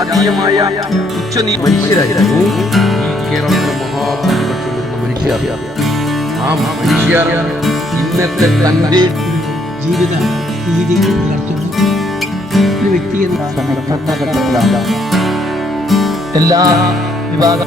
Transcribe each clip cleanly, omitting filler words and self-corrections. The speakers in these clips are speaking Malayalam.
ജാതീയമായ മനുഷ്യരായിരുന്നു ഈ കേരളത്തിലെ മഹാഭൂരിപക്ഷം വരുന്ന മനുഷ്യർ. ആ മനുഷ്യർ ഇന്നത്തെ തന്റെ ജീവിത രീതികൾ പുലർത്തുന്ന ഒരു വ്യക്തി എന്ന എല്ലാ വിഭാഗ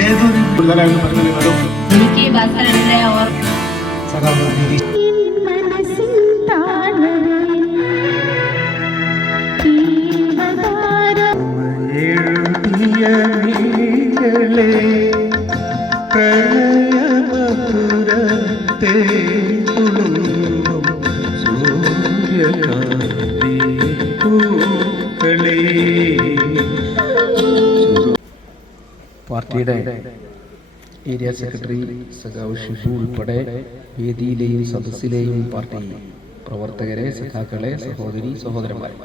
ഏതൊരു എനിക്ക് ഭാസ്കരന്റെ പാർട്ടിയുടെ ഏരിയ സെക്രട്ടറി സഖാവ് ഷിബു ഉൾപ്പെടെ വേദിയിലെയും സദസ്സിലെയും പാർട്ടി പ്രവർത്തകരെ, സഖാക്കളെ, സഹോദരി സഹോദരന്മാരെ,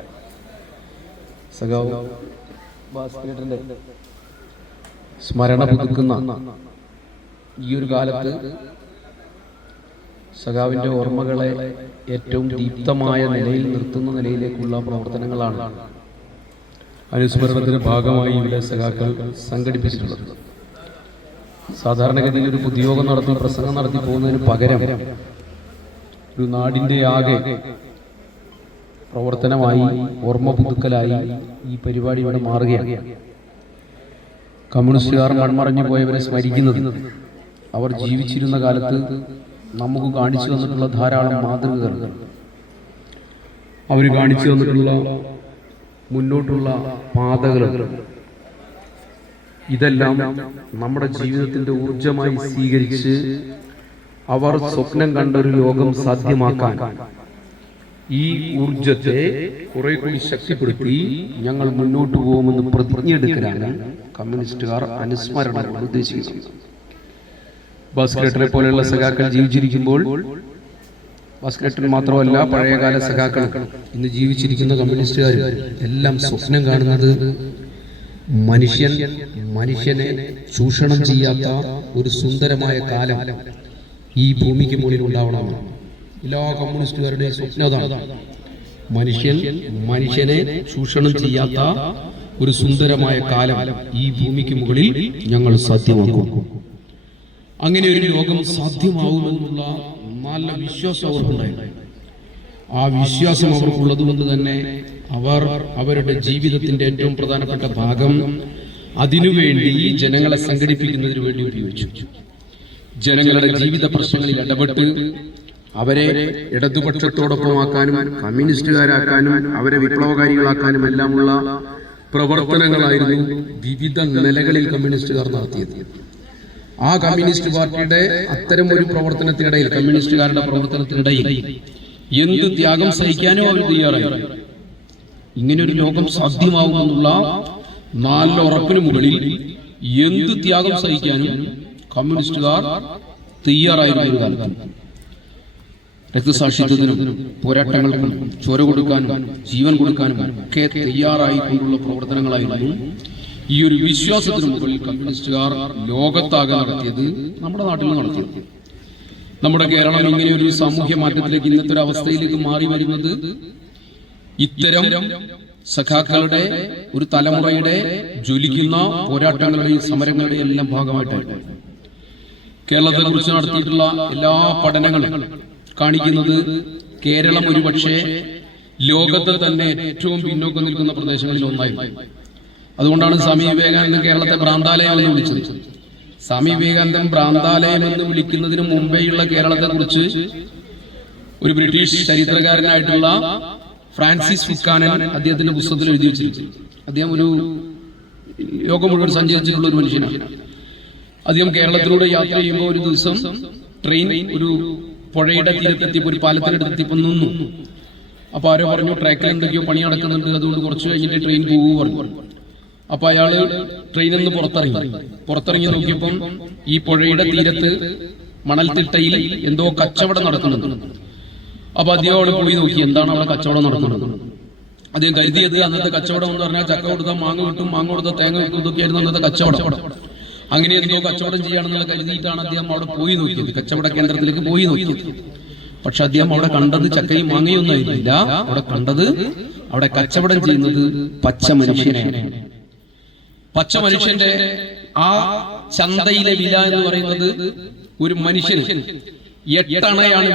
സഖാവ് ഭാസ്കരന്റെ സ്മരണ പുതുക്കുന്ന ഈ ഒരു കാലത്ത് സഖാവിന്റെ ഓർമ്മകളെ ഏറ്റവും ദീപ്തമായ നിലയിൽ നിർത്തുന്ന നിലയിലേക്കുള്ള പ്രവർത്തനങ്ങളാണ് അനുസ്മരണത്തിന്റെ ഭാഗമായി ഇവിടെ സഖാക്കൾ സംഘടിപ്പിച്ചിട്ടുള്ളത്. സാധാരണഗതിയിൽ ഒരു പൊതുയോഗം നടത്തി പ്രസംഗം നടത്തി പോകുന്നതിന് പകരം ഒരു നാടിന്റെ ആകെ പ്രവർത്തനമായി, ഓർമ്മ പുതുക്കലായി ഈ പരിപാടി ഇവിടെ മാറുകയാണ്. കമ്മ്യൂണിസ്റ്റുകാർ മൺമറഞ്ഞു പോയവരെ സ്മരിക്കുന്നത് അവർ ജീവിച്ചിരുന്ന കാലത്ത് നമുക്ക് കാണിച്ചു തന്നിട്ടുള്ള ധാരാളം മാതൃകകൾ, അവർ കാണിച്ചു തന്നിട്ടുള്ള മുന്നോട്ടുള്ള പാതകൾ, ഇതെല്ലാം നമ്മുടെ ജീവിതത്തിന്റെ ഊർജമായി സ്വീകരിച്ച് അവർ സ്വപ്നം കണ്ട ഒരു ലോകം സാധ്യമാക്കാൻ ഈ ഊർജത്തെ കുറെ കൂടി ശക്തിപ്പെടുത്തി ഞങ്ങൾ മുന്നോട്ട് പോകുമെന്ന് പ്രതിജ്ഞയെടുക്കലാണ് കമ്മ്യൂണിസ്റ്റുകാർ അനുസ്മരണം ഉദ്ദേശിക്കുന്നത്. ഭാസ്കരനെ പോലെയുള്ള സഖാക്കൾ ജീവിച്ചിരിക്കുമ്പോൾ, ഭാസ്കരൻ മാത്രമല്ല പഴയകാല സഖാക്കൾ, ഇന്ന് ജീവിച്ചിരിക്കുന്ന കമ്മ്യൂണിസ്റ്റുകാർ എല്ലാം സ്വപ്നം കാണുന്നത് മനുഷ്യനെ ചൂഷണം ചെയ്യാത്ത ഒരു സുന്ദരമായ കാലം ഈ ഭൂമിക്ക് മുകളിൽ ഉണ്ടാവണമെന്ന്. എല്ലാ കമ്മ്യൂണിസ്റ്റുകാരുടെയും സ്വപ്നം അതാണ്. മനുഷ്യനെ ചൂഷണം ചെയ്യാത്ത ഒരു സുന്ദരമായ കാലം ഈ ഭൂമിക്ക് മുകളിൽ ഞങ്ങൾ സാധ്യമാക്കും. അങ്ങനെ ഒരു ലോകം സാധ്യമാവുമെന്നുള്ള നല്ല വിശ്വാസം അവർക്കുണ്ടായിരുന്നു. ആ വിശ്വാസം അവർക്കുള്ളത് കൊണ്ട് തന്നെ അവർ അവരുടെ ജീവിതത്തിന്റെ ഏറ്റവും പ്രധാനപ്പെട്ട ഭാഗം അതിനുവേണ്ടി ജനങ്ങളെ സംഘടിപ്പിക്കുന്നതിന് വേണ്ടി ഉപയോഗിച്ചു. ജനങ്ങളുടെ ജീവിത പ്രശ്നങ്ങളിൽ ഇടപെട്ട് അവരെ ഇടതുപക്ഷത്തോടൊപ്പമാക്കാനും കമ്മ്യൂണിസ്റ്റുകാരാക്കാനും അവരെ വിപ്ലവകാരികളാക്കാനും എല്ലാമുള്ള പ്രവർത്തനങ്ങളായിരുന്നു വിവിധ നിലകളിൽ കമ്മ്യൂണിസ്റ്റുകാർ നടത്തിയത്. ആ കമ്മ്യൂണിസ്റ്റ് പാർട്ടിയുടെ അത്തരം ഒരു പ്രവർത്തനത്തിനിടയിൽ, കമ്മ്യൂണിസ്റ്റുകാരുടെ പ്രവർത്തനത്തിനിടയിൽ എന്ത് ത്യാഗം സഹിക്കാനും അവർ തയ്യാറായി. ഇങ്ങനെ ഒരു ലോകം സാധ്യമാവുമെന്നുള്ള നല്ല ഉറപ്പിന് മുകളിൽ എന്ത് ത്യാഗം സഹിക്കാനും കമ്മ്യൂണിസ്റ്റുകാർ തയ്യാറായിരുന്ന ഒരു കാലത്ത് രക്തസാക്ഷിത്വത്തിനും പോരാട്ടങ്ങൾക്കും ചോര കൊടുക്കാനും ജീവൻ കൊടുക്കാനും ഒക്കെ തയ്യാറായിക്കൊണ്ടുള്ള പ്രവർത്തനങ്ങളായിരുന്നു ഈ ഒരു വിശ്വാസത്തിന് മുകളിൽ കമ്മ്യൂണിസ്റ്റുകാർ ലോകത്താകെ നടത്തിയത്, നമ്മുടെ നാട്ടിൽ നടത്തിയത്. നമ്മുടെ കേരളം ഇങ്ങനെ ഒരു സാമൂഹ്യ മാറ്റത്തിലേക്ക്, ഇന്നത്തെ ഒരു അവസ്ഥയിലേക്ക് മാറി വരുന്നത് ഇത്തരം സഖാക്കളുടെ ഒരു തലമുറയുടെ ജ്വലിക്കുന്ന പോരാട്ടങ്ങളുടെയും സമരങ്ങളുടെയും എല്ലാം ഭാഗമായിട്ടായിരുന്നു. കേരളത്തെ കുറിച്ച് നടത്തിയിട്ടുള്ള എല്ലാ പഠനങ്ങളും കാണിക്കുന്നത് കേരളം ഒരുപക്ഷെ ലോകത്തെ തന്നെ ഏറ്റവും പിന്നോക്കം നിൽക്കുന്ന പ്രദേശങ്ങളിൽ ഒന്നായിരുന്നു. അതുകൊണ്ടാണ് സ്വാമി വിവേകാനന്ദൻ കേരളത്തെ ഭ്രാന്താലയം എന്ന് വിളിച്ചത്. സ്വാമി വിവേകാനന്ദൻ ഭ്രാന്താലയം എന്ന് വിളിക്കുന്നതിന് മുമ്പേയുള്ള കേരളത്തെ കുറിച്ച് ഒരു ബ്രിട്ടീഷ് ചരിത്രകാരനായിട്ടുള്ള ഫ്രാൻസിസ് ഫുക്കാനൻ അദ്ദേഹത്തിന്റെ പുസ്തകത്തിൽ എഴുതി വെച്ചിരിക്കുന്നു. അദ്ദേഹം ഒരു ലോകം മുഴുവൻ സഞ്ചരിച്ചിട്ടുള്ള ഒരു മനുഷ്യനാണ്. അദ്ദേഹം കേരളത്തിലൂടെ യാത്ര ചെയ്യുമ്പോൾ ഒരു ദിവസം ട്രെയിൻ ഒരു പുഴയുടെ തീരത്തെത്തിയപ്പോൾ, ഒരു പാലത്തിനടുത്തെത്തിയപ്പോൾ നിന്നു. അപ്പൊ ആരോ പറഞ്ഞു ട്രാക്കിൽ എന്തൊക്കെയോ പണി നടക്കുന്നുണ്ട്, അതുകൊണ്ട് കുറച്ച് കഴിഞ്ഞിട്ട് ട്രെയിൻ പോകും പറഞ്ഞു. അപ്പൊ അയാള് ട്രെയിനിൽ നിന്ന് പുറത്തിറങ്ങി നോക്കിയപ്പം ഈ പുഴയുടെ തീരത്ത് മണൽത്തിട്ടയിൽ എന്തോ കച്ചവടം നടക്കുന്നുണ്ട്. അപ്പൊ അദ്ദേഹം അവിടെ പോയി നോക്കി, എന്താണ് അവിടെ കച്ചവടം നടക്കുന്നത്. അദ്ദേഹം കരുതിയത് അന്നത്തെ കച്ചവടം എന്ന് പറഞ്ഞാൽ ചക്ക കൊടുത്താൽ മാങ്ങ കിട്ടും, മാങ്ങ കൊടുത്താൽ തേങ്ങ കിട്ടും, ഇതൊക്കെയായിരുന്നു അന്നത്തെ കച്ചവടം. അങ്ങനെ എന്തോ കച്ചവടം ചെയ്യാണെന്നുള്ള കരുതിയിട്ടാണ് അദ്ദേഹം അവിടെ പോയി നോക്കിയത്, കച്ചവട കേന്ദ്രത്തിലേക്ക് പോയി നോക്കിയത്. പക്ഷെ അദ്ദേഹം അവിടെ കണ്ടത് ചക്കയും മാങ്ങയും ഒന്നും ആയിരുന്നില്ല. അവിടെ കച്ചവടം ചെയ്യുന്നത് പച്ച മനുഷ്യനെയാണ്. പച്ച മനുഷ്യന്റെ ആ ചന്തയിലെ വില എന്ന് പറയുന്നത് ഒരു മനുഷ്യന് 8 അണയാണ്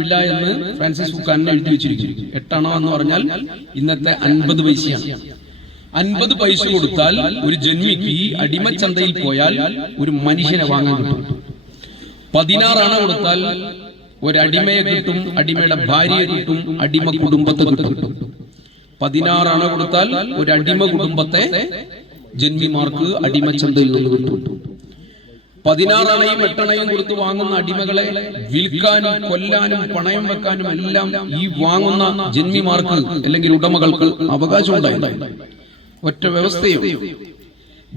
വില എന്ന് ഫ്രാൻസിസ് ബുക്കാനൻ എഴുതി വെച്ചിരിക്കുന്നു. 8 അണ എന്ന് പറഞ്ഞാൽ ഇന്നത്തെ 50 പൈസയാണ്. 50 പൈസ കൊടുത്താൽ ഒരു ജന്മിക്ക് അടിമച്ചന്തയിൽ പോയാൽ ഒരു മനുഷ്യനെ വാങ്ങാൻ കിട്ടും. 16 അണ കൊടുത്താൽ ഒരു അടിമയെ കിട്ടും, അടിമയുടെ ഭാര്യയെ കിട്ടും, അടിമ കുടുംബത്തെ കിട്ടും. 16 അണ കൊടുത്താൽ ഒരു അടിമ കുടുംബത്തെ ജന്മിമാർക്ക് അടിമച്ചന്തയിൽ നിന്ന് കിട്ടും. 16 അണയും 8 അണയും കൊടുത്ത് വാങ്ങുന്ന അടിമകളെ വിൽക്കാനും കൊല്ലാനും പണയം വെക്കാനും എല്ലാം ഈ വാങ്ങുന്ന ജന്മിമാർക്ക് അല്ലെങ്കിൽ ഉടമകൾക്ക് അവകാശം ഉണ്ടായിരുന്നു. ഒറ്റ വ്യവസ്ഥയും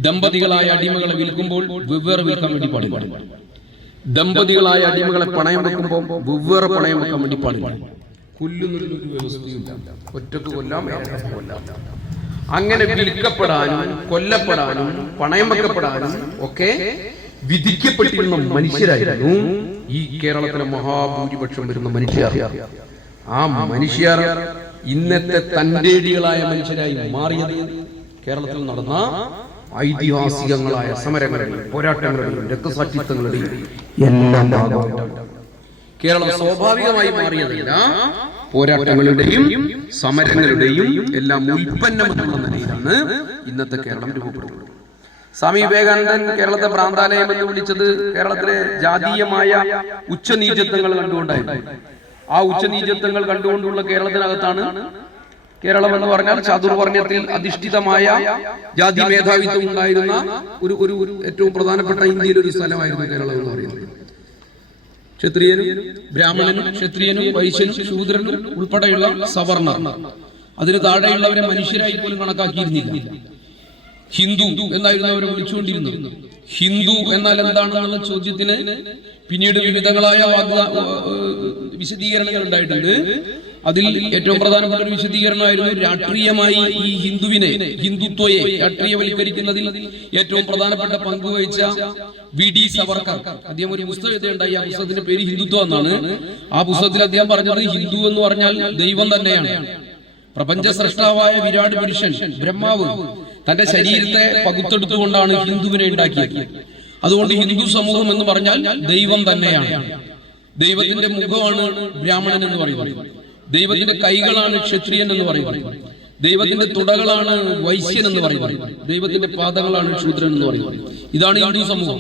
ദമ്പതികളായ അടിമകളെ വിൽക്കുമ്പോൾ വെവ്വേറെ വിൽക്കാൻ വേണ്ടി പാടില്ല. ദമ്പതികളായ അടിമകളെ പണയം വെക്കുമ്പോൾ വെവ്വേറെ പണയം വെക്കാൻ വേണ്ടി പാടില്ല. കൊല്ലുന്നതിനൊരു വ്യവസ്ഥയില്ല. ഒറ്റക്ക് കൊല്ലാം, കൊല്ലാം. അങ്ങനെ വിൽക്കപ്പെടാനും കൊല്ലപ്പെടാനും പണയം വെക്കപ്പെടാനും ഒക്കെ വിധിക്കപ്പെട്ടിരുന്ന മനുഷ്യരായിരുന്നു ഈ കേരളത്തിലെ മഹാഭൂരിപക്ഷം വരുന്ന മനുഷ്യർ. ആ മനുഷ്യർ ഇന്നത്തെ തന്റേടികളായ മനുഷ്യരായി മാറിയത് കേരളത്തിൽ നടന്ന ഐതിഹാസികങ്ങളായ സമരങ്ങളുടെയും പോരാട്ടങ്ങളുടെയും രക്തസാക്ഷിത്വങ്ങളുടെയും എല്ലാം കേരളം സ്വാഭാവികമായി മാറിയതല്ല, പോരാട്ടങ്ങളുടെയും സമരങ്ങളുടെയും എല്ലാം ഉൽപ്പന്നമെന്നുള്ള നിലയിലാണ് ഇന്നത്തെ കേരളം രൂപപ്പെടുന്നത്. സ്വാമി വിവേകാനന്ദൻ കേരളത്തെ ഭ്രാന്താലയം എന്ന് വിളിച്ചത് കേരളത്തിലെ ജാതീയമായ ഉച്ചനീചത്വങ്ങൾ കണ്ടുകൊണ്ടായിരുന്നു. ആ ഉച്ചനീചത്വങ്ങൾ കണ്ടുകൊണ്ടുള്ള കേരളത്തിനകത്താണ് കേരളം എന്ന് പറഞ്ഞാൽ ചാതുർവർണ്ണയത്തിൽ അധിഷ്ഠിതമായ ജാതി മേധാവിത്വം ഉണ്ടായിരുന്ന ഒരു ഏറ്റവും പ്രധാനപ്പെട്ട ഇന്ത്യയിലെ ഒരു സ്ഥലമായിരുന്നു കേരളം എന്ന് പറയുന്നത്. ക്ഷത്രിയനും ബ്രാഹ്മണനും ക്ഷത്രിയനും വൈശ്യനും ശൂദ്രനും ഉൾപ്പെടെയുള്ള സവർണർ, അതിന് താഴെയുള്ളവരെ മനുഷ്യരായി പോലും കണക്കാക്കിയിരുന്നില്ല. ഹിന്ദു എന്നായിരുന്നു അവരെ വിളിച്ചുകൊണ്ടിരുന്നത്. ഹിന്ദു എന്നാൽ എന്താണെന്നുള്ള ചോദ്യത്തിന് പിന്നീട് വിവിധങ്ങളായ വിശദീകരണങ്ങൾ ഉണ്ടായിട്ടുണ്ട്. അതിൽ ഏറ്റവും പ്രധാനപ്പെട്ട ഒരു വിശദീകരണമായിരുന്നു രാഷ്ട്രീയമായി ഈ ഹിന്ദുത്വയെ രാഷ്ട്രീയവൽക്കരിക്കുന്നതിൽ ഏറ്റവും പ്രധാനപ്പെട്ട പങ്കുവഹിച്ച വി.ഡി. സവർക്കർ. അദ്ദേഹം ഒരു പുസ്തകം എഴുതുകയുണ്ടായി. ആ പുസ്തകത്തിന്റെ പേര് ഹിന്ദുത്വം എന്നാണ്. ആ പുസ്തകത്തിൽ അദ്ദേഹം പറഞ്ഞത് ഹിന്ദു എന്ന് പറഞ്ഞാൽ ദൈവം തന്നെയാണ്. പ്രപഞ്ച സൃഷ്ടാവായ വിരാട് പുരുഷൻ ബ്രഹ്മാവ് തന്റെ ശരീരത്തെ പകുത്തെടുത്തുകൊണ്ടാണ് ഹിന്ദുവിനെ ഉണ്ടാക്കിയത്. അതുകൊണ്ട് ഹിന്ദു സമൂഹം എന്ന് പറഞ്ഞാൽ ദൈവം തന്നെയാണ്. ദൈവത്തിന്റെ മുഖമാണ് ബ്രാഹ്മണൻ എന്ന് പറയുന്നത്, ദൈവത്തിന്റെ കൈകളാണ് ക്ഷത്രിയൻ എന്ന് പറയുന്നത്, ദൈവത്തിന്റെ തുടകളാണ് വൈശ്യൻ എന്ന് പറയുന്നത്, ദൈവത്തിന്റെ പാദങ്ങളാണ് ശൂദ്രൻ എന്ന് പറയുന്നത്. ഇതാണ് ഹിന്ദു സമൂഹം.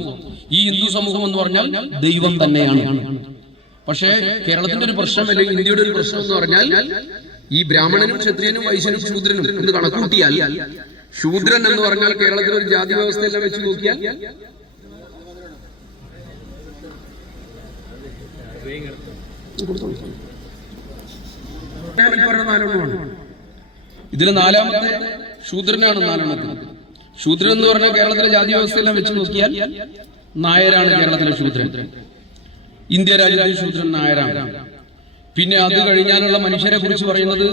ഈ ഹിന്ദു സമൂഹം എന്ന് പറഞ്ഞാൽ ദൈവം തന്നെയാണ്. പക്ഷേ കേരളത്തിന്റെ ഒരു പ്രശ്നം അല്ലെങ്കിൽ ഇന്ത്യയുടെ ഒരു പ്രശ്നം എന്ന് പറഞ്ഞാൽ ഈ ബ്രാഹ്മണനും ക്ഷത്രിയനും വൈശ്യനും ശൂദ്രനും എന്ന് കണക്കൂട്ടിയാൽ, ശൂദ്രൻ എന്ന് പറഞ്ഞാൽ കേരളത്തിലെ ഒരു ജാതി വ്യവസ്ഥയെല്ലാം വെച്ച് നോക്കിയാൽ ഇതിൽ 4ാമത്തെ ശൂദ്രനാണ്. 4എണ്ണത്തിൽ ശൂദ്രൻ എന്ന് പറഞ്ഞാൽ കേരളത്തിലെ ജാതി വ്യവസ്ഥയെല്ലാം വെച്ച് നോക്കിയാൽ നായരാണ് കേരളത്തിലെ ശൂദ്രൻ. ഇന്ത്യ രാജ്യത്തിലെ ശൂദ്രൻ നായരാണ്. പിന്നെ അത് കഴിഞ്ഞാലുള്ള മനുഷ്യരെ കുറിച്ച് പറയുന്നത്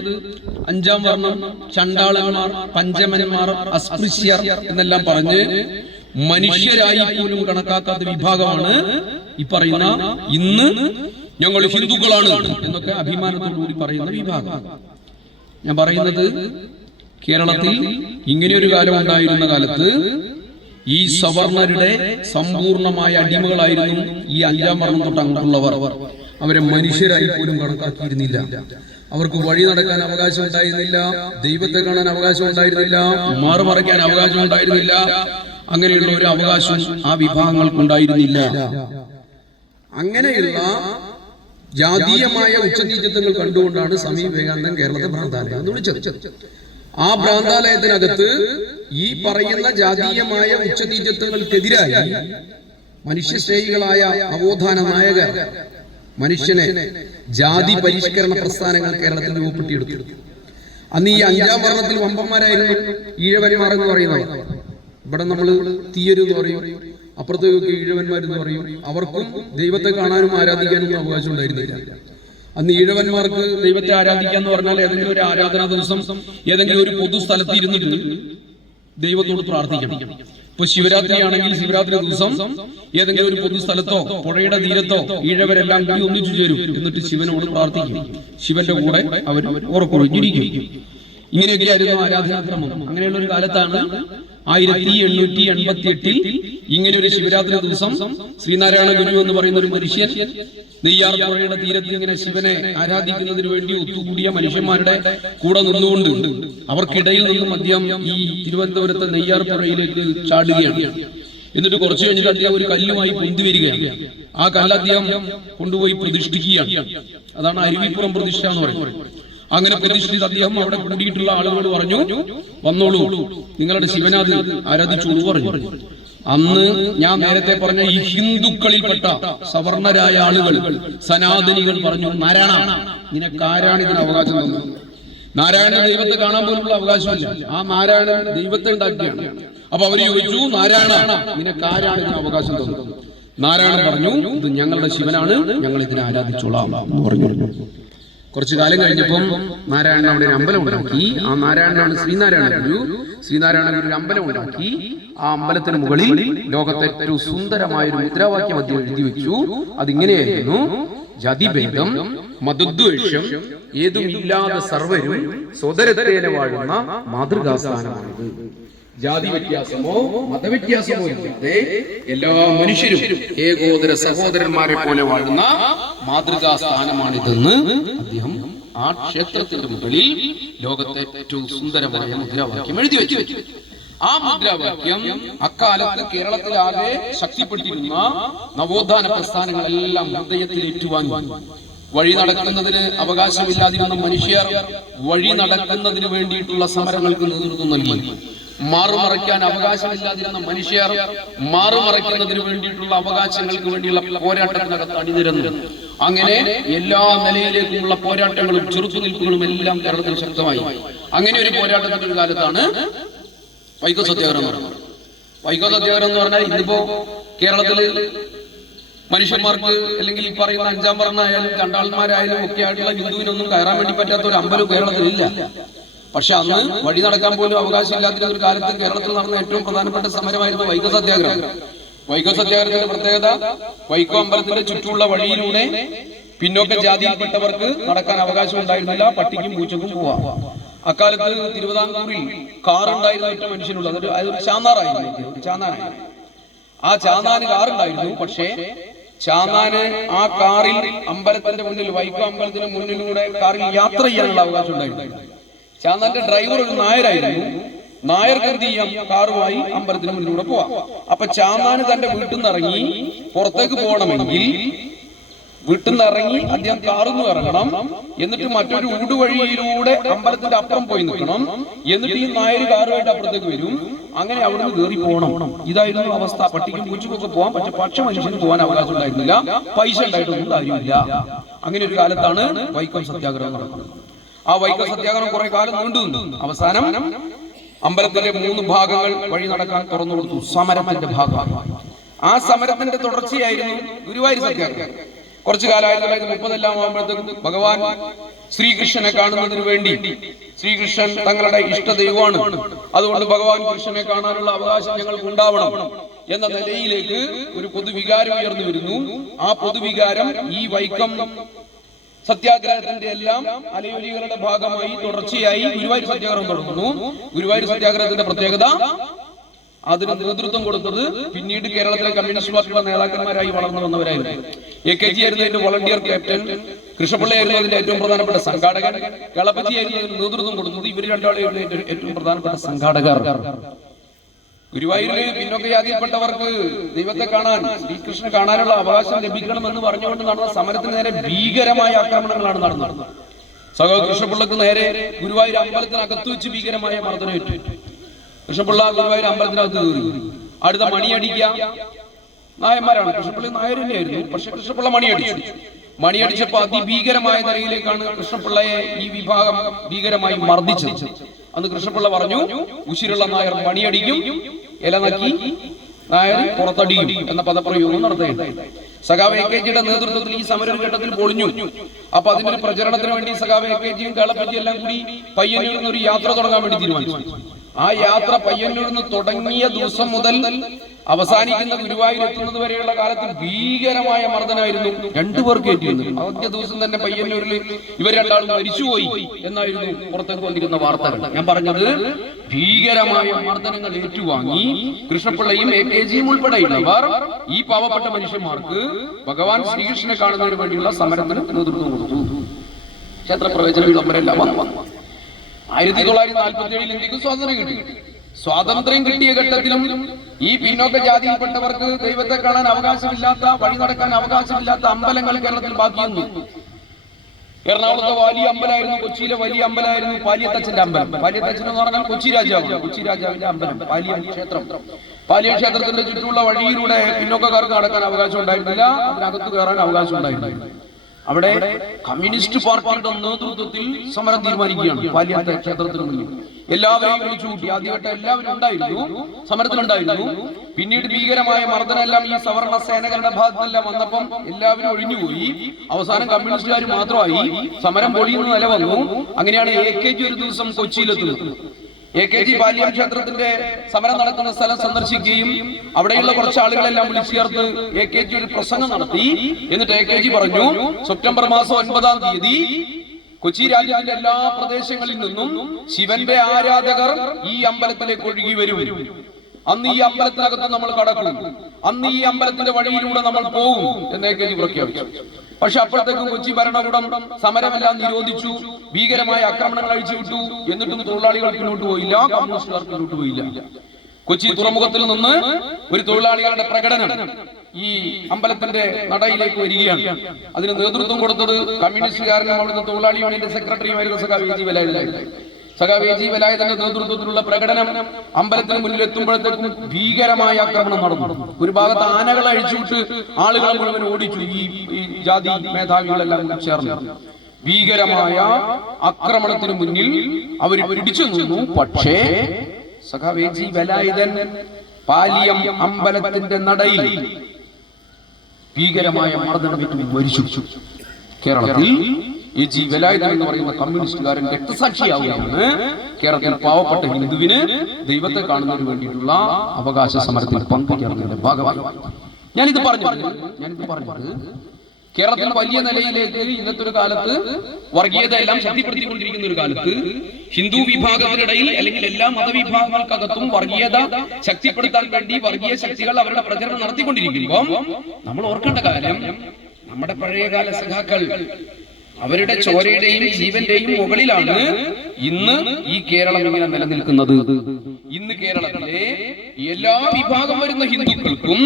5ാം വർണ്ണം, ചണ്ടാളന്മാർ, പഞ്ചമന്മാർ, അസ്പൃശ്യർ എന്നെല്ലാം പറഞ്ഞ് മനുഷ്യരായി പോലും കണക്കാക്കാത്ത വിഭാഗമാണ് ഈ പറയുന്ന ഇന്ന് ഞങ്ങൾ ഹിന്ദുക്കളാണ് എന്നൊക്കെ അഭിമാനത്തോടുകൂടി പറയുന്ന വിഭാഗം. ഞാൻ പറയുന്നത് കേരളത്തിൽ ഇങ്ങനെയൊരു കാലം ഉണ്ടായിരുന്ന കാലത്ത് ഈ സവർണരുടെ സമ്പൂർണമായ അടിമകളായിരുന്നു ഈ 5ാം വർണ്ണം തൊട്ട് അങ്ങോട്ടുള്ളവർ. അവരെ മനുഷ്യരായി പോലും കണക്കാക്കിയിരുന്നില്ല. അവർക്ക് വഴി നടക്കാൻ അവകാശം ഉണ്ടായിരുന്നില്ല, ദൈവത്തെ കാണാൻ അവകാശം ഉണ്ടായിരുന്നില്ല, മാറുമറയ്ക്കാൻ അവകാശം ഉണ്ടായിരുന്നില്ല. അങ്ങനെയുള്ള ഒരു അവകാശം ആ വിഭാഗങ്ങൾക്കുണ്ടായിരുന്നില്ല. അങ്ങനെയുള്ള ജാതീയമായ ഉച്ചനീചത്വങ്ങൾ കണ്ടുകൊണ്ടാണ് സ്വാമി വിവേകാനന്ദൻ കേരളത്തെ ഭ്രാന്താലയം എന്ന് വിളിച്ചത്. ആ ഭ്രാന്താലയത്തിനകത്ത് ഈ പറയുന്ന ജാതീയമായ ഉച്ചനീചത്വങ്ങൾക്കെതിരായി മനുഷ്യസ്നേഹികളായ നവോത്ഥാന നായകർ മനുഷ്യനെ ജാതി പരിഷ്കരണ പ്രസ്ഥാനങ്ങൾ കേരളത്തിൽ രൂപപ്പെടുത്തിയെടുത്തു. അന്ന് ഈ 5ാം വർണ്ണത്തിൽ വമ്പന്മാരായിരുന്നു ഈഴവന്മാർ എന്ന് പറയുന്നവർ. ഇവിടെ നമ്മൾ തീയര് എന്ന് പറയും, അപ്പുറത്തേക്ക് ഈഴവന്മാരെന്ന് പറയും. അവർക്കും ദൈവത്തെ കാണാനും ആരാധിക്കാനും അവകാശം ഉണ്ടായിരുന്നില്ല. അന്ന് ഈഴവന്മാർക്ക് ദൈവത്തെ ആരാധിക്കുക എന്ന് പറഞ്ഞാൽ ഏതെങ്കിലും ഒരു ആരാധനാ ദിവസം ഏതെങ്കിലും ഒരു പൊതുസ്ഥലത്ത് ഇരുന്നിട്ട് ദൈവത്തോട് പ്രാർത്ഥിക്കണം. ഇപ്പൊ ശിവരാത്രി ആണെങ്കിൽ ശിവരാത്രി ദിവസം ഏതെങ്കിലും ഒരു പൊതുസ്ഥലത്തോ പുഴയുടെ തീരത്തോ ഈഴവരെല്ലാം കൂടി ഒന്നിച്ചു ചേരും. എന്നിട്ട് ശിവനോട് പ്രാർത്ഥിക്കും. ശിവന്റെ കൂടെ അവർ ഉറക്കൊഴിഞ്ഞിരിക്കും. ഇങ്ങനെയൊക്കെയായിരുന്നു ആരാധനാക്രമം. അങ്ങനെയുള്ള ഒരു കാലത്താണ് 1888 ഇങ്ങനെ ഒരു ശിവരാത്രി ദിവസം ശ്രീനാരായണ ഗുരു എന്ന് പറയുന്ന ഒരു മനുഷ്യൻ നെയ്യാർപ്പുഴയുടെ തീരത്ത് ഇങ്ങനെ ശിവനെ ആരാധിക്കുന്നതിന് വേണ്ടി ഒത്തുകൂടിയ മനുഷ്യന്മാരുടെ കൂടെ നിന്നുകൊണ്ട് അവർക്കിടയിൽ നിന്നും അദ്ദേഹം ഈ തിരുവനന്തപുരത്തെ നെയ്യാർപ്പുഴയിലേക്ക് ചാടുകയാണ്. എന്നിട്ട് കുറച്ചു കഴിഞ്ഞിട്ട് അദ്ദേഹം ഒരു കല്ലുമായി പൊന്തി വരികയാണ്. ആ കല്ല് അദ്ദേഹം കൊണ്ടുപോയി പ്രതിഷ്ഠിക്കുകയാണ്. അതാണ് അരുവിപ്പുറം പ്രതിഷ്ഠ എന്ന് പറയുന്നത്. അങ്ങനെ പ്രതിഷ്ഠിച്ച് അദ്ദേഹം അവിടെ കൂടിയിട്ടുള്ള ആളുകളോട് പറഞ്ഞു, വന്നോളൂ, നിങ്ങളുടെ ശിവനാഥ് ആരാധിച്ചോളൂ പറഞ്ഞു. അന്ന് ഞാൻ നേരത്തെ പറഞ്ഞ ഈ ഹിന്ദുക്കളിൽപ്പെട്ട സവർണരായ ആളുകൾ, സനാതനികൾ പറഞ്ഞു, നാരായണ, നിനക്കാരാണ് ഇതിന് അവകാശം തന്നത്? നാരായണ ദൈവത്തെ കാണാൻ പോലുള്ള അവകാശമില്ല. ആ നാരായണൻ ദൈവത്തെ ഉണ്ടാക്കിയാണ്. അപ്പൊ അവര് ചോദിച്ചു, നാരായണ, നിനക്കാരാണ് ഇതിന് അവകാശം തന്നത്? നാരായണൻ പറഞ്ഞു, ഇത് ഞങ്ങളുടെ ശിവനാണ്, ഞങ്ങൾ ഇതിനെ ആരാധിച്ചോളാം എന്ന് പറഞ്ഞു. കുറച്ചു കാലം കഴിഞ്ഞപ്പം നാരായണൻ അവിടെ ഒരു അമ്പലം ഉണ്ടാക്കി. ആ നാരായണനാണ് ശ്രീനാരായണ ഗുരു. ശ്രീനാരായണ ഗുരു ഒരു അമ്പലം ഉണ്ടാക്കി. ആ അമ്പലത്തിന് മുകളിൽ ലോകത്തെ ഏറ്റവും സുന്ദരമായ ഒരു മുദ്രാവാക്യം അദ്ദേഹം എഴുതി വെച്ചു. അതിങ്ങനെയായിരുന്നു: ജാതിഭേദം മതദ്വേഷം ഏതുമില്ലാതെ സർവരും സോദരത്തേനെ വാഴുന്ന മാതൃകാസ്ഥാനമാണിത്. ജാതി വ്യത്യാസമോ മതവ്യത്യാസമോ ഇല്ലാതെ എല്ലാ മനുഷ്യരും ഏകോദര സഹോദരന്മാരെ പോലെ വാഴുന്ന മാതൃകാ സ്ഥാനമാണിതെന്ന് അദ്ദേഹം ആ ക്ഷേത്രത്തിന്റെ മുകളിൽ ലോകത്തെ ഏറ്റവും സുന്ദരമായ മുദ്രാവാക്യം എഴുതി വെച്ചു. ആ മുദ്രാവാക്യം അക്കാലത്ത് കേരളത്തിലാകെ ശക്തിപ്പെട്ടിരുന്ന നവോത്ഥാന പ്രസ്ഥാനങ്ങളെല്ലാം ഹൃദയത്തിൽ ഏറ്റുവാങ്ങി. വഴി നടക്കുന്നതിന് അവകാശമില്ലാതിരുന്ന മനുഷ്യർ വഴി നടക്കുന്നതിന് വേണ്ടിയിട്ടുള്ള സമരങ്ങൾക്ക് നേതൃത്വം നൽകി. മാറുമറയ്ക്കാൻ അവകാശമില്ലാതിരുന്ന മനുഷ്യർ മാറുമറയ്ക്കുന്നതിന് വേണ്ടിയിട്ടുള്ള അവകാശങ്ങൾക്ക് വേണ്ടിയുള്ള പോരാട്ടത്തിനകത്ത് അണിനിരന്നു. അങ്ങനെ എല്ലാ നിലയിലേക്കുമുള്ള പോരാട്ടങ്ങളും ചെറുത്തുനിൽപ്പുകളും എല്ലാം കേരളത്തിൽ ശക്തമായി. അങ്ങനെ ഒരു പോരാട്ടത്തിന്റെ ഒരു കാലത്താണ് വൈക്കം സത്യാഗ്രഹം എന്ന് പറയുന്നത്. വൈക്കം സത്യാഗ്രഹം എന്ന് പറഞ്ഞാൽ ഇന്നിപ്പോ കേരളത്തില് മനുഷ്യന്മാർക്ക് അല്ലെങ്കിൽ ഈ പറയുന്ന അഞ്ചാം പറഞ്ഞായാലും ചണ്ടാളന്മാരായാലും ഒക്കെ ആയിട്ടുള്ള ഹിന്ദുവിനൊന്നും കയറാൻ വേണ്ടി പറ്റാത്ത ഒരു അമ്പലം കേരളത്തിലില്ല. പക്ഷെ അന്ന് വഴി നടക്കാൻ പോലും അവകാശമില്ലാതിരുന്ന ഒരു കാലത്ത് കേരളത്തിൽ നടന്ന ഏറ്റവും പ്രധാനപ്പെട്ട സമരമായിരുന്നു വൈക്കം സത്യാഗ്രഹം. വൈക്കം സത്യാഗ്രഹത്തിന്റെ പ്രത്യേകത, വൈക്കം അമ്പലത്തിന്റെ ചുറ്റുമുള്ള വഴിയിലൂടെ പിന്നോക്ക ജാതിയിൽപ്പെട്ടവർക്ക് നടക്കാൻ അവകാശം ഉണ്ടായിരുന്നില്ല. പട്ടിക്കും പൂച്ചക്കും പോവാം. അക്കാലത്ത് തിരുവിതാംകൂറിൽ കാറുണ്ടായിരുന്ന ഏറ്റവും മനുഷ്യനുള്ളത് അതൊരു ചാന്നാറായിരുന്നു. ചാന്നാനായിരുന്നു. ആ ചാന്നാന് കാറുണ്ടായിരുന്നു. പക്ഷേ ചാന്നാന് ആ കാറിൽ അമ്പലത്തിന്റെ മുന്നിൽ, വൈക്കം അമ്പലത്തിന് മുന്നിലൂടെ കാറിൽ യാത്ര ചെയ്യാനുള്ള അവകാശം ഉണ്ടായിരുന്നു. ചാന്നാന്റെ ഡ്രൈവർ ഒരു നായരായിരുന്നു. നായർക്ക് എന്ത് ചെയ്യാം? കാറുമായി അമ്പലത്തിന് മുന്നിലൂടെ പോവാം. അപ്പൊ ചാന്നാന് തന്റെ വീട്ടിൽ നിന്ന് ഇറങ്ങി പുറത്തേക്ക് പോകണമെങ്കിൽ വീട്ടിൽ നിന്ന് ഇറങ്ങി അദ്ദേഹം കാറിന്ന് ഇറങ്ങണം. എന്നിട്ട് മറ്റൊരു ഊടുവഴിയിലൂടെ അമ്പലത്തിന്റെ അപ്പുറം പോയി നിൽക്കണം. എന്നിട്ട് ഈ നായര് കാറുമായിട്ട് അപ്പുറത്തേക്ക് വരും. അങ്ങനെ അവിടുന്ന് കയറി പോകണം. ഇതായിരുന്നു അവസ്ഥ. പട്ടിക്കും പൂച്ചക്കൊക്കെ പോകാൻ, പക്ഷെ പക്ഷ മനുഷ്യന് പോകാൻ അവകാശം ഉണ്ടായിരുന്നില്ല. പൈസ ഉണ്ടായിട്ടൊന്നും കാര്യമില്ല. അങ്ങനെ ഒരു കാലത്താണ് വൈക്കം സത്യാഗ്രഹം നടക്കുന്നത്. ആ വൈക്കം സത്യാഗ്രഹം കുറെ കാലം നീണ്ടു നിന്നു. അവസാനം അമ്പലത്തിലെ 3 ഭാഗങ്ങൾ വഴി നടക്കാൻ തുറന്നു കൊടുത്തു. സമരത്തിന്റെ ഭാഗമാണ്. ആ സമരത്തിന്റെ തുടർച്ചയായിരുന്നു ഗുരുവായൂർ സത്യാഗ്രഹം. കുറച്ചു കാലം 1930 ആകുമ്പോഴത്തേക്കും ഭഗവാൻ ശ്രീകൃഷ്ണനെ കാണുന്നതിന് വേണ്ടി, ശ്രീകൃഷ്ണൻ തങ്ങളുടെ ഇഷ്ട ദൈവമാണ്, അതുകൊണ്ട് ഭഗവാൻ കൃഷ്ണനെ കാണാനുള്ള അവകാശം ഞങ്ങൾക്ക് ഉണ്ടാവണം എന്ന നിലയിലേക്ക് ഒരു പൊതുവികാരം ഉയർന്നു വരുന്നു. ആ പൊതുവികാരം ഈ വൈക്കം സത്യാഗ്രഹത്തിന്റെ എല്ലാം അലയൊലികളുടെ ഭാഗമായി തുടർച്ചയായി ഗുരുവായൂർ സത്യാഗ്രഹം തുടങ്ങുന്നു. ഗുരുവായൂർ സത്യാഗ്രഹത്തിന്റെ പ്രത്യേകത, അതിന് നേതൃത്വം കൊടുത്തത് പിന്നീട് കേരളത്തിലെ കമ്മ്യൂണിസ്റ്റ് പാർട്ടിയുടെ നേതാക്കന്മാരായി വളർന്നു വന്നവരായിരുന്നു. AKG ആയിരുന്നു അതിന്റെ വോളണ്ടിയർ ക്യാപ്റ്റൻ, കൃഷ്ണപിള്ളയായിരുന്നു അതിന്റെ ഏറ്റവും പ്രധാനപ്പെട്ട സംഘാടകൻ, കളപ്പച്ചി ആയിരുന്നു അതിന് നേതൃത്വം കൊടുത്തത്. ഇവർ രണ്ടാളായിരുന്നു ഏറ്റവും പ്രധാനപ്പെട്ട സംഘാടകർ. ഗുരുവായൂരിൽ പിന്നോക്ക ജാതിയിൽപ്പെട്ടവർക്ക് ദൈവത്തെ കാണാൻ, ശ്രീകൃഷ്ണനെ കാണാനുള്ള അവകാശം ലഭിക്കണമെന്ന് പറഞ്ഞുകൊണ്ട് നടന്ന സമരത്തിന് നേരെ ഭീകരമായ ആക്രമണങ്ങളാണ് നടന്നത്. സഹോ കൃഷ്ണപിള്ളക്ക് നേരെ ഗുരുവായൂർ അമ്പലത്തിനകത്ത് വെച്ച് ഭീകരമായ മർദ്ദനമേറ്റു. കൃഷ്ണപിള്ള ഗുരുവായൂർ അമ്പലത്തിനകത്ത് കയറി. അടുത്ത മണിയടിക്കുക നായന്മാരാണ്. കൃഷ്ണപിള്ള നായർ തന്നെയായിരുന്നു. പക്ഷെ കൃഷ്ണപിള്ള മണിയടിച്ചപ്പോ അതിഭീകരമായ നിലയിലേക്കാണ് കൃഷ്ണപിള്ളയെ ഈ വിഭാഗം ഭീകരമായി മർദ്ദിച്ചത്. അന്ന് കൃഷ്ണപിള്ള പറഞ്ഞു, ഉശിരുള്ള നായർ മണിയടിക്കും, ഇല നക്കി നായർ പുറത്തടിയും എന്ന പദപ്രയോഗം നടത്തുകയുണ്ടായി. സഖാവ് AKG-യുടെ നേതൃത്വത്തിൽ ഈ സമരം ഘട്ടത്തിൽ പൊളിഞ്ഞു. അപ്പൊ അതിനൊരു പ്രചരണത്തിന് വേണ്ടി സഖാവ് AKG-യും കേളപ്പജിയും എല്ലാം കൂടി പയ്യന്നൂരിൽ നിന്ന് ഒരു യാത്ര തുടങ്ങാൻ വേണ്ടി തീരുമാനിച്ചു. ആ യാത്ര പയ്യന്നൂരിൽ നിന്ന് തുടങ്ങിയ ദിവസം മുതൽ അവസാനിക്കുന്ന ഗുരുവായൂർ എത്തുന്നത് വരെയുള്ള കാലത്ത് ഭീകരമായ മർദ്ദനായിരുന്നു. രണ്ടുപേർക്ക് ഏറ്റിരുന്നു. ആദ്യ ദിവസം തന്നെ പയ്യന്നൂരിൽ ഇവർ രണ്ടാളും മരിച്ചുപോയി എന്നായിരുന്നു പുറത്തേക്ക് വന്നിരുന്ന വാർത്തകൾ. ഞാൻ പറഞ്ഞത് ഭീകരമായ മർദ്ദനങ്ങൾ ഏറ്റുവാങ്ങി കൃഷ്ണപിള്ളയും AKG-യും ഉൾപ്പെടെയുള്ളവർ ഈ പാവപ്പെട്ട മനുഷ്യന്മാർക്ക് ഭഗവാൻ ശ്രീകൃഷ്ണനെ കാണുന്നതിന് വേണ്ടിയുള്ള സമരത്തിന് നേതൃത്വം കൊടുത്തു. ക്ഷേത്രപ്രവേശന വിളംബരെല്ലാം വന്നു. 1947 ഇന്ത്യക്ക് സ്വാതന്ത്ര്യം കിട്ടി. സ്വാതന്ത്ര്യം കിട്ടിയ ഘട്ടത്തിലും ഈ പിന്നോക്ക ജാതിയിൽപ്പെട്ടവർക്ക് ദൈവത്തെ കാണാൻ അവകാശമില്ലാത്ത, വഴി നടക്കാൻ അവകാശമില്ലാത്ത അമ്പലങ്ങൾ കേരളത്തിൽ ബാക്കിയുന്നു. എറണാകുളത്തെ വലിയ അമ്പലമായിരുന്നു, കൊച്ചിയിലെ വലിയ അമ്പലമായിരുന്നു പാലിയത്തച്ഛന്റെ അമ്പലം. പാലിയത്തച്ഛൻ എന്ന് പറഞ്ഞാൽ കൊച്ചി രാജാവ്, കൊച്ചി രാജാവിന്റെ അമ്പലം പാലിയ ക്ഷേത്രം. പാലിയ ക്ഷേത്രത്തിന്റെ ചുറ്റുമുള്ള വഴിയിലൂടെ പിന്നോക്കക്കാർക്ക് നടക്കാൻ അവകാശം ഉണ്ടായിരുന്നില്ല, അതിനകത്ത് കയറാൻ അവകാശം ഉണ്ടായിരുന്നില്ല. അവിടെ കമ്മ്യൂണിസ്റ്റ് പാർട്ടിയുടെ നേതൃത്വത്തിൽ സമരം തീരുമാനിക്കുകയാണ്. പാലിയത്തെ ക്ഷേത്രത്തിന് മുന്നിൽ എല്ലാവരെയും വിളിച്ചു കൂട്ടി. ആദ്യമായിട്ട് എല്ലാവരും ഉണ്ടായിരുന്നു, സമരത്തിലുണ്ടായിരുന്നു. പിന്നീട് ഭീകരമായ മർദ്ദനെല്ലാം ഈ സവർണ സേനകളുടെ ഭാഗത്തെല്ലാം വന്നപ്പം എല്ലാവരും ഒഴിഞ്ഞുപോയി. അവസാനം കമ്മ്യൂണിസ്റ്റുകാർ മാത്രമായി. സമരം പൊളിയുന്ന നില വന്നു. അങ്ങനെയാണ് AKG ഒരു ദിവസം കൊച്ചിയിലെത്തുന്നത്. AKG പാലിയം ക്ഷേത്രത്തിന്റെ സമരം നടക്കുന്ന സ്ഥലം സന്ദർശിക്കുകയും അവിടെയുള്ള കുറച്ച് ആളുകളെല്ലാം വിളിച്ചു ചേർത്ത് AKG ഒരു പ്രസംഗം നടത്തി. എന്നിട്ട് AKG പറഞ്ഞു, സെപ്റ്റംബർ മാസം 9-ാം തീയതി കൊച്ചി രാജ്യത്തിന്റെ എല്ലാ പ്രദേശങ്ങളിൽ നിന്നും ശിവന്റെ ആരാധകർ ഈ അമ്പലത്തിലേക്ക് ഒഴുകി വരും. അന്ന് ഈ അമ്പലത്തിനകത്ത് നമ്മൾ കടക്കും, അന്ന് ഈ അമ്പലത്തിന്റെ വഴിയിലൂടെ നമ്മൾ പോകും എന്ന് AKG പ്രഖ്യാപിച്ചു. പക്ഷെ അപ്പോഴത്തേക്കും കൊച്ചി ഭരണകൂടം സമരമെല്ലാം നിരോധിച്ചു, ഭീകരമായ ആക്രമണങ്ങൾ അഴിച്ചുവിട്ടു. എന്നിട്ടും തൊഴിലാളികൾ പിന്നോട്ട് പോയില്ല, കമ്മ്യൂണിസ്റ്റുകാർ പിന്നോട്ട് പോയില്ല. കൊച്ചി തുറമുഖത്തിൽ നിന്ന് ഒരു തൊഴിലാളികളുടെ പ്രകടനം ഈ അമ്പലത്തിന്റെ നടയിലേക്ക് വരികയാണ്. അതിന് നേതൃത്വം കൊടുത്തത് കമ്മ്യൂണിസ്റ്റുകാരനും അവിടുത്തെ തൊഴിലാളി യൂണിയന്റെ സെക്രട്ടറിയുമായിരുന്ന സഖാവ് AG വേലായുധനായിരുന്നു. സഖാവ് AG വേലായുധന്റെ നേതൃത്വത്തിലുള്ള പ്രകടനം അമ്പലത്തിന് മുന്നിൽ എത്തുമ്പോഴത്തേക്കും ഭീകരമായ ആക്രമണം നടന്നു. ഒരു ഭാഗത്ത് ആനകളെ അഴിച്ചുവിട്ട് ആളുകളെ മുഴുവൻ ഓടിച്ചു. ഈ ജാതി മേധാവികളെല്ലാം ചേർന്ന് ഭീകരമായ ആക്രമണത്തിന് മുന്നിൽ അവർ പിടിച്ചു നിന്നു. പക്ഷേ സഖാവ് AG വേലായുധൻ പാലിയം അമ്പലത്തിന്റെ നടയിൽ ഭീകരമായ മർദ്ദനമേറ്റ് മരിച്ചു. കേരളത്തിൽ AG വേലായുധൻ എന്ന് പറയുന്ന കമ്മ്യൂണിസ്റ്റുകാരൻ രക്തസാക്ഷിയാവുകയാണ്. കേരളത്തിൽ പാവപ്പെട്ട ഹിന്ദുവിന് ദൈവത്തെ കാണുന്നതിന് വേണ്ടിയിട്ടുള്ള അവകാശ സമരത്തിൽ പങ്കുചേർന്നതിന്റെ ഭാഗമായി ഞാനിത് പറഞ്ഞത് കേരളത്തിൽ വലിയ നിലയിലേക്ക് ഇന്നത്തെ ഒരു കാലത്ത് വർഗീയത എല്ലാം ശക്തിപ്പെടുത്തിക്കൊണ്ടിരിക്കുന്ന ഒരു കാലത്ത് ഹിന്ദു വിഭാഗത്തിനിടയിൽ അല്ലെങ്കിൽ എല്ലാ മതവിഭാഗങ്ങൾക്കകത്തും വർഗീയത ശക്തിപ്പെടുത്താൻ വേണ്ടി വർഗീയ ശക്തികൾ അവരുടെ പ്രചരണം നടത്തിക്കൊണ്ടിരിക്കുമ്പോൾ നമ്മൾ ഓർക്കേണ്ട കാര്യം, നമ്മുടെ പഴയകാല സഖാക്കൾ അവരുടെ ചോരയുടെയും ജീവന്റെയും മുകളിലാണ് ഇന്ന് ഈ കേരളം ഇങ്ങനെ നിലനിൽക്കുന്നത്. ഇന്ന് കേരളത്തിലെ എല്ലാ വിഭാഗം വരുന്ന ഹിന്ദുക്കൾക്കും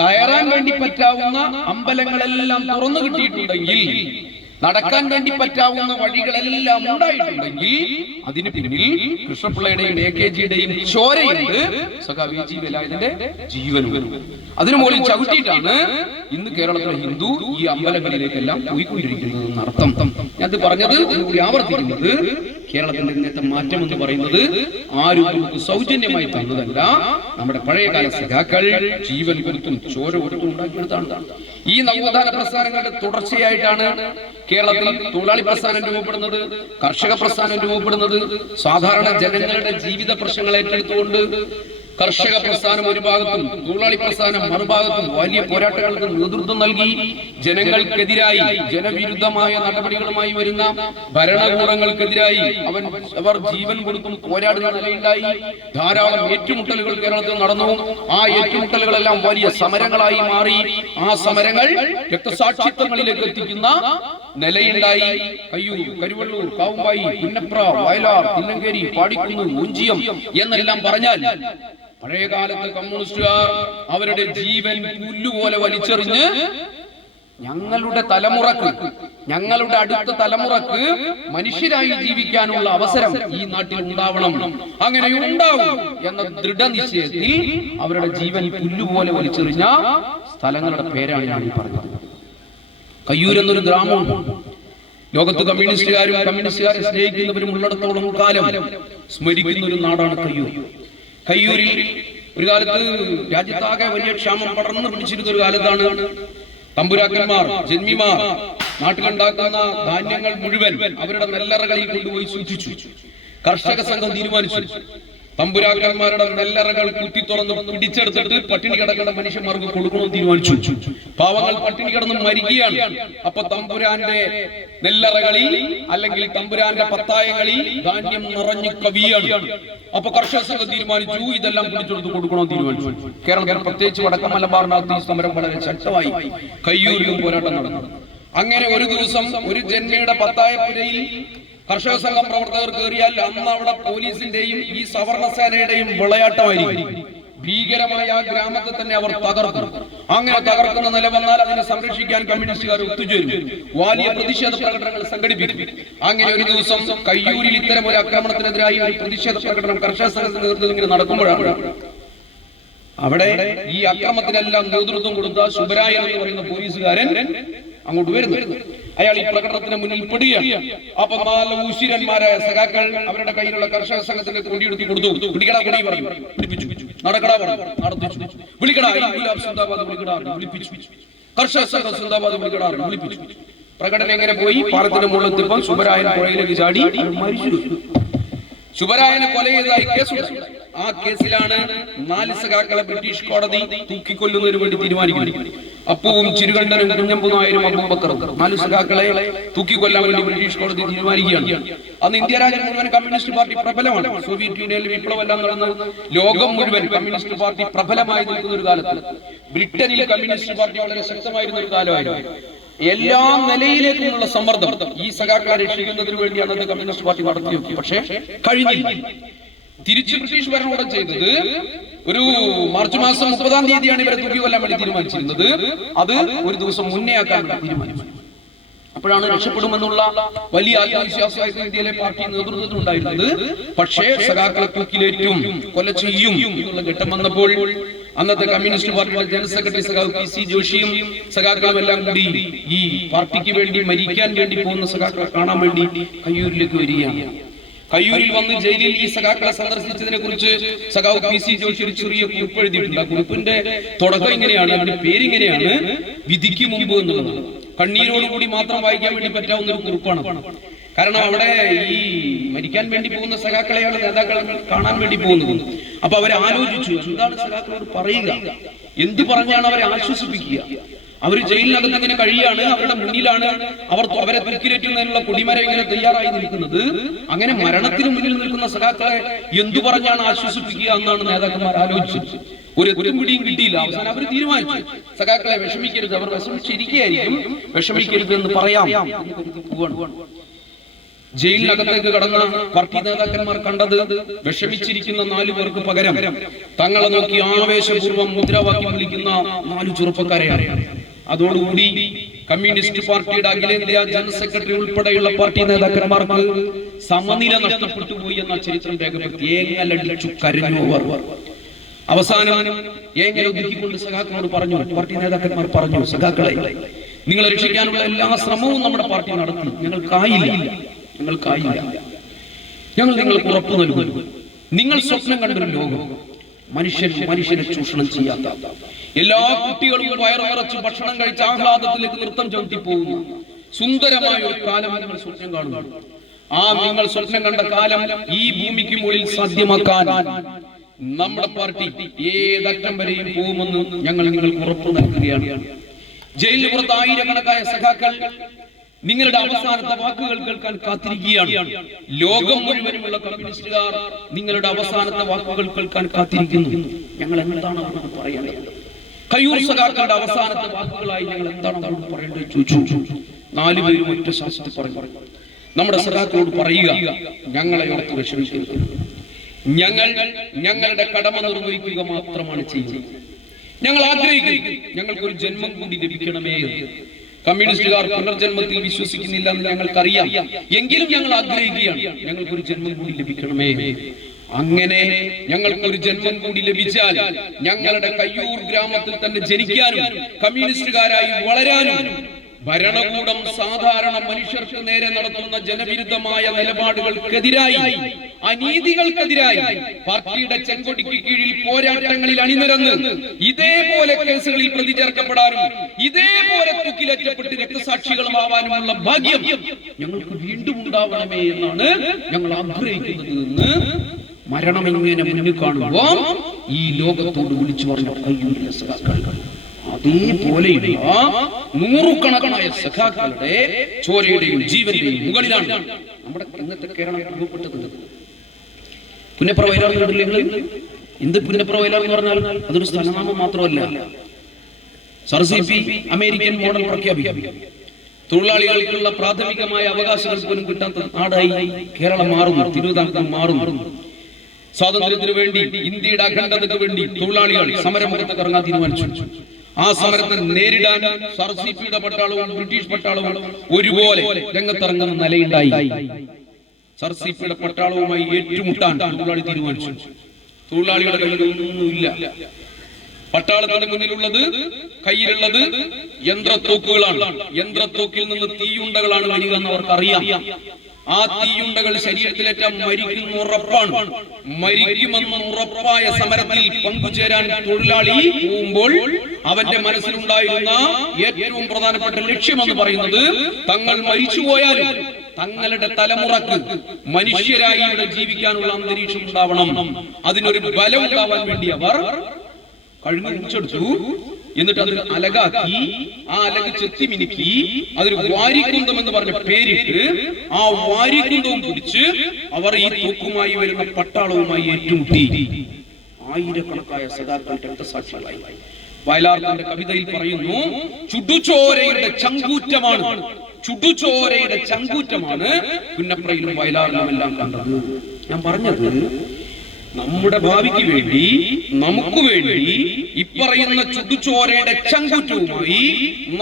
കയറാൻ വേണ്ടി പറ്റാവുന്ന അമ്പലങ്ങളെല്ലാം തുറന്നു കിട്ടിയിട്ടുണ്ടെങ്കിൽ, നടക്കാൻ വേണ്ടി പറ്റാവുന്ന വഴികളെല്ലാം ഉണ്ടായിട്ടുണ്ടെങ്കിൽ അതിന് പിന്നിൽ കൃഷ്ണപിള്ളയുടെയും AKG-യുടെയും ചോരയുണ്ട്, സഖാവ് AG വേലായുധന്റെ ജീവനും. അതിനു മുകളിൽ ചവിട്ടിയിട്ടാണ് ഇന്ന് കേരളത്തിലെ ഹിന്ദു ഈ അമ്പലങ്ങളിലേക്കെല്ലാം പോയിക്കൊണ്ടിരിക്കുന്നത് എന്നർത്ഥം. ഞാൻ പറഞ്ഞത് ഒന്നുകൂടി ആവർത്തിക്കുന്നത്, കേരളത്തിന്റെ ഇന്നത്തെ മാറ്റം എന്ന് പറയുന്നത് ആരും നമുക്ക് സൗജന്യമായി തന്നതല്ല. നമ്മുടെ പഴയകാല സഖാക്കൾ ജീവൻ കൊടുത്തും ചോര കൊടുത്തും ഉണ്ടാക്കിയെടുത്താണ്. ഈ നവോത്ഥാന പ്രസ്ഥാനങ്ങളുടെ തുടർച്ചയായിട്ടാണ് കേരളത്തിൽ തൊഴിലാളി പ്രസ്ഥാനം രൂപപ്പെടുന്നത്, കർഷക പ്രസ്ഥാനം രൂപപ്പെടുന്നത്. സാധാരണ ജനങ്ങളുടെ ജീവിത പ്രശ്നങ്ങൾ ഏറ്റെടുത്തുകൊണ്ട് കർഷക പ്രസ്ഥാനം ഒരു ഭാഗത്തും തൊഴിലാളി പ്രസ്ഥാനം മറുഭാഗത്തും വലിയ പോരാട്ടങ്ങൾക്ക് നേതൃത്വം നൽകി ജനങ്ങൾക്കെതിരായി ജനവിരുദ്ധമായ നടപടികളുമായി വരുന്ന ഭരണകൂടങ്ങൾക്കെതിരായി അവർ ജീവൻ കൊടുത്തും പോരാടുന്ന നിലയുണ്ടായി. ധാരാളം ഏറ്റുമുട്ടലുകൾ കേരളത്തിൽ നടന്നു. ആ ഏറ്റുമുട്ടലുകളെല്ലാം വലിയ സമരങ്ങളായി മാറി. ആ സമരങ്ങൾ രക്തസാക്ഷിത്വങ്ങളിലേക്ക് എത്തിക്കുന്ന നിലയുണ്ടായി. കയ്യൂർ, കരുവള്ളൂർ, കാവുമ്പായി, പുന്നപ്ര, വയലാർ, തില്ലങ്കേരി, പാടിക്കുന്ന്, ഊഞ്ചിയം എന്നെല്ലാം പറഞ്ഞാൽ പഴയകാലത്ത് കമ്മ്യൂണിസ്റ്റുകാർ അവരുടെ ജീവൻ പുല്ലുപോലെ വലിച്ചെറിഞ്ഞ് ഞങ്ങളുടെ തലമുറക്ക്, ഞങ്ങളുടെ അടുത്ത തലമുറക്ക് മനുഷ്യരായി ജീവിക്കാനുള്ള അവസരം ഈ നാട്ടിൽ ഉണ്ടാവണം, അങ്ങനെ ഉണ്ടാവും എന്ന ദൃഢനിശ്ചയത്തിൽ അവരുടെ ജീവൻ പുല്ലുപോലെ വലിച്ചെറിഞ്ഞ സ്ഥലങ്ങളുടെ പേരാണ് ഞാൻ പറഞ്ഞത്. കയ്യൂർ എന്നൊരു ഗ്രാമമുണ്ട്. ലോകത്ത് കമ്മ്യൂണിസ്റ്റുകാരും കമ്മ്യൂണിസ്റ്റുകാരെ സ്നേഹിക്കുന്നവരും ഉള്ളിടത്തോളം കാലം സ്മരിക്കുന്ന ഒരു നാടാണ് കയ്യൂർ. കയ്യൂരിൽ ഒരു കാലത്ത് രാജ്യത്താകെ വലിയ ക്ഷാമം പടർന്നു പിടിച്ചിരുന്ന ഒരു കാലത്താണ് തമ്പുരാക്കന്മാർ, ജന്മിമാർ നാട്ടിലുണ്ടാക്കുന്ന ധാന്യങ്ങൾ മുഴുവൻ അവരുടെ നെല്ലറകളിൽ കൊണ്ടുപോയി സൂക്ഷിച്ചു. കർഷക സംഘം തീരുമാനിച്ചു, തമ്പുരാക്കന്മാരുടെ നെല്ലറകൾ കുത്തി തുറന്ന് പിടിച്ചെടുത്തിട്ട് പട്ടിണി കിടക്കുന്ന മനുഷ്യന്മാർക്ക് കൊടുക്കണമെന്ന് തീരുമാനിച്ചു. പാവങ്ങൾ പട്ടിണി കിടന്ന് മരിക്കുകയാണ്. അപ്പൊ തമ്പുരാന്റെ നെല്ലറകളിൽ അല്ലെങ്കിൽ തമ്പുരാന്റെ പത്തായങ്ങളിൽ ധാന്യം നിറഞ്ഞു കവിയാണ്. അപ്പൊ കർഷക സംഘം തീരുമാനിച്ചു ഇതെല്ലാം പിടിച്ചെടുത്ത് കൊടുക്കണമെന്ന് തീരുമാനിച്ചു. കേരളത്തിൽ പ്രത്യേകിച്ച് വടക്കൻ മലബാറിനകത്ത് ഈ സമരം വളരെ ശക്തമായി കയ്യൂരിലും പോരാട്ടം നടന്നു. അങ്ങനെ ഒരു ദിവസം ഒരു ജന്മിയുടെ പത്തായപ്പുരയിൽ കർഷക സംഘം പ്രവർത്തകർ കയറിയാൽ അന്ന് അവിടെ പോലീസിന്റെയും ഈ സവർണ സേനയുടെയും വിളയാട്ടമായിരിക്കും. ഭീകരമായ ആ ഗ്രാമത്തെ തന്നെ അവർ തകർക്കും. അങ്ങനെ തകർക്കുന്ന നില വന്നാൽ അതിനെ സംരക്ഷിക്കാൻ കമ്മ്യൂണിസ്റ്റുകാർ ഒത്തുചേരും, വലിയ പ്രതിഷേധ പ്രകടനങ്ങൾ സംഘടിപ്പിക്കും. അങ്ങനെ ഒരു ദിവസം കയ്യൂരിൽ ഇത്തരം ഒരു ആക്രമണത്തിനെതിരായി ഒരു പ്രതിഷേധ പ്രകടനം കർഷക സംഘത്തിന്റെ നേതൃത്വത്തിൽ ഇങ്ങനെ നടക്കുമ്പോഴാണ് അവിടെ ഈ അക്രമത്തിനെല്ലാം നേതൃത്വം കൊടുത്ത ശുഭരായൻ എന്ന് പറയുന്ന പോലീസുകാരൻ അങ്ങോട്ട് വരുന്നു. അയാൾ ഈ പ്രകടനത്തിന് മുന്നിൽ പെടുകയാണ്. അപ്പൊ 4 ഉശിരന്മാരായ സഖാക്കൾ അവരുടെ കയ്യിലുള്ള കർഷക സംഘത്തിന്റെ കൊടിയെടുത്ത് കൊടുത്തു. പിടിക്കടാ കൊടി പറഞ്ഞു, പിടിപ്പിച്ചു. നടക്കടാ പറഞ്ഞു, നടത്തിച്ചു. വിളിക്കടാ സിന്ദാബാദ്, വിളിക്കടാ വിളിപ്പിച്ചു. കർഷക സംഘം സിന്ദാബാദ്, വിളിക്കടാ വിളിപ്പിച്ചു. പ്രകടനം എങ്ങനെ പോയി? പാലത്തിന് മുകളിലെത്തിയപ്പോൾ ശുഭരായൻ പുഴയിലേക്ക് ചാടി മരിച്ചു. ശുഭരായനെ കൊല ചെയ്തതായി കേസുണ്ട്. ആ കേസിലാണ് 4 സഖാക്കളെ ബ്രിട്ടീഷ് കോടതി തൂക്കിക്കൊല്ലുന്നതിന് വേണ്ടി തീരുമാനിക്കുന്നത്. അപ്പവും ചിരുകണ്ഠനും കുഞ്ഞമ്പുനായരും അബൂബക്കറും 4 സഖാക്കളെ തൂക്കിക്കൊല്ലാൻ വേണ്ടി ബ്രിട്ടീഷ് കോടതി തീരുമാനിക്കുകയാണ്. അന്ന് ഇന്ത്യ രാജ്യം മുഴുവൻ കമ്മ്യൂണിസ്റ്റ് പാർട്ടി പ്രബലമാണ്. സോവിയറ്റ് യൂണിയനിൽ വിപ്ലവമെല്ലാം നടന്ന് ലോകം മുഴുവൻ കമ്മ്യൂണിസ്റ്റ് പാർട്ടി പ്രബലമായി നിൽക്കുന്ന ഒരു കാലത്ത് ബ്രിട്ടനിൽ കമ്മ്യൂണിസ്റ്റ് പാർട്ടി വളരെ ശക്തമായിരുന്ന ഒരു കാലമായിരുന്നു. എല്ലാ നിലയിലേക്കുമുള്ള സമ്മർദ്ദം ഈ സഖാക്കളെ രക്ഷിക്കുന്നതിന് വേണ്ടി അന്നത്തെ കമ്മ്യൂണിസ്റ്റ് പാർട്ടി നടത്തി നോക്കി. പക്ഷേ കഴിഞ്ഞില്ല. തിരിച്ച് ബ്രിട്ടീഷ് ഭരണകൂടം ചെയ്തത് ഒരു മാർച്ച് മാസം 30-ാം തീയതിയാണ് ഇവരെ തൂക്കിക്കൊല്ലാൻ വേണ്ടി തീരുമാനിച്ചിരുന്നത്. അത് ഒരു ദിവസം മുന്നേ ആക്കാൻ തീരുമാനിച്ചു. അപ്പോഴാണ് രക്ഷപ്പെടുമെന്നുള്ള വലിയ ആത്മവിശ്വാസമായിരുന്നു ഇന്ത്യയിലെ പാർട്ടി നേതൃത്വത്തിൽ ഉണ്ടായിരുന്നത്. പക്ഷേ സഖാക്കളെ തൂക്കിലേറ്റും കൊല ചെയ്യും എന്നുള്ള ഘട്ടം വന്നപ്പോൾ അന്നത്തെ കമ്മ്യൂണിസ്റ്റ് പാർട്ടിയുടെ ജനറൽ സെക്രട്ടറി സഖാവ് PC ജോഷിയും സഖാക്കളും എല്ലാം കൂടി ഈ പാർട്ടിക്ക് വേണ്ടി മരിക്കാൻ വേണ്ടി പോകുന്ന സഖാക്കളെ കാണാൻ വേണ്ടി കയ്യൂരിലേക്ക് വരികയാണ്. കയ്യൂരിൽ വന്ന് ജയിലിൽ ഈ സഖാക്കളെ സന്ദർശിച്ചതിനെ കുറിച്ച് സഖാവ് PC ജോഷി ഒരു ചെറിയ കുറിപ്പ് എഴുതിയിട്ടുണ്ട്. ആ കുറിപ്പിന്റെ തുടക്കം ഇങ്ങനെയാണ്, അതിന്റെ പേരിങ്ങനെയാണ്, വിധിക്ക് മുമ്പ് എന്നുള്ളത്. കണ്ണീരോടുകൂടി മാത്രം വായിക്കാൻ വേണ്ടി പറ്റാവുന്ന ഒരു കുറിപ്പാണ്. കാരണം അവിടെ ഈ മരിക്കാൻ വേണ്ടി പോകുന്ന സഖാക്കളെയാണ് നേതാക്കൾ കാണാൻ വേണ്ടി പോകുന്നത്. അപ്പൊ അവരെ ആലോചിച്ചു എന്താണ് സഖാക്കളോട് പറയുക, എന്ത് പറഞ്ഞാണ് അവരെ ആശ്വസിപ്പിക്കുക. അവർ ജയിലിനകത്ത് ഇങ്ങനെ കഴിയാണ്, അവരുടെ മുന്നിലാണ് അവരെ തൂക്കിലേറ്റുന്നതിനുള്ള കൊടിമരം ഇങ്ങനെ തയ്യാറായി നിൽക്കുന്നത്. അങ്ങനെ മരണത്തിന് മുന്നിൽ നിൽക്കുന്ന സഖാക്കളെ എന്തു പറഞ്ഞാണ് ആശ്വസിപ്പിക്കുക എന്നാണ് നേതാക്കന്മാർ ആലോചിച്ചത്. ഒരു എത്തും പിടിയും കിട്ടിയില്ല. അവസാനം അവർ തീരുമാനിച്ചു സഖാക്കളെ വിഷമിക്കരുത്, അവർ വിഷമിച്ചിരിക്കുകയായിരിക്കും, വിഷമിക്കരുത് എന്ന് പറയാം എന്ന് കരുതി പോവാണ്. ജയിലിനകത്തേക്ക് കടന്ന പാർട്ടി നേതാക്കന്മാർ കണ്ടത് വിഷമിച്ചിരിക്കുന്ന 4 പേർക്ക് പകരം തങ്ങളെ നോക്കി ആവേശപൂർവ്വം മുദ്രാവാക്യം വിളിക്കുന്ന 4 ചെറുപ്പക്കാരെയാണ്. അതോടുകൂടി കമ്മ്യൂണിസ്റ്റ് പാർട്ടിയുടെ അഖിലേന്ത്യാ ജനറൽ സെക്രട്ടറി ഉൾപ്പെടെയുള്ള പാർട്ടി നേതാക്കന്മാർക്ക് സമനില നഷ്ടപ്പെട്ടു പോയി എന്ന ചരിത്രം രേഖപ്പെടുത്തി. ഏങ്ങലടിച്ചു കരഞ്ഞു അവർ. അവസാനം ഏങ്ങൽ ഒതുക്കിക്കൊണ്ട് സഖാക്കളോട് പറഞ്ഞു, പാർട്ടി നേതാക്കന്മാർ പറഞ്ഞു, സഖാക്കളെ നിങ്ങളെ രക്ഷിക്കാനുള്ള എല്ലാ ശ്രമവും നമ്മുടെ പാർട്ടി നടത്തി, ഞങ്ങൾക്കായില്ല, ഞങ്ങൾ നിങ്ങൾക്ക് ഉറപ്പു നൽകുന്നു. നിങ്ങൾ സ്വപ്നം കണ്ടൊരു ലോകം, മനുഷ്യനെ ചൂഷണം ചെയ്യാത്ത, എല്ലാ കുട്ടികളും വയറു നിറച്ച് ഭക്ഷണം കഴിച്ച് ആഹ്ലാദത്തിലേക്ക് നൃത്തം ചവിട്ടി പോകുന്ന സുന്ദരമായ ഒരു കാലം നിങ്ങൾ സ്വപ്നം കാണുന്നു. ആ നിങ്ങൾ സ്വപ്നം കണ്ട കാലം ഈ ഭൂമിക്ക് മുകളിൽ സാധ്യമാക്കാൻ നമ്മുടെ പാർട്ടി ഏതറ്റം വരെയും പോകുമെന്ന് ഞങ്ങൾ നിങ്ങൾക്ക് ഉറപ്പു നൽകുകയാണ്. ജയിലിന് പുറത്ത് ആയിരക്കണക്കായ സഖാക്കൾ നിങ്ങളുടെ അവസാനത്തെ വാക്കുകൾ കേൾക്കാൻ കാത്തിരിക്കുകയാണ്. ലോകം മുഴുവനുമുള്ള കമ്മ്യൂണിസ്റ്റുകാർ നിങ്ങളുടെ അവസാനത്തെ വാക്കുകൾ കേൾക്കാൻ കാത്തിരിക്കുന്നു. ഞങ്ങൾ എന്താണ് അവരോട് പറയേണ്ടത്? കയ്യൂർ സഖാക്കളുടെ അവസാനത്തെ വാക്കുകളായി ഞങ്ങൾ എന്താണ് അവരോട് പറയേണ്ടത് ചോദിച്ചു. 4 പേരും ഒറ്റ ശാസ്ത്രത്തിൽ പറഞ്ഞു, നമ്മുടെ സഖാക്കളോട് പറയുക, ഞങ്ങളെ ഓർത്ത് വിഷമിക്കരുത്, ഞങ്ങൾ ഞങ്ങളുടെ കടമ നിർവഹിക്കുക മാത്രമാണ് ചെയ്യുന്നത്. ഞങ്ങൾ ആഗ്രഹിക്കുന്നു ഞങ്ങൾക്കൊരു ജന്മം കൂടി ലഭിക്കണമേ. കമ്മ്യൂണിസ്റ്റുകാർ പുനർജന്മത്തിൽ വിശ്വസിക്കുന്നില്ല എന്ന് ഞങ്ങൾക്കറിയാം, എങ്കിലും ഞങ്ങൾ ആഗ്രഹിക്കുകയാണ് ഞങ്ങൾക്കൊരു ജന്മം കൂടി ലഭിക്കണമേ. അങ്ങനെ ഞങ്ങൾക്കൊരു ജന്മം കൂടി ലഭിച്ചാൽ ഞങ്ങളുടെ കയ്യൂർ ഗ്രാമത്തിൽ തന്നെ ജനിക്കാനും കമ്മ്യൂണിസ്റ്റുകാരായി വളരാനും ഭരണകൂടം സാധാരണ മനുഷ്യർക്ക് നേരെ നടത്തുന്ന ജനവിരുദ്ധമായ നിലപാടുകൾക്കെതിരായി, അനീതികൾക്കെതിരായി പാർട്ടിയുടെ ചെങ്കൊടിക്ക് കീഴിൽ പോരാട്ടങ്ങളിൽ അണിനിരന്ന് ഇതേപോലെ കേസുകളിൽ പ്രതി ചേർക്കപ്പെടാനും ഇതേപോലെ തൂക്കിലേറ്റപ്പെട്ട് രക്തസാക്ഷികളുമാവാനുമുള്ള ഭാഗ്യം ഞങ്ങൾക്ക് വീണ്ടും ഉണ്ടാവണമേ എന്നാണ് ഞങ്ങൾ ആഗ്രഹിക്കുന്നത് എന്ന് മരണം ഇങ്ങനെ മുന്നിൽ കാണുമ്പോൾ ഈ ലോകത്തോട് വിളിച്ചു പറഞ്ഞ കയ്യൂരിയ സഖാക്കൾ, അതേപോലെയുള്ള നൂറുകണക്കായ സഖാക്കളുടെ ചോരയുടെയും ജീവന്റെയും മുകളിലാണ് നമ്മുടെ ഇന്നത്തെ കേരളം രൂപപ്പെട്ടത്. പുന്നപ്ര വയലാർ കണ്ടില്ലെങ്കിൽ എന്ത് പുന്നപ്ര വയലാർ എന്ന് പറഞ്ഞാൽ അതൊരു സ്ഥലനാമം മാത്രമല്ല. SRCP അമേരിക്കൻ മോഡൽ പ്രഖ്യാപിക്കും. തൊഴിലാളികൾക്കുള്ള പ്രാഥമികമായ അവകാശങ്ങൾ പോലും കിട്ടാത്ത നാടായി കേരളം മാറുന്നു, തിരുവിതാംകൂർ മാറുന്നു. സ്വാതന്ത്ര്യത്തിന് വേണ്ടി, ഇന്ത്യയുടെ അഖണ്ഡതയ്ക്ക് വേണ്ടി തൊഴിലാളികൾ സമരമുഖത്ത് ഇറങ്ങാൻ തീരുമാനിച്ചു. ആ സമരത്തെ നേരിടാൻ SRCPയുടെ പട്ടാളവും ബ്രിട്ടീഷ് പട്ടാളവും ഒരുപോലെ രംഗത്തിറങ്ങുന്ന നിലയുണ്ടായി. SRCPയുടെ പട്ടാളവുമായി ഏറ്റുമുട്ടാൻ തൊഴിലാളി തീരുമാനിച്ചു. തൊഴിലാളിയുടെ കയ്യിൽ ഒന്നുമില്ല. പട്ടാളത്തിന്റെ മുന്നിലുള്ളത്, കയ്യിലുള്ളത് യന്ത്രത്തോക്കുകളാണ്. യന്ത്രത്തോക്കിൽ നിന്ന് തീയുണ്ടകളാണ് വരിക എന്ന് അവർക്ക് അറിയാം. ആ തീയുണ്ടകൾ ശരീരത്തിലേറ്റാൻ മരിക്കുന്ന ഉറപ്പാണ്. മരിക്കുമെന്ന് ഉറപ്പായ സമരത്തിൽ പങ്കുചേരാൻ തൊഴിലാളി പോകുമ്പോൾ അവന്റെ മനസ്സിലുണ്ടായിരുന്ന ഏറ്റവും പ്രധാനപ്പെട്ട ലക്ഷ്യമെന്ന് പറയുന്നത് തങ്ങൾ മരിച്ചുപോയാലും തങ്ങളുടെ തലമുറക്ക് മനുഷ്യരായി ഇവിടെ ജീവിക്കാനുള്ള അന്തരീക്ഷം ഉണ്ടാവണം. അതിനൊരു ബലം ഉണ്ടാവാൻ വേണ്ടി അവർ കഴിഞ്ഞു മുറിച്ചെടുത്തു. എന്നിട്ട് അത് അലകാക്കി, ആ അലക് ചെത്തി മിനുക്കി അതൊരു വാരിക്കുന്തം എന്ന് പറഞ്ഞ പേരിട്ട് ആ വാരിക്കുന്തവും പിടിച്ച് അവർ ഈ തൂക്കുമായി വരുന്ന പട്ടാളവുമായി ഏറ്റുമുട്ടി. ആയിരക്കണക്കായ സഖാക്കൾ രക്തസാക്ഷികളായി. വയലാറിന്റെ കവിതയിൽ പറയുന്നു, ചുടുചോരയുടെ ചങ്കൂറ്റമാണ്, ചുടുചോരയുടെ ചങ്കൂറ്റമാണ് പുന്നപ്രയിലും വയലാറിലും എല്ലാം കണ്ടത്. ഞാൻ പറഞ്ഞത് നമ്മുടെ ഭാവിക്ക് വേണ്ടി, നമുക്ക് വേണ്ടി ഇപ്പറയുന്ന ചുടുചോരയുടെ ചങ്കൂറ്റവുമായി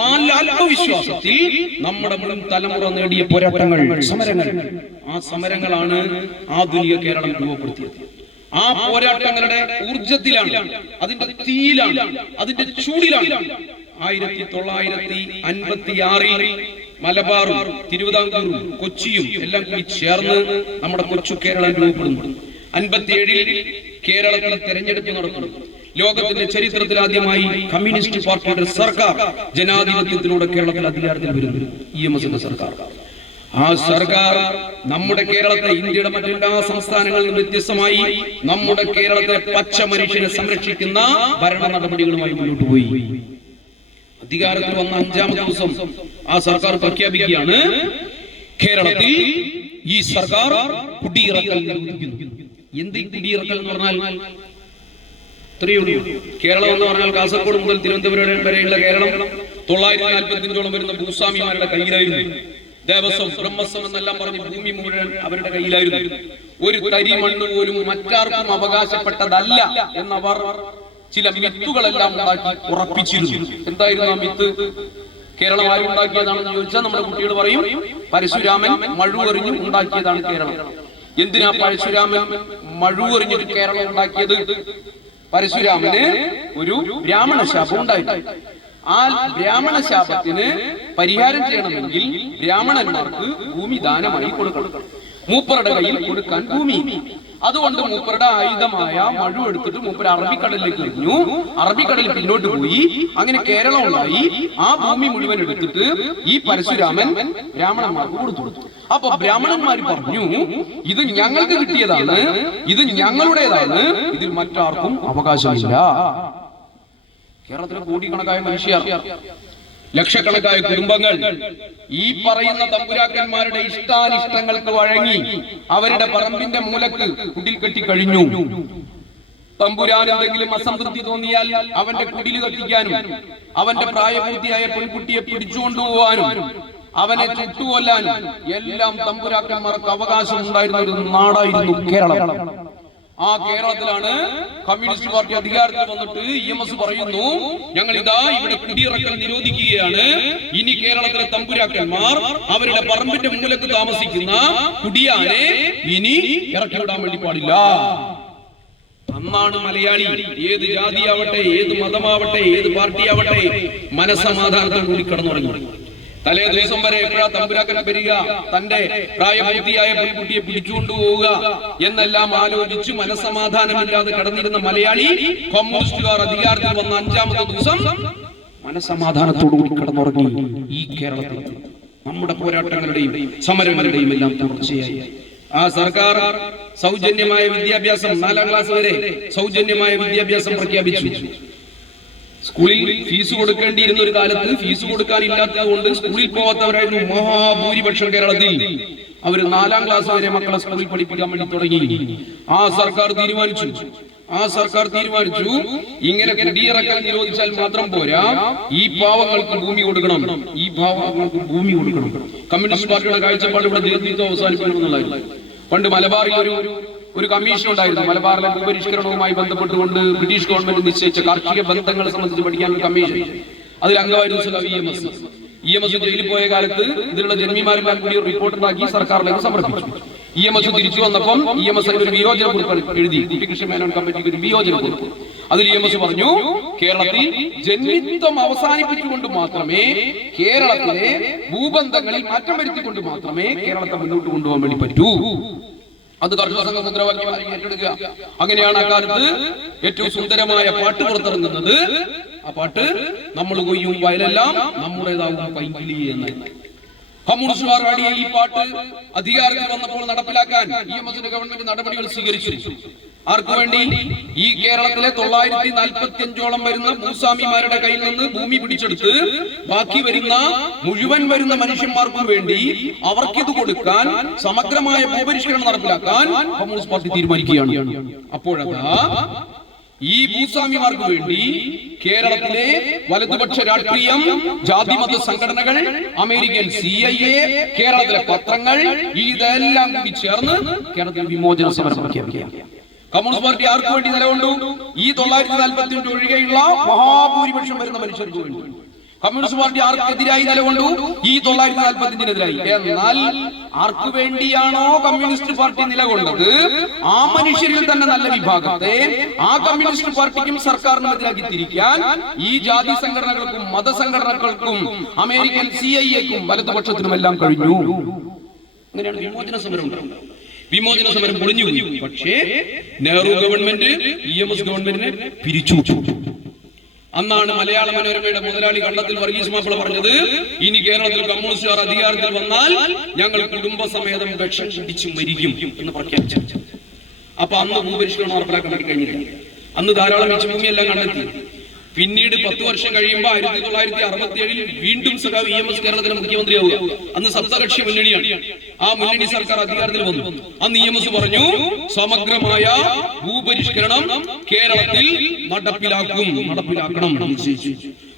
നല്ല ആത്മവിശ്വാസത്തിൽ നമ്മുടെ മുൻ തലമുറ നേടിയ പോരാട്ടങ്ങൾ, സമരങ്ങൾ, ആ സമരങ്ങളാണ് ആധുനിക കേരളം രൂപപ്പെടുത്തിയത്. ആ പോരാട്ടങ്ങളുടെ ഊർജത്തിലാണ്, അതിന്റെ തീയിലാണ്, അതിന്റെ ചൂടിലാണ് 1956 മലബാറും തിരുവിതാംകൂറും കൊച്ചിയും എല്ലാം കൂടി ചേർന്ന് നമ്മുടെ കൊച്ചു കേരളം രൂപപ്പെടുന്നു. 57 കേരളത്തിൽ തെരഞ്ഞെടുപ്പ് നടക്കുന്നു. ലോകത്തിന്റെ ചരിത്രത്തിൽ ആദ്യമായി കമ്മ്യൂണിസ്റ്റ് പാർട്ടിയുടെ സർക്കാർ ജനാധിപത്യത്തിലൂടെ കേരളത്തിൽ അധികാരത്തിൽ വരുന്നു. EMS സർക്കാർ. ആ സർക്കാർ നമ്മുടെ കേരളത്തെ ഇന്ത്യയുടെ മറ്റെല്ലാ സംസ്ഥാനങ്ങളിൽ നിന്നും വ്യത്യസ്തമായി നമ്മുടെ കേരളത്തെ പച്ച മനുഷ്യനെ സംരക്ഷിക്കുന്ന ഭരണ നടപടികളുമായി മുന്നോട്ട് പോയി. അധികാരത്തിൽ വന്ന 5ാമത്തെ ദിവസം ആ സർക്കാർ പ്രഖ്യാപിക്കുകയാണ്, കേരളത്തിൽ ഈ സർക്കാർ കുടിയിറക്കൽ നിരോധിക്കുന്നു. എന്ത് കുടിയിറക്കൽ എന്ന് പറഞ്ഞാൽ ഇത്രയുള്ളൂ. കേരളം എന്ന് പറഞ്ഞാൽ കാസർഗോഡ് മുതൽ തിരുവനന്തപുരം വരെയുള്ള കേരളം 945ഓളം വരുന്ന ഭൂസ്വാമിമാരുടെ കയ്യിലായിരുന്നു. ദേവസ്വം, ബ്രഹ്മസ്വം എന്നെല്ലാം പറഞ്ഞ് ഭൂമി മുഴുവൻ അവരുടെ കയ്യിലായിരുന്നു. ഒരു തരി മണ്ണ് പോലും മറ്റാർക്കും അവകാശപ്പെട്ടതല്ല എന്നവർ ചില മിത്തുകളെല്ലാം ഉണ്ടാക്കി ഉറപ്പിച്ചിരുന്നു. എന്തായിരുന്നു ആ മിത്ത്? കേരളം ആരുണ്ടാക്കിയതാണെന്ന് ചോദിച്ചാൽ നമ്മുടെ കുട്ടികൾ പറയും, പരശുരാമൻ മഴുവെറിഞ്ഞു ഉണ്ടാക്കിയതാണ് കേരളം. എന്തിനാ പരശുരാമൻ മഴുവെറിഞ്ഞൊരു കേരളം ഉണ്ടാക്കിയത്? പരശുരാമന് ഒരു ബ്രാഹ്മണ ശാപം ഉണ്ടായിരുന്നു. ആ ബ്രാഹ്മണ ശാപത്തിന് പരിഹാരം ചെയ്യണമെങ്കിൽ ബ്രാഹ്മണന്മാർക്ക് ഭൂമി ദാനമായി കൊടുക്കണം. മൂപ്പറുടെ കയ്യിൽ കൊടുക്കാൻ ഭൂമി. അതുകൊണ്ട് മൂപ്പറുടെ ആയുധമായ മഴു എടുത്തിട്ട് മൂപ്പർ അറബിക്കടലിലേക്ക് എറിഞ്ഞു. അറബിക്കടലിൽ പിന്നോട്ട് പോയി. അങ്ങനെ കേരളം ഉണ്ടായി. ആ ഭൂമി മുഴുവൻ എടുത്തിട്ട് ഈ പരശുരാമൻ ബ്രാഹ്മണന്മാർക്ക് കൊടുത്തു. അപ്പൊ ബ്രാഹ്മണന്മാർ പറഞ്ഞു, ഇത് ഞങ്ങൾക്ക് കിട്ടിയതാണ്, ഇത് ഞങ്ങളുടേതാണ്, ഇതിൽ മറ്റാർക്കും അവകാശമില്ല. കേരളത്തിലെ കോടിക്കണക്കായ മനുഷ്യർ, ലക്ഷക്കണക്കായ കുടുംബങ്ങൾ ഈ പറയുന്ന തമ്പുരാക്കന്മാരുടെ ഇഷ്ടാനിഷ്ടങ്ങൾക്ക് വഴങ്ങി അവരുടെ പറമ്പിന്റെ മൂലക്ക് കുടിൽ കെട്ടി കഴിഞ്ഞു. തമ്പുരാൻ എന്തെങ്കിലും അസംതൃപ്തി തോന്നിയാൽ അവന്റെ കുടിൽ കത്തിക്കാനും അവന്റെ പ്രായപൂർത്തിയായ പെൺകുട്ടിയെ പിടിച്ചുകൊണ്ടുപോകാനും അവനെ ചുട്ടുകൊല്ലാനും എല്ലാം തമ്പുരാക്കന്മാർക്ക് അവകാശം ഉണ്ടായിരുന്ന ഒരു നാടായിരുന്നു കേരളം. ആ കേരളത്തിലാണ് കമ്മ്യൂണിസ്റ്റ് പാർട്ടി അധികാരത്തിൽ വന്നിട്ട് EMS പറയുന്നു, ഞങ്ങൾ ഇതാ ഇവിടെ കുടിയിറക്കൽ നിരോധിക്കുകയാണ്. ഇനി കേരളത്തിലെ തമ്പുരാക്കന്മാർ അവരുടെ പറമ്പിന്റെ മൂലക്ക് താമസിക്കുന്ന കുടിയാനെ ഇനി ഇറക്കി വിടാൻ വേണ്ടി പാടില്ല. അന്നാണ് മലയാളി, ഏത് ജാതിയാവട്ടെ, ഏത് മതമാവട്ടെ, ഏത് പാർട്ടിയാവട്ടെ, മനസമാധാനത്തോടു കൂടി കടന്നുറങ്ങി. തലേ ദിവസം വരെ എപ്പോഴാ തമ്പുരാക്കൻ വരിക, തന്റെ പ്രായപൂർത്തിയായ പെൺകുട്ടിയെ പിടിച്ചുകൊണ്ടുപോവുക എന്നെല്ലാം ആലോചിച്ച് മനസ്സമാധാനമില്ലാതെ കടന്നിരുന്ന മലയാളി കമ്മ്യൂണിസ്റ്റുകാർ അധികാരത്തിൽ വന്ന 5ാമത്തെ ദിവസം മനസ്സമാധാനത്തോടുകൂടി കിടന്നുറങ്ങി. ഈ കേരളത്തിൽ നമ്മുടെ പോരാട്ടങ്ങളുടെയും സമരങ്ങളുടെയും എല്ലാം തുടർച്ചയായി ആ സർക്കാർ സൗജന്യമായ വിദ്യാഭ്യാസം 4ാം ക്ലാസ് വരെ സൗജന്യമായ വിദ്യാഭ്യാസം പ്രഖ്യാപിച്ചു. സ്കൂളിൽ ഫീസ് കൊടുക്കേണ്ടിയിരുന്ന ഒരു കാലത്ത് ഫീസ് കൊടുക്കാനില്ലാത്തത് കൊണ്ട് സ്കൂളിൽ പോകാത്തവരായിരുന്നു മഹാഭൂരിപക്ഷം കേരളത്തിൽ. അവർ 4ാം ക്ലാസ് വരെ മക്കളെ സ്കൂളിൽ പഠിപ്പിക്കാൻ വേണ്ടി തുടങ്ങി. ആ സർക്കാർ തീരുമാനിച്ചു ഇങ്ങനെ കുടിയിറക്കാൻ നിരോധിച്ചാൽ മാത്രം പോരാ, ഈ പാവങ്ങൾക്ക് ഭൂമി കൊടുക്കണം. കമ്മ്യൂണിസ്റ്റ് പാർട്ടിയുടെ കാഴ്ചപ്പാട് ഇവിടെ നേതൃത്വം അവസാനിപ്പിക്കണം എന്നുള്ളതായിരുന്നു. പണ്ട് മലബാറിൽ ഒരു കമ്മീഷൻ ഉണ്ടായിരുന്നു. മലബാറിലെ ഭൂപരിഷ്കരണവുമായി ബന്ധപ്പെട്ടുകൊണ്ട് ബ്രിട്ടീഷ് ഗവൺമെന്റ് നിശ്ചയിച്ച കാർഷിക ബന്ധങ്ങളെ സംബന്ധിച്ച് പഠിക്കാൻ ഒരു കമ്മീഷൻ. അതിൽ അംഗമായിരുന്നു EMS. ജയിലിൽ പോയ കാലത്ത് ഇതിലുള്ള ജന്മിമാരെല്ലാം കൂടി ഒരു റിപ്പോർട്ട് ഉണ്ടാക്കി സർക്കാരിലേക്ക് സമർപ്പിച്ചു. EMS തിരിച്ചു വന്നപ്പം EMS ഒരു വിയോജന കുറിപ്പ് എഴുതി. കുട്ടികൃഷ്ണ മേനോൻ കമ്മിറ്റിക്ക് ഒരു വിയോജന കുറിപ്പ്. അതിൽ EMS പറഞ്ഞു, കേരളത്തിൽ ജന്മിത്വം അവസാനിപ്പിച്ചുകൊണ്ട് മാത്രമേ, കേരളത്തിലെ ഭൂബന്ധങ്ങളിൽ മാറ്റം വരുത്തിക്കൊണ്ട് മാത്രമേ കേരളത്തെ മുന്നോട്ട് കൊണ്ടുപോകാൻ വേണ്ടി പറ്റൂ. അത് കർഷക സംഘ മുദ്രാവാക്യമായി ഏറ്റെടുക്കുക. അങ്ങനെയാണ് അക്കാലത്ത് ഏറ്റവും സുന്ദരമായ പാട്ട് പുറത്തിറങ്ങുന്നത്. ആ പാട്ട് നമ്മൾ കൊയ്യും വയലെല്ലാം നമ്മുടേതാവും പൈങ്കിളി എന്നായിരുന്നു. കമ്മ്യൂണിസ്റ്റുകാർ പാടിയ ഈ പാട്ട് അധികാരത്തിൽ വന്നപ്പോൾ നടപ്പിലാക്കാൻ EMSന്റെ ഗവൺമെന്റ് നടപടികൾ സ്വീകരിച്ചു. ആർക്കു വേണ്ടി? ഈ കേരളത്തിലെ 945ഓളം വരുന്ന ഭൂസ്വാമിമാരുടെ കയ്യിൽ നിന്ന് ഭൂമി പിടിച്ചെടുത്ത് ബാക്കി മുഴുവൻ വരുന്ന മനുഷ്യന്മാർക്കും വേണ്ടി അവർക്കിത് കൊടുക്കാൻ, സമഗ്രമായ ഭൂപരിഷ്കരണം നടപ്പിലാക്കാൻ കമ്മ്യൂണിസ്റ്റ് പാർട്ടി തീരുമാനിക്കുകയാണ്. അപ്പോഴതാ ഈ ഭൂസ്വാമിമാർക്ക് വേണ്ടി കേരളത്തിലെ വലതുപക്ഷ രാഷ്ട്രീയം, ജാതിമത സംഘടനകൾ, അമേരിക്കൻ CIA, കേരളത്തിലെ പത്രങ്ങൾ ഇതെല്ലാം കൂടി ചേർന്ന് കേരളത്തിൽ വിമോചന സമരം പ്രഖ്യാപിക്കുക. കമ്മ്യൂണിസ്റ്റ് പാർട്ടി ആർക്ക് വേണ്ടി നിലകൊണ്ടു? ഈ 945 ഒഴികെയുള്ള മഹാഭൂരിപക്ഷം വരുന്ന മനുഷ്യർക്ക് വേണ്ടി. കമ്മ്യൂണിസ്റ്റ് പാർട്ടി ആർക്കെതിരായി നിലകൊണ്ടു? ഈ 945-നെതിരായി. എന്നാൽ ആർക്കു വേണ്ടിയാണോ കമ്മ്യൂണിസ്റ്റ് പാർട്ടി നിലകൊണ്ടത്, ആ മനുഷ്യരിൽ തന്നെ നല്ല വിഭാഗത്തെ ആ കമ്മ്യൂണിസ്റ്റ് പാർട്ടിക്കും സർക്കാരിനും എതിരാക്കി തിരിക്കാൻ ഈ ജാതി സംഘടനകൾക്കും മതസംഘടനകൾക്കും അമേരിക്കൻ CIAക്കും വലതുപക്ഷത്തിനും എല്ലാം കഴിഞ്ഞു. അങ്ങനെയാണ് വിമോചന സമരം പൊളിഞ്ഞു. പക്ഷേ നെഹ്റു ഗവൺമെന്റ് EMS ഗവൺമെന്റിനെ പിരിച്ചു. അന്നാണ് മലയാള മനോരമയുടെ മുതലാളി കണ്ടത്തിൽ വർഗീസ് മാപ്പിള പറഞ്ഞത്, ഇനി കേരളത്തിൽ കമ്മ്യൂണിസ്റ്റുകാർ അധികാരത്തിൽ വന്നാൽ ഞങ്ങൾ കുടുംബസമേതം വിഷം കുടിച്ചു മരിക്കും എന്ന് പ്രഖ്യാപിച്ചു. അപ്പൊ അന്ന് ഭൂപരിഷ്കരണം നടപ്പിലാക്കാൻ വേണ്ടി കഴിഞ്ഞില്ല. അന്ന് ധാരാളം ഭൂമിയെല്ലാം കണ്ടെത്തി. പിന്നീട് 10 വർഷം കഴിയുമ്പോൾ 1967 വീണ്ടും സഖാവ് EMS കേരളത്തിലെ മുഖ്യമന്ത്രിയാവുക. അന്ന് സപ്തകക്ഷി മുന്നണിയാണ്. ആ മുന്നണി സർക്കാർ അധികാരത്തിൽ വന്നു. അന്ന് EMS പറഞ്ഞു, സമഗ്രമായ ഭൂപരിഷ്കരണം കേരളത്തിൽ നടപ്പിലാക്കണം നിശ്ചയിച്ചു.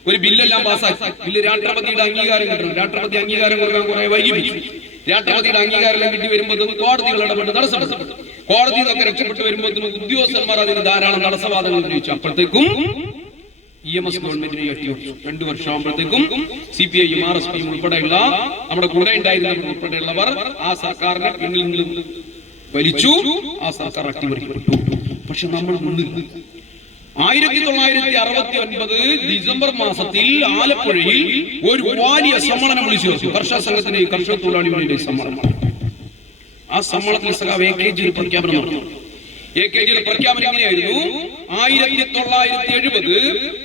ഒരു ബില്ലെല്ലാം പാസ്സാക്കി. ബില്ല് രാഷ്ട്രപതിയുടെ അംഗീകാരം കിട്ടണം. രാഷ്ട്രപതി അംഗീകാരം കൊടുക്കാൻ കുറെ വൈകിപ്പിച്ചു. രാഷ്ട്രപതിയുടെ അംഗീകാരം കിട്ടി വരുമ്പോൾ കോടതികൾ ഇടപെട്ട് തടസ്സപ്പെട്ടു. കോടതിയിൽ നിന്നൊക്കെ രക്ഷപ്പെട്ടു വരുമ്പോൾ ഉദ്യോഗസ്ഥന്മാർ അതിന് ധാരാളം തടസ്സവാദങ്ങൾ ഉന്നയിച്ചു. അപ്പോഴത്തേക്കും EMS ഗവൺമെന്റിനെ കെട്ടിവെച്ചു. 2 വർഷമാകുമ്പോഴത്തേക്കും CPIയും RSPയും ഉൾപ്പെടെയുള്ള നമ്മുടെ കൂടെ ഉണ്ടായിരുന്നവർ ഉൾപ്പെടെയുള്ളവർ ആ സർക്കാരിനെ പിന്നിൽ നിന്ന് വലിച്ചു. ആ സർക്കാർ അട്ടിമറിക്കപ്പെട്ടു. പക്ഷെ നമ്മൾ മുന്നിൽ 1969 ഡിസംബർ മാസത്തിൽ ആലപ്പുഴയിൽ ഒരു വലിയ സമ്മേളനം വിളിച്ചു ചേർത്തു. കർഷക സംഘത്തിന്റെ കർഷക തൊഴിലാളികളുടെ സമ്മേളനം. ആ സമ്മേളനത്തിൽ സഖാവ് AKG ഒരു പ്രഖ്യാപനം നടന്നു. AKGയുടെ പ്രഖ്യാപനം എങ്ങനെയായിരുന്നു? 1970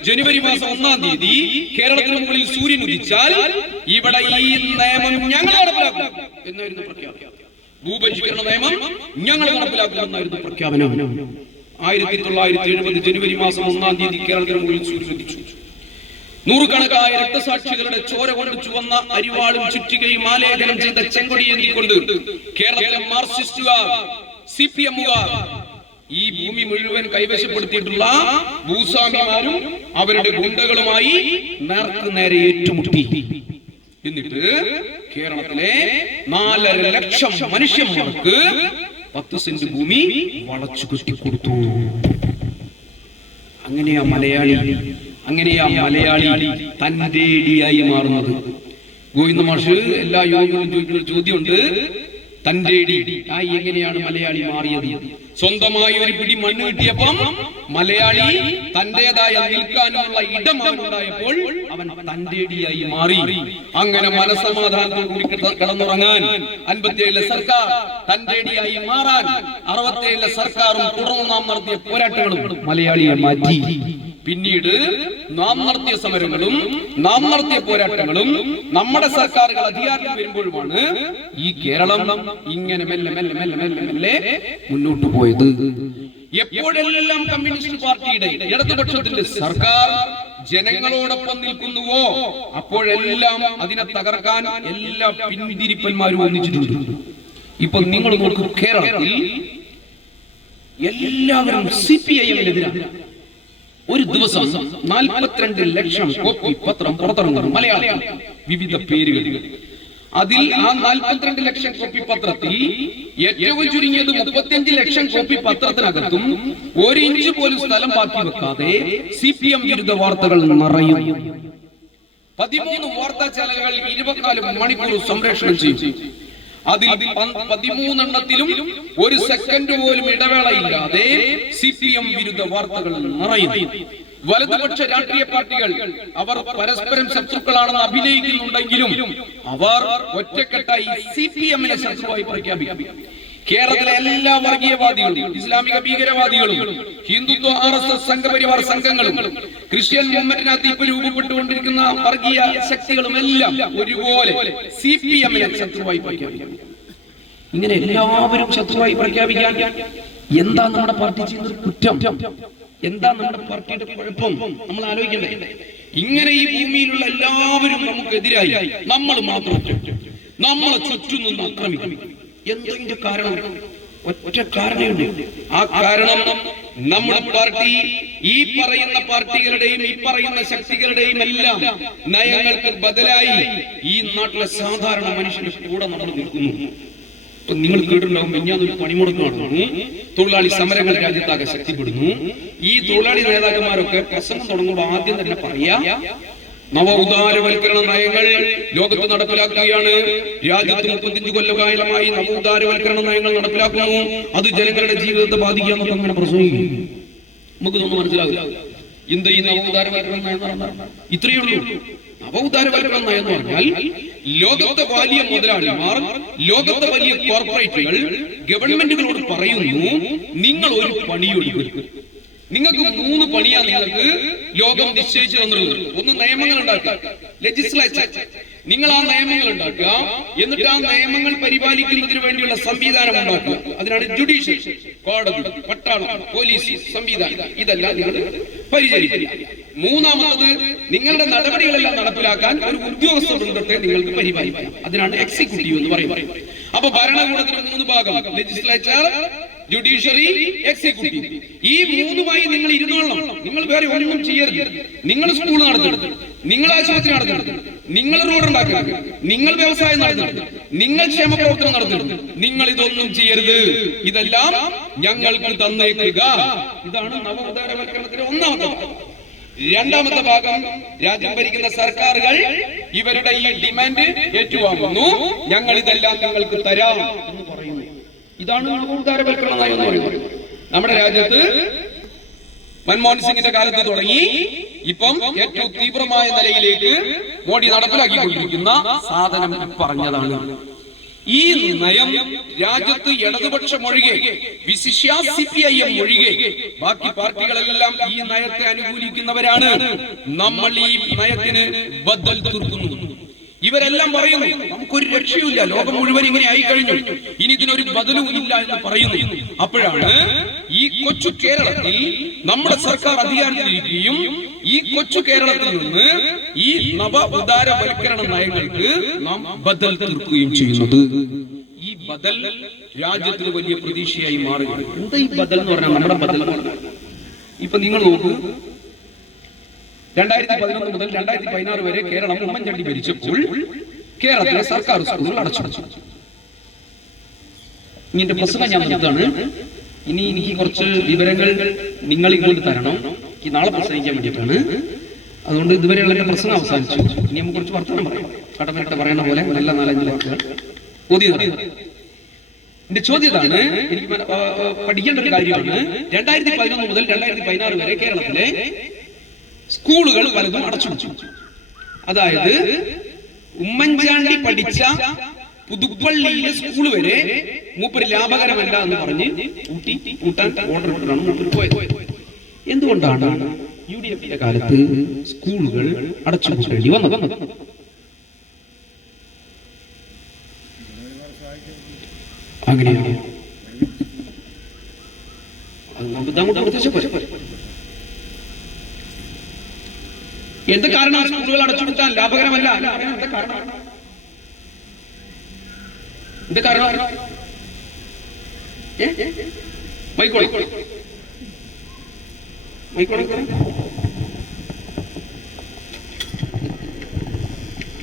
ജനുവരി മാസം 1-ാം തീയതി കേരളത്തിന് മുകളിൽ സൂര്യൻ ഉദിച്ചാൽ ഇവിടെ ഈ നിയമം ഞങ്ങൾ നടപ്പിലാക്കും എന്നായിരുന്നു പ്രഖ്യാപനം. ഭൂപരിഷ്കരണ നിയമം ഞങ്ങൾ നടപ്പിലാക്കും എന്നായിരുന്നു പ്രഖ്യാപനം. 1970 ജനുവരി മാസം 1-ാം തീയതി കേരളത്തിന് മുകളിൽ സൂര്യൻ ഉദിച്ചു. നൂറുകണക്കായ രക്തസാക്ഷികളുടെ ചോര കൊണ്ട് ചുവന്ന അരിവാളും ചുറ്റികയും ആലേഖനം ചെയ്ത ചെങ്കൊടി ഏന്തിക്കൊണ്ട് കേരളത്തിലെ മാർക്സിസ്റ്റുകാർ, CPMകാർ ഈ ഭൂമി മുഴുവൻ കൈവശപ്പെടുത്തിയിട്ടുള്ള ഭൂസ്വാമിമാരും അവരുടെ ഗുണ്ടകളുമായി നേർക്ക് നേരെ ഏറ്റുമുട്ടി. എന്നിട്ട് കേരളത്തിലെ 4.5 ലക്ഷം മനുഷ്യന്മാർക്ക് 10 സെന്റ് ഭൂമി വളച്ചു കെട്ടിക്കൊടുത്തു. അങ്ങനെയാ മലയാളി തന്റേടിയായി മാറുന്നത്. ഗോവിന്ദ മാഷ് എല്ലാ യോഗങ്ങളും ചോദിക്കുന്ന ചോദ്യമുണ്ട്, തന്റേടി ആയി എങ്ങനെയാണ് മലയാളി മാറിയത്? സ്വന്തമായി ഒരു പിടി മണ്ണ് കിട്ടിയപ്പം മലയാളി തന്റേതായ നിൽക്കാനുള്ള ഇടം അവനുണ്ടായപ്പോൾ അവൻ തന്റേടിയായി മാറി. അങ്ങനെ മനസമാധാനത്തോടുകൂടി കിടന്നുറങ്ങാൻ 57 സർക്കാർ തന്റേടിയായി മാറാൻ 67 സർക്കാരും തുടർന്ന് നാം നടത്തിയ പോരാട്ടങ്ങളും മലയാളിയെ മാറ്റി. പിന്നീട് നാം നടത്തിയ സമരങ്ങളും നാം നടത്തിയ പോരാട്ടങ്ങളും നമ്മുടെ സർക്കാരുകൾ അധികാരത്തിൽ വരുമ്പോഴുമാണ് ഈ കേരളം ഇങ്ങനെ മെല്ലെ മെല്ലെ മെല്ലെ മെല്ലെ മെല്ലെ മുന്നോട്ട് പോയത്. എപ്പോഴെല്ലാം കമ്മ്യൂണിസ്റ്റ് പാർട്ടിയുടെ ഇടതുപക്ഷത്തിന്റെ സർക്കാർ ജനങ്ങളോടൊപ്പം നിൽക്കുന്നുവോ അപ്പോഴെല്ലാം അതിനെ തകർക്കാൻ എല്ലാ പിന്തിരിപ്പന്മാരും ഒന്നിച്ചിട്ടുണ്ട്. ഇപ്പൊ നിങ്ങൾ നോക്കൂ, കേരളത്തിൽ എല്ലാവരും CPIM-നെതിരാണ്. ഒരു ദിവസം 42 ലക്ഷം കോപ്പി പത്രം പുറത്തിറങ്ങുന്നു മലയാളം വിവിധ പേരുകൾ. അതിൽ ആ 42 ലക്ഷം കോപ്പി പത്രത്തിൽ ഏറ്റവും ചുരുങ്ങിയത് 35 ലക്ഷം കോപ്പി പത്രത്തിനകത്തും 1 ഇഞ്ച് പോലും സ്ഥലം ബാക്കി വെക്കാതെ CPM വിരുദ്ധ വാർത്തകൾ നിറയുന്നു. 13 വാർത്താ ചാനലുകൾ 24 മണിക്കൂർ സംപ്രേഷണം ചെയ്യും. അതിൽ 13 എണ്ണത്തിലും 1 സെക്കൻഡ് പോലും ഇടവേളയില്ലാതെ CPM വിരുദ്ധ വാർത്തകൾ നിറയുന്നു. വലതുപക്ഷ രാഷ്ട്രീയ പാർട്ടികൾ അവർ പരസ്പരം ശത്രുക്കളാണെന്ന് അഭിനയിക്കുന്നുണ്ടെങ്കിലും അവർ ഒറ്റക്കെട്ടായി CPM-നെ ശത്രുവായി പ്രഖ്യാപിക്കും. കേരളത്തിലെ എല്ലാ വർഗീയവാദികളും ഇസ്ലാമിക ഭീകരവാദികളും ഹിന്ദുത്വ RSS സംഘപരിവാർ സംഘങ്ങളും ക്രിസ്ത്യൻ മൂവ്മെന്റിനകത്ത് ഇപ്പോൾ രൂപപ്പെട്ടുകൊണ്ടിരിക്കുന്ന വർഗീയ ശക്തികളും എല്ലാം ഒരുപോലെ CPM-നെ ശത്രുവായി പ്രഖ്യാപിക്കും. ഇങ്ങനെ എല്ലാവരും ശത്രുവായി പ്രഖ്യാപിക്കാൻ എന്താ നമ്മുടെ പാർട്ടി ചെയ്യുന്ന കുറ്റം? എന്താ നമ്മുടെ പാർട്ടിയുടെ കുഴപ്പം? നമ്മൾ ആലോചിക്കണ്ടേ? ഇങ്ങനെ ഈ ഭൂമിയിലുള്ള എല്ലാവരും നമുക്കെതിരായി, നമ്മൾ മാത്രം നമ്മളെ ചുറ്റും നിന്ന് ആക്രമിക്കും. എന്തിന്റെ കാരണം? ഒറ്റ കാരണമുണ്ട്. ആ കാരണം നമ്മുടെ പാർട്ടി ഈ പറയുന്ന പാർട്ടികളുടെയും ഈ പറയുന്ന ശക്തികളുടെയും എല്ലാം നയങ്ങൾക്ക് ബദലായി ഈ നാട്ടിലെ സാധാരണ മനുഷ്യന്റെ കൂടെ നമ്മൾ നിൽക്കുന്നു. നിങ്ങൾ കേട്ടിട്ടുണ്ടാവും, ഞാനൊരു പണിമുടക്ക് നടന്നു, തൊഴിലാളി സമരങ്ങൾ രാജ്യത്താകെ ശക്തിപ്പെടുന്നു. ഈ തൊഴിലാളി നേതാക്കന്മാരൊക്കെ പ്രസംഗം തുടങ്ങുമ്പോൾ ആദ്യം തന്നെ പറയാ, നവ ഉദാരവൽക്കരണ നയങ്ങൾ ലോകത്ത് നടപ്പിലാക്കുകയാണ്. രാജ്യത്ത് 35 കൊല്ലകാലമായി നവ ഉദാരവൽക്കരണ നയങ്ങൾ നടപ്പിലാക്കുന്നു, അത് ജനങ്ങളുടെ ജീവിതത്തെ ബാധിക്കാന്നൊക്കെ അങ്ങനെ പ്രസംഗിക്കും. നമുക്ക് ഇതൊന്നും മനസ്സിലാവില്ല. എന്താ ഈ നവ ഉദാരവൽക്കരണ നയം നടന്ന? ഇത്രയേ ഉള്ളൂ. നവ ഉദാരവൽക്കരണ നയം എന്ന് പറഞ്ഞാൽ ലോകത്തെ വലിയ മുതലാളിമാർ, ലോകത്തെ വലിയ കോർപ്പറേറ്റുകൾ ഗവൺമെന്റുകളോട് പറയുന്നു, നിങ്ങൾ ഒരു പണിയെടുക്കും, നിങ്ങൾക്ക് 3 പണിയാണ് നിങ്ങൾക്ക് ലോകം നിശ്ചയിച്ചു തന്നിട്ടുള്ളത്. ഒന്ന് നയമങ്ങൾ ഉണ്ടാക്കുക, ലെജിസ്ലേച്ചർ. നിങ്ങൾ ആ നയമങ്ങൾ ഉണ്ടാക്കുക, എന്നിട്ട് ആ നിയമങ്ങൾ പരിപാലിക്കുന്നതിന് വേണ്ടിയുള്ള സംവിധാനം ഉണ്ടാക്കുക. അതിനാണ് ജുഡീഷ്യൽ, കോടതി, പട്ടാളം, പോലീസ് സംവിധാനം. ഇതെല്ലാം നിങ്ങൾ പരിചരിക്കുക. മൂന്നാമത് നിങ്ങളുടെ നടപടികളെല്ലാം നടപ്പിലാക്കാൻ ഒരു ഉദ്യോഗസ്ഥ വൃന്ദത്തെ നിങ്ങൾക്ക് പരിപാലിക്കാം. അതിനാണ് എക്സിക്യൂട്ടീവ് എന്ന് പറയുന്നത്. അപ്പൊ ഭരണകൂടത്തിന് 3 ഭാഗം, ലെജിസ്ലേച്ചർ, ജുഡീഷ്യറി, എക്സിക്യൂട്ടീവ്. ഈ 3മായി നിങ്ങൾ ഇരുന്നോളണം. നിങ്ങൾ വേറെ ഒന്നും ചെയ്യരുത്. നിങ്ങൾ സ്കൂൾ നടത്തരുത്, നിങ്ങൾ ആശുപത്രി നടത്തരുത്, നിങ്ങൾ റോഡ് ഉണ്ടാക്കരുത്, നിങ്ങൾ വ്യവസായം നടത്തരുത്, നിങ്ങൾ ക്ഷേമ പ്രവർത്തനം നടത്തരുത്. നിങ്ങൾ ഇതൊന്നും ചെയ്യരുത്. ഇതെല്ലാം ഞങ്ങൾക്ക് തന്നേക്കുക. ഇതാണ് നവ ഉദാരവൽക്കരണത്തിന്റെ ഒന്നാമത്തെ ഭാഗം. രണ്ടാമത്തെ ഭാഗം, രാജ്യം ഭരിക്കുന്ന സർക്കാരുകൾ ഇവരുടെ ഈ ഡിമാൻഡ് ഏറ്റുവാങ്ങുന്നു, ഞങ്ങൾ ഇതെല്ലാം നിങ്ങൾക്ക് തരാം എന്ന് പറയുന്നു. ഇതാണ് ഉദാരവൽക്കരണ നയം എന്ന് പറയുന്നത്. നമ്മുടെ രാജ്യത്ത് മൻമോഹൻ സിംഗിന്റെ കാലത്ത് തുടങ്ങി ഇപ്പം ഏറ്റവും തീവ്രമായ നിലയിലേക്ക് മോഡി നടപ്പിലാക്കിക്കൊണ്ടിരിക്കുന്ന സാധനം പറഞ്ഞതാണ്. ഈ നയം രാജ്യത്ത് ഇടതുപക്ഷം ഒഴികെ, വിശിഷ്യ CPIM ഒഴികെ ബാക്കി പാർട്ടികളെല്ലാം ഈ നയത്തെ അനുകൂലിക്കുന്നവരാണ്. നമ്മൾ ഈ നയത്തിന് ബദൽ തീർക്കുന്നു. ഇവരെല്ലാം പറയുന്നു നമുക്കൊരു രക്ഷയുമില്ല, ലോകം മുഴുവൻ ഇങ്ങനെ ആയി കഴിഞ്ഞു, ഇനി ഇതിനൊരു ബദലും ഇല്ല എന്ന് പറയുന്നു. അപ്പോഴാണ് ഈ കൊച്ചു കേരളത്തിൽ നമ്മുടെ സർക്കാർ അധികാരത്തിലിരിക്കുകയും ഈ കൊച്ചു കേരളത്തിൽ നിന്ന് ഈ നവ ഉദാരവൽക്കരണ നയങ്ങൾക്ക് നാം ബദൽ തീർക്കുകയും ചെയ്യുന്നത്. ഈ ബദൽ രാജ്യത്തിന് വലിയ പ്രതീക്ഷയായി മാറുകയാണ്. എന്താ ഈ ബദൽ എന്ന് പറഞ്ഞാൽ? നമ്മുടെ ബദൽ ഇപ്പൊ നിങ്ങൾ നോക്കൂ, 2011 മുതൽ 2016 വരെ കേരളം ഉമ്മൻചാണ്ടി ഭരിച്ചപ്പോൾ കേരളത്തിലെ സർക്കാർ സ്കൂളുകൾ അടച്ചു. ഇതിന്റെ പ്രസംഗം ഞാൻ നിർത്തുകയാണ്. ഇനി എനിക്ക് കുറച്ച് വിവരങ്ങൾ നിങ്ങൾ ഇങ്ങോട്ട് തരണം. എനിക്ക് നാളെ പ്രസംഗിക്കാൻ വേണ്ടിയിട്ടാണ്. അതുകൊണ്ട് ഇതുവരെയുള്ള എന്റെ പ്രസംഗം അവസാനിച്ചു. ഇനി നമുക്ക് കുറച്ച് വർത്തമാനം പറയാം. കടമരട്ട് പറയുന്ന പോലെ നല്ല 4-5 വാക്കുകൾ. എന്റെ ചോദ്യം ഇതാണ്, എനിക്ക് പഠിക്കേണ്ട ഒരു കാര്യമാണ്. 2011 മുതൽ 2016 വരെ കേരളത്തിലെ സ്കൂളുകൾ പലതും അടച്ചുപിടിച്ചു. അതായത് ഉമ്മൻചാണ്ടി പഠിച്ച പുതുപ്പള്ളിയിലെ സ്കൂൾ വരെ മൂപ്പര് ലാഭകരമല്ല എന്ന് പറഞ്ഞ് കൂട്ടാൻ ഓർഡർ ഇട്ടാണ് മൂപ്പര് പോയത്. എന്തുകൊണ്ടാണ് UDF കാലത്ത് സ്കൂളുകൾ അടച്ചുപൂട്ടേണ്ടി വന്നത്? അങ്ങനെയാണ്. എന്താ കാരണം സ്കൂളുകൾ അടച്ചുപൂട്ടാൻ ലാഭകരമല്ല? എന്താ കാരണം? എന്താ കാരണം?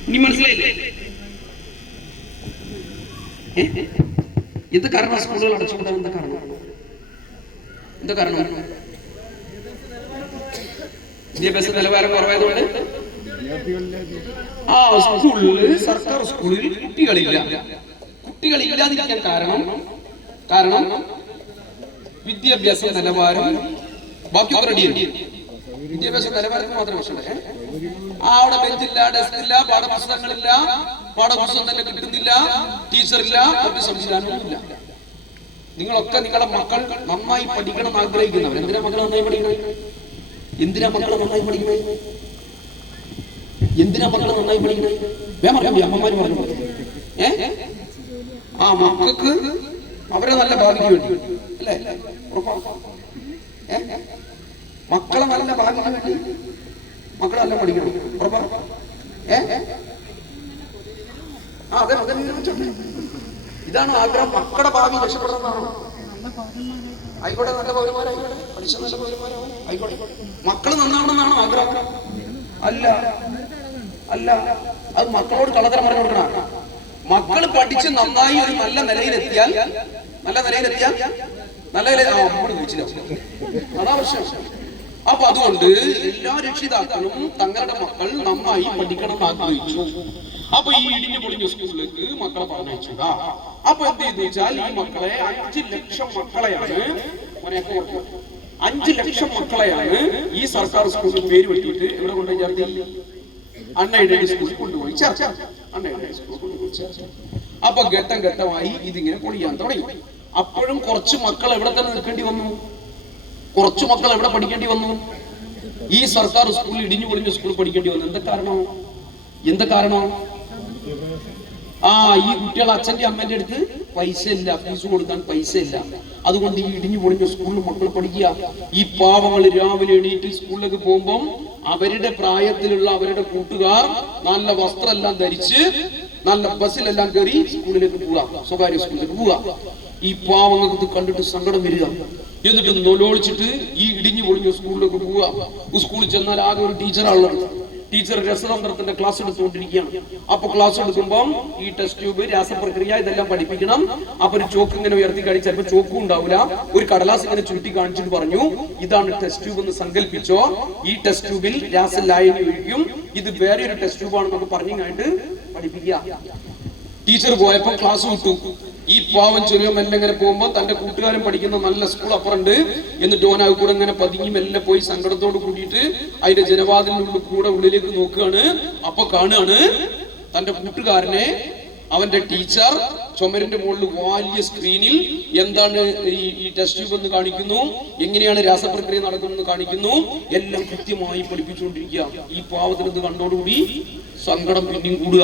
ഇനി മനസ്സിലായില്ലേ? എന്ത് കാരണം സ്കൂളുകൾ അടച്ചുകൂടാൻ? എന്താ കാരണം? എന്താ കാരണം? വിദ്യാഭ്യാസ നിലവാരം കുറവായതുകൊണ്ട്. ആ സ്കൂളിൽ, സർക്കാർ സ്കൂളിൽ കുട്ടികളില്ലാതിരിക്കാൻ കാരണം വിദ്യാഭ്യാസ നിലവാരം ബാക്കിയൊക്കെ റെഡിയാണ്. വിദ്യാഭ്യാസ നിലവാരത്തിന് മാത്രമേ പ്രശ്നമില്ല. അവിടെ ബെഞ്ചില്ല, ഡെസ്ക് ഇല്ല, പാഠപുസ്തകങ്ങളില്ല, പാഠപുസ്തകം തന്നെ കിട്ടുന്നില്ല, ടീച്ചറില്ല, മറ്റു സംവിധാനങ്ങളില്ല. നിങ്ങളൊക്കെ നിങ്ങളുടെ മക്കൾ നന്നായി പഠിക്കണം എന്ന് ആഗ്രഹിക്കുന്നവർ. എന്തിനാ മക്കൾ നന്നായി പഠിക്കണേ? എന്തിനാ മക്കളെ നന്നായി പഠിക്കണേ? എന്തിനാ മക്കളെ നന്നായി പഠിക്കണേ? അമ്മമാര് പറഞ്ഞു. ആ മക്കൾക്ക് അവരെ നല്ല ഭാവിക്ക് വേണ്ടി അല്ലേ? മക്കളെ നല്ല ഭാവിക്ക് വേണ്ടി മക്കളെ നല്ല പഠിക്കണം. ഉറപ്പാ? ഇതാണ് ആഗ്രഹം. മക്കളുടെ ഭാവി രക്ഷപ്പെടുന്നതാണ്. ആയിക്കോട്ടെ, നല്ല പൗരന്മാരായിക്കോട്ടെ, പഠിച്ച നല്ല പൗരന്മാരാവും ആയിക്കോട്ടെ. മക്കള് നന്നാവണമെന്നാണ് ആഗ്രഹം. അല്ല, അത് മക്കളോട് കള്ളത്തരം പറഞ്ഞു കൊടുക്കണം. മക്കള് പഠിച്ച് നന്നായി ഒരു നല്ല നിലയിലെത്തിയാൽ അതാ പ്രശ്നം. അപ്പൊ അതുകൊണ്ട് എല്ലാ രക്ഷിതാക്കളും തങ്ങളുടെ മക്കൾ നന്നായി പഠിക്കണം എന്ന് ആഗ്രഹിച്ചു. അപ്പൊ ഈ ഇടിഞ്ഞു പൊളിഞ്ഞ സ്കൂളിലേക്ക് മക്കളെ പറഞ്ഞയച്ചതാ. അപ്പൊ എന്ത് ചെയ്തു വെച്ചാൽ ഈ മക്കളെ 5 ലക്ഷം മക്കളെയാണ് 5 ലക്ഷം മക്കളെയാണ് ഈ സർക്കാർ സ്കൂളിൽ പേര് വെട്ടിയിട്ട് ഇവിടെ കൊണ്ടുപോയി ചേർത്തി അൺഎയ്ഡഡ് സ്കൂളിൽ കൊണ്ടുപോയി ചേർച്ച. അപ്പൊ ഘട്ടമായി ഇതിങ്ങനെ പൊളിയാൻ തുടങ്ങി. അപ്പോഴും കുറച്ച് മക്കൾ എവിടെ തന്നെ നിൽക്കേണ്ടി വന്നു, കുറച്ചു മക്കൾ എവിടെ പഠിക്കേണ്ടി വന്നു? ഈ സർക്കാർ സ്കൂളിൽ ഇടിഞ്ഞു പൊളിഞ്ഞ സ്കൂളിൽ പഠിക്കേണ്ടി വന്നു. എന്താ കാരണം? ഈ കുട്ടികൾ അച്ഛന്റെ അമ്മേന്റെ അടുത്ത് പൈസ ഇല്ല, ഫീസ് കൊടുക്കാൻ പൈസ ഇല്ല. അതുകൊണ്ട് ഈ ഇടിഞ്ഞു പൊളിഞ്ഞ സ്കൂളിൽ മക്കൾ പഠിക്കുക. ഈ പാവങ്ങൾ രാവിലെ എണീറ്റ് സ്കൂളിലേക്ക് പോകുമ്പം അവരുടെ പ്രായത്തിലുള്ള അവരുടെ കൂട്ടുകാർ നല്ല വസ്ത്രമെല്ലാം ധരിച്ച് നല്ല ബസ്സിലെല്ലാം കയറി സ്കൂളിലേക്ക് പോവുക, സ്വകാര്യ സ്കൂളിലേക്ക് പോവുക. ഈ പാവങ്ങൾക്ക് കണ്ടിട്ട് സങ്കടം വരിക. എന്നിട്ട് നൊലോളിച്ചിട്ട് ഈ ഇടിഞ്ഞു പൊളിഞ്ഞ സ്കൂളിലേക്ക് പോവുക. സ്കൂളിൽ ചെന്നാൽ ആകെ ഒരു ടീച്ചറാണുള്ളത്. Teacher രസതന്ത്രത്തിന്റെ class എടുത്തുകൊണ്ടിരിക്കുകയാണ്. അപ്പൊ ക്ലാസ് എടുക്കുമ്പോൾ ഈ ടെസ്റ്റ് ട്യൂബ്, രാസപ്രക്രിയ ഇതെല്ലാം പഠിപ്പിക്കണം. അപ്പൊ ഒരു ചോക്ക് ഇങ്ങനെ ഉയർത്തി കാണിച്ച് ചിലപ്പോൾ ചോക്കും ഉണ്ടാവില്ല, ഒരു കടലാസ് ഇങ്ങനെ ചുരുട്ടി കാണിച്ചിട്ട് പറഞ്ഞു, ഇതാണ് ടെസ്റ്റ് ട്യൂബ് എന്ന് സങ്കല്പിച്ചോ. ഈ ടെസ്റ്റ് ട്യൂബിൽ രാസലായനി ഒഴിക്കും, ഇത് വേറെ ഒരു ടെസ്റ്റ് ട്യൂബ് ആണെന്നൊക്കെ പറഞ്ഞിട്ട് പഠിപ്പിക്കുക. ടീച്ചർ പോയപ്പോ ക്ലാസ് വിട്ടു. ഈ പാവം ചെറിയ മെല്ലെ ഇങ്ങനെ പോകുമ്പോ തന്റെ കൂട്ടുകാരൻ പഠിക്കുന്ന നല്ല സ്കൂൾ അപ്പുറണ്ട്. എന്നിട്ട് ഓനാ കൂടെ ഇങ്ങനെ പതുങ്ങി മെല്ലെ പോയി സങ്കടത്തോട് കൂടിയിട്ട് അതിന്റെ ജനവാതിലിനുള്ളിൽ കൂടെ ഉള്ളിലേക്ക് നോക്കുകയാണ്. അപ്പൊ കാണുകയാണ് തന്റെ കൂട്ടുകാരനെ അവന്റെ ടീച്ചർ ചുമരിന്റെ മുകളിൽ വലിയ സ്ക്രീനിൽ എന്താണ് ഈ ടെസ്റ്റ് ട്യൂബ് എന്ന് കാണിക്കുന്നു, എങ്ങനെയാണ് രാസപ്രക്രിയ നടക്കുന്നത് കാണിക്കുന്നു, എല്ലാം കൃത്യമായി പഠിപ്പിച്ചുകൊണ്ടിരിക്കുക. ഈ പാവത്തിന് ഇത് കണ്ടോടുകൂടി സങ്കടം പിന്നെയും കൂടുക.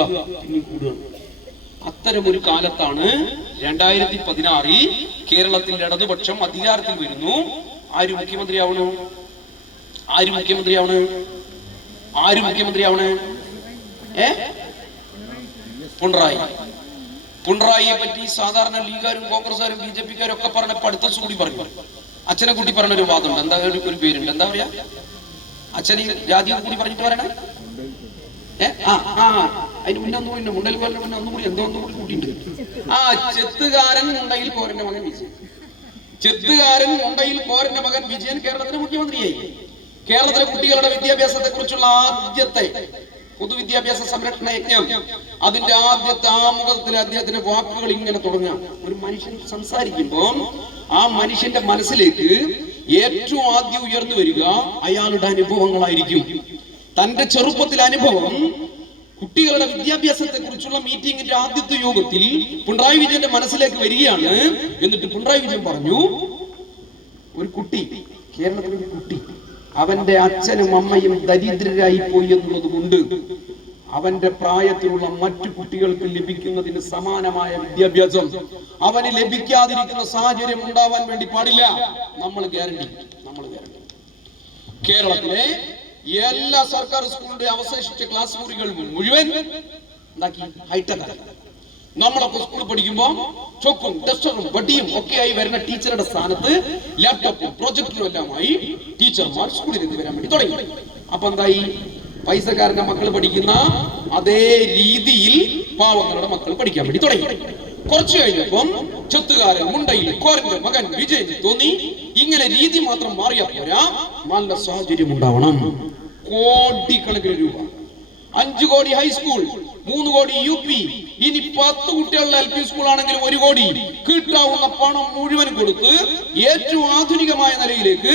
അത്തരം ഒരു കാലത്താണ് 2016 കേരളത്തിൽ ഇടതുപക്ഷം അധികാരത്തിൽ വരുന്നു. ആര് മുഖ്യമന്ത്രിയാവണ്? പിണറായിയെ പറ്റി സാധാരണ ലീഗുകാരും കോൺഗ്രസ്സുകാരും BJP-ക്കാരും ഒക്കെ പറഞ്ഞ അടുത്ത കൂടി പറഞ്ഞു. അച്ഛനെ കൂട്ടി പറഞ്ഞ ഒരു വാദമുണ്ട്. എന്താ ഒരു പേരുണ്ട്, എന്താ പറയാ, അച്ഛനെ ജാതിയെ കൂടി പറഞ്ഞിട്ട് പറയണേ. അതിന് മുന്നേ മുണ്ടൽ പോലെ മുന്നേ ഒന്നുകൂടി ഒന്നുകൂടി കൂട്ടിയിട്ടുണ്ട്. ചെത്തുകാരൻ മുണ്ടയിൽ കോരന്റെ മകൻ വിജയൻ കേരളത്തിലെ മുഖ്യമന്ത്രിയായി. കേരളത്തിലെ കുട്ടികളുടെ വിദ്യാഭ്യാസത്തെ കുറിച്ചുള്ള ആദ്യത്തെ പൊതുവിദ്യാഭ്യാസ സംരക്ഷണ യജ്ഞം അതിന്റെ ആദ്യത്തെ ആമുഖത്തിൽ അദ്ദേഹത്തിന്റെ വാക്കുകൾ ഇങ്ങനെ തുടങ്ങാം. ഒരു മനുഷ്യൻ സംസാരിക്കുമ്പോൾ ആ മനുഷ്യന്റെ മനസ്സിലേക്ക് ഏറ്റവും ആദ്യം ഉയർന്നു വരിക അയാളുടെ അനുഭവങ്ങളായിരിക്കും. തന്റെ ചെറുപ്പത്തിലെ അനുഭവം കുട്ടികളുടെ വിദ്യാഭ്യാസത്തെ കുറിച്ചുള്ള മീറ്റിംഗിന്റെ ആദ്യത്തെ യോഗത്തിൽ പിണറായി വിജയന്റെ മനസ്സിലേക്ക് വരികയാണ്. എന്നിട്ട് പിണറായി വിജയൻ പറഞ്ഞു, ഒരു കുട്ടി, കേരളത്തിലെ ഒരു കുട്ടി, അവന്റെ അച്ഛനും അമ്മയും ദരിദ്രരായി പോയി എന്നുള്ളത് കൊണ്ട് അവന്റെ പ്രായത്തിലുള്ള മറ്റു കുട്ടികൾക്ക് ലഭിക്കുന്നതിന് സമാനമായ വിദ്യാഭ്യാസം അവന് ലഭിക്കാതിരിക്കുന്ന സാഹചര്യം ഉണ്ടാവാൻ വേണ്ടി പാടില്ല. നമ്മൾ ഗ്യാരണ്ടി. കേരളത്തിലെ എല്ലാ സർക്കാർ സ്കൂളിന്റെ അവശേഷിച്ച ക്ലാസ് മുറികൾ മുഴുവൻ ഹൈടെക്. നമ്മളൊക്കെ സ്കൂളിൽ പഠിക്കുമ്പോൾ ചോക്കും ടെസ്റ്ററും വടിയും ഒക്കെയായി വരുന്ന ടീച്ചറുടെ സ്ഥാനത്ത് ലാപ്ടോപ്പും പ്രൊജക്ടറും എല്ലാമായി ടീച്ചർമാർ സ്കൂളിലേക്ക് വരാൻ വേണ്ടി തുടങ്ങി. അപ്പൊ എന്തായി? പൈസക്കാരന്റെ മക്കൾ പഠിക്കുന്ന അതേ രീതിയിൽ പാവങ്ങളുടെ മക്കൾ പഠിക്കാൻ വേണ്ടി തുടങ്ങി. കുറച്ചു കഴിഞ്ഞപ്പം ചെത്തുകാരൻ മുണ്ടയിൽ കോരന്റെ മകൻ വിജയൻ തോന്നി, ഇങ്ങനെ രീതി മാത്രം മാറിയാ പോരാ, നല്ല സാഹചര്യം ഉണ്ടാവണം. കോടിക്കണക്കിന് രൂപ, 5 കോടി ഹൈസ്കൂൾ, 3 കോടി UP, ഇനി 10 കുട്ടികളുടെ LP സ്കൂൾ ആണെങ്കിൽ 1 കോടി, കിട്ടാവുന്ന പണം മുഴുവൻ കൊടുത്ത് ഏറ്റവും ആധുനികമായ നിലയിലേക്ക്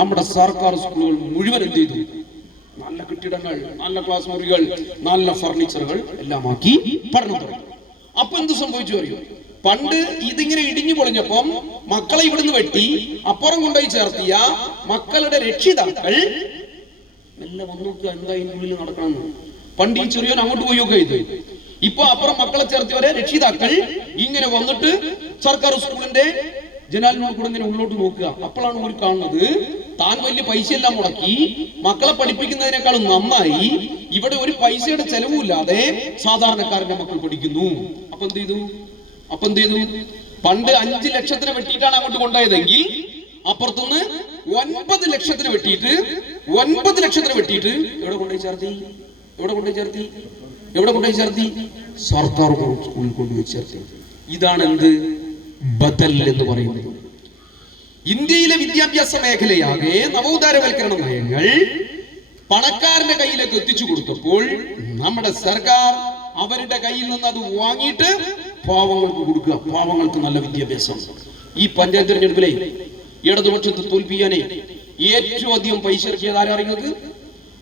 നമ്മുടെ സർക്കാർ സ്കൂളുകൾ മുഴുവൻ എന്ത് ചെയ്തു? നല്ല കെട്ടിടങ്ങൾ, നല്ല ക്ലാസ് മുറികൾ, നല്ല ഫർണിച്ചറുകൾ എല്ലാം ആക്കി പഠനം തുടങ്ങി. അപ്പൊ എന്ത് സംഭവിച്ചു അറിയോ? പണ്ട് ഇതിങ്ങനെ ഇടിഞ്ഞു പൊളിഞ്ഞപ്പം മക്കളെ ഇവിടുന്ന് വെട്ടി അപ്പുറം കൊണ്ടുപോയി ചേർത്തിയ മക്കളുടെ രക്ഷിതാക്കൾ എല്ലാം വന്നോക്കുക എന്താ ഇതിനുള്ളിൽ നടക്കണമെന്ന്. പണ്ട് ഈ ചെറിയോൻ അങ്ങോട്ട് പോയൊക്കെ ഇത്. ഇപ്പൊ അപ്പുറം മക്കളെ ചേർത്തിയവരെ രക്ഷിതാക്കൾ ഇങ്ങനെ വന്നിട്ട് സർക്കാർ സ്കൂളിന്റെ ജനാലിനോട് കൂടെ ഇങ്ങനെ ഉള്ളോട്ട് നോക്കുക. അപ്പോഴാണ് ഒരു കാണുന്നത്, താൻ വലിയ പൈസ എല്ലാം മുടക്കി മക്കളെ പഠിപ്പിക്കുന്നതിനേക്കാളും നന്നായി ഇവിടെ ഒരു പൈസയുടെ ചെലവുമില്ലാതെ സാധാരണക്കാരന്റെ മക്കൾ പഠിക്കുന്നു. അപ്പൊ എന്ത് ചെയ്തു? പണ്ട് 5 ലക്ഷത്തിന് വെട്ടിയിട്ടാണ് അങ്ങോട്ട് കൊണ്ടുപോയതെങ്കിൽ അപ്പുറത്തുനിന്ന് 9 ലക്ഷത്തിന് വെട്ടിയിട്ട് എവിടെ കൊണ്ടുപോയി ചേർത്തി? സർക്കാർ സ്കൂളിൽ കൊണ്ടുപോയി ചേർത്തി. ഇതാണ് എന്ത്? ബദൽ എന്ന് പറയുന്നത്. ഇന്ത്യയിലെ വിദ്യാഭ്യാസ മേഖലയാകെ നവോദാരവൽക്കരണ നയങ്ങൾ പണക്കാരന്റെ കയ്യിലേക്ക് എത്തിച്ചു കൊടുത്തപ്പോൾ നമ്മുടെ സർക്കാർ അവരുടെ കയ്യിൽ നിന്ന് അത് വാങ്ങിയിട്ട് പാവങ്ങൾക്ക് കൊടുക്കുക. പാവങ്ങൾക്ക് നല്ല വിദ്യാഭ്യാസം. ഈ പഞ്ചായത്ത് തിരഞ്ഞെടുപ്പിലെ ഇടതുപക്ഷത്തെ തോൽപ്പിക്കാനേ ഏറ്റവും അധികം പൈസ ഇറക്കിയത് ആരറിയുന്നത്?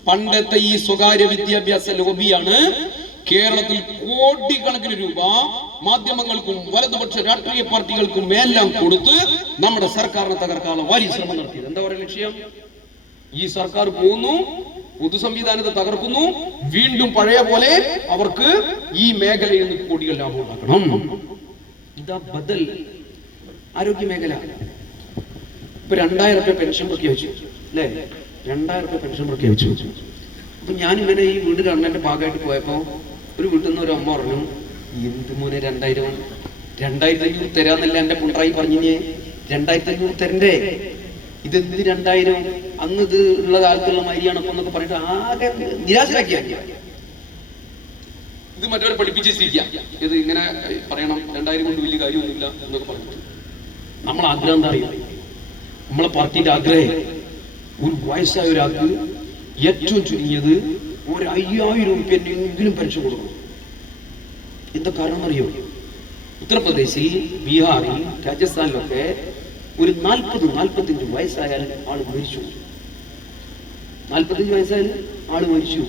പണ്ടത്തെ ഈ സ്വകാര്യ വിദ്യാഭ്യാസ ലോബിയാണ് കേരളത്തിൽ കോടിക്കണക്കിന് രൂപ മാധ്യമങ്ങൾക്കും വലതുപക്ഷ രാഷ്ട്രീയ പാർട്ടികൾക്കും എല്ലാം കൊടുത്ത് നമ്മുടെ സർക്കാരിനെ തകർക്കാനുള്ള വലിയ ശ്രമം നടത്തിയത്. എന്താ പറയുക ലക്ഷ്യം? ഈ സർക്കാർ പോകുന്നു, പൊതു സംവിധാനത്തെ തകർക്കുന്നു, വീണ്ടും പഴയ പോലെ അവർക്ക് ഈ മേഖലയിൽ നിന്ന് കോടികൾ ലാഭം ഉണ്ടാക്കണം. ഇതാ ബദൽ. ആരോഗ്യ മേഖല ഇപ്പൊ 2000 രൂപ പെൻഷൻ പ്രഖ്യാപിച്ചു അല്ലേ? 2000 രൂപ പെൻഷൻ പ്രഖ്യാപിച്ചു. അപ്പൊ ഞാനിങ്ങനെ ഈ വീട് കാണുന്നതിന്റെ ഭാഗമായിട്ട് പോയപ്പോ ഒരു വീട്ടിൽ നിന്ന് ഒരു അമ്മ പറഞ്ഞു, എന്ത് മോനെ 2500 തരാന്നല്ല എന്റെ പിണറായി പറഞ്ഞു. 2500 തരണ്ടേ? ഇതെന്ത് 2000? അന്ന് ഇത് ഉള്ള കാലത്തുള്ള മാതിരിയാണ് എന്നൊക്കെ പറഞ്ഞിട്ട് ആകെ നിരാശരാക്കിയ. ഇത് മറ്റവരെ പഠിപ്പിച്ചിരിക്കാം, ഇത് ഇങ്ങനെ പറയണം, 2000 കൊണ്ട് വലിയ കാര്യമൊന്നുമില്ല എന്നൊക്കെ പറഞ്ഞു. നമ്മളെ ആഗ്രഹം എന്താ അറിയാം? നമ്മളെ പാർട്ടിയുടെ ആഗ്രഹം ഒരു വയസ്സായ ഒരാൾക്ക് ഏറ്റവും ചുരുങ്ങിയത് ഒരു 5000 രൂപയെങ്കിലും പെൻഷൻ കൊടുക്കണം. എന്താ കാരണം അറിയോ? ഉത്തർപ്രദേശിൽ, ബീഹാറിൽ, രാജസ്ഥാനിലൊക്കെ ഒരു 40-45 വയസ്സായാൽ ആള് മരിച്ചു. 45 വയസ്സായാൽ ആള് മരിച്ചു.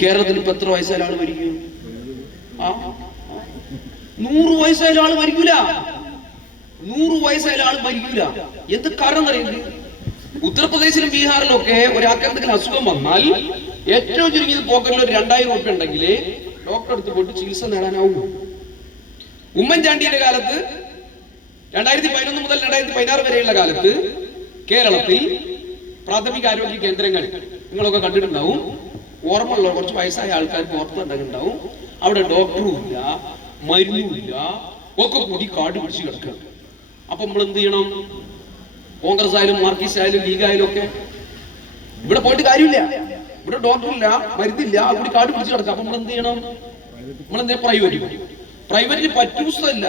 കേരളത്തിൽ ഇപ്പൊ എത്ര വയസ്സായാലും ആള് മരിക്കും? 100 വയസ്സായാലും ആള് മരിക്കൂല. 100 വയസ്സായാലും ആള് മരിക്കൂല. എന്ത് കാരണം അറിയുന്നത്? ഉത്തർപ്രദേശിലും ബീഹാറിലും ഒക്കെ ഒരാൾക്ക് എന്തെങ്കിലും അസുഖം വന്നാൽ ഏറ്റവും ചുരുങ്ങിയത് പോക്കറ്റിൽ ഒരു 2000 രൂപ ഉണ്ടെങ്കിൽ ഡോക്ടറെ അടുത്ത് പോയിട്ട് ചികിത്സ നേടാനാവും. ഉമ്മൻചാണ്ടിയുടെ കാലത്ത് 2011 മുതൽ 2016 വരെയുള്ള കാലത്ത് കേരളത്തിൽ പ്രാഥമിക ആരോഗ്യ കേന്ദ്രങ്ങൾ നിങ്ങളൊക്കെ കണ്ടിട്ടുണ്ടാവും. ഓർമ്മയുള്ള കുറച്ച് വയസ്സായ ആൾക്കാർക്ക് ഓർമ്മയുണ്ടാവും. അവിടെ ഡോക്ടറും ഇല്ല, മരുന്നുമില്ല, ഒക്കെ കൂടി കാട് പിടിച്ച് കിടക്കുക. അപ്പൊ നമ്മൾ എന്ത് ചെയ്യണം? കോൺഗ്രസ് ആയാലും മാർക്സിസ്റ്റ് ആയാലും ലീഗ് ആയാലും ഒക്കെ ഇവിടെ പോയിട്ട് കാര്യമില്ല. ഇവിടെ ഡോക്ടറില്ല, മരുന്നില്ല, കൂടി കാട് പിടിച്ച് കിടക്കുക. അപ്പൊ നമ്മൾ എന്ത് ചെയ്യണം? നമ്മളെന്താ പ്രൈവറ്റിന് പറ്റൂസല്ല.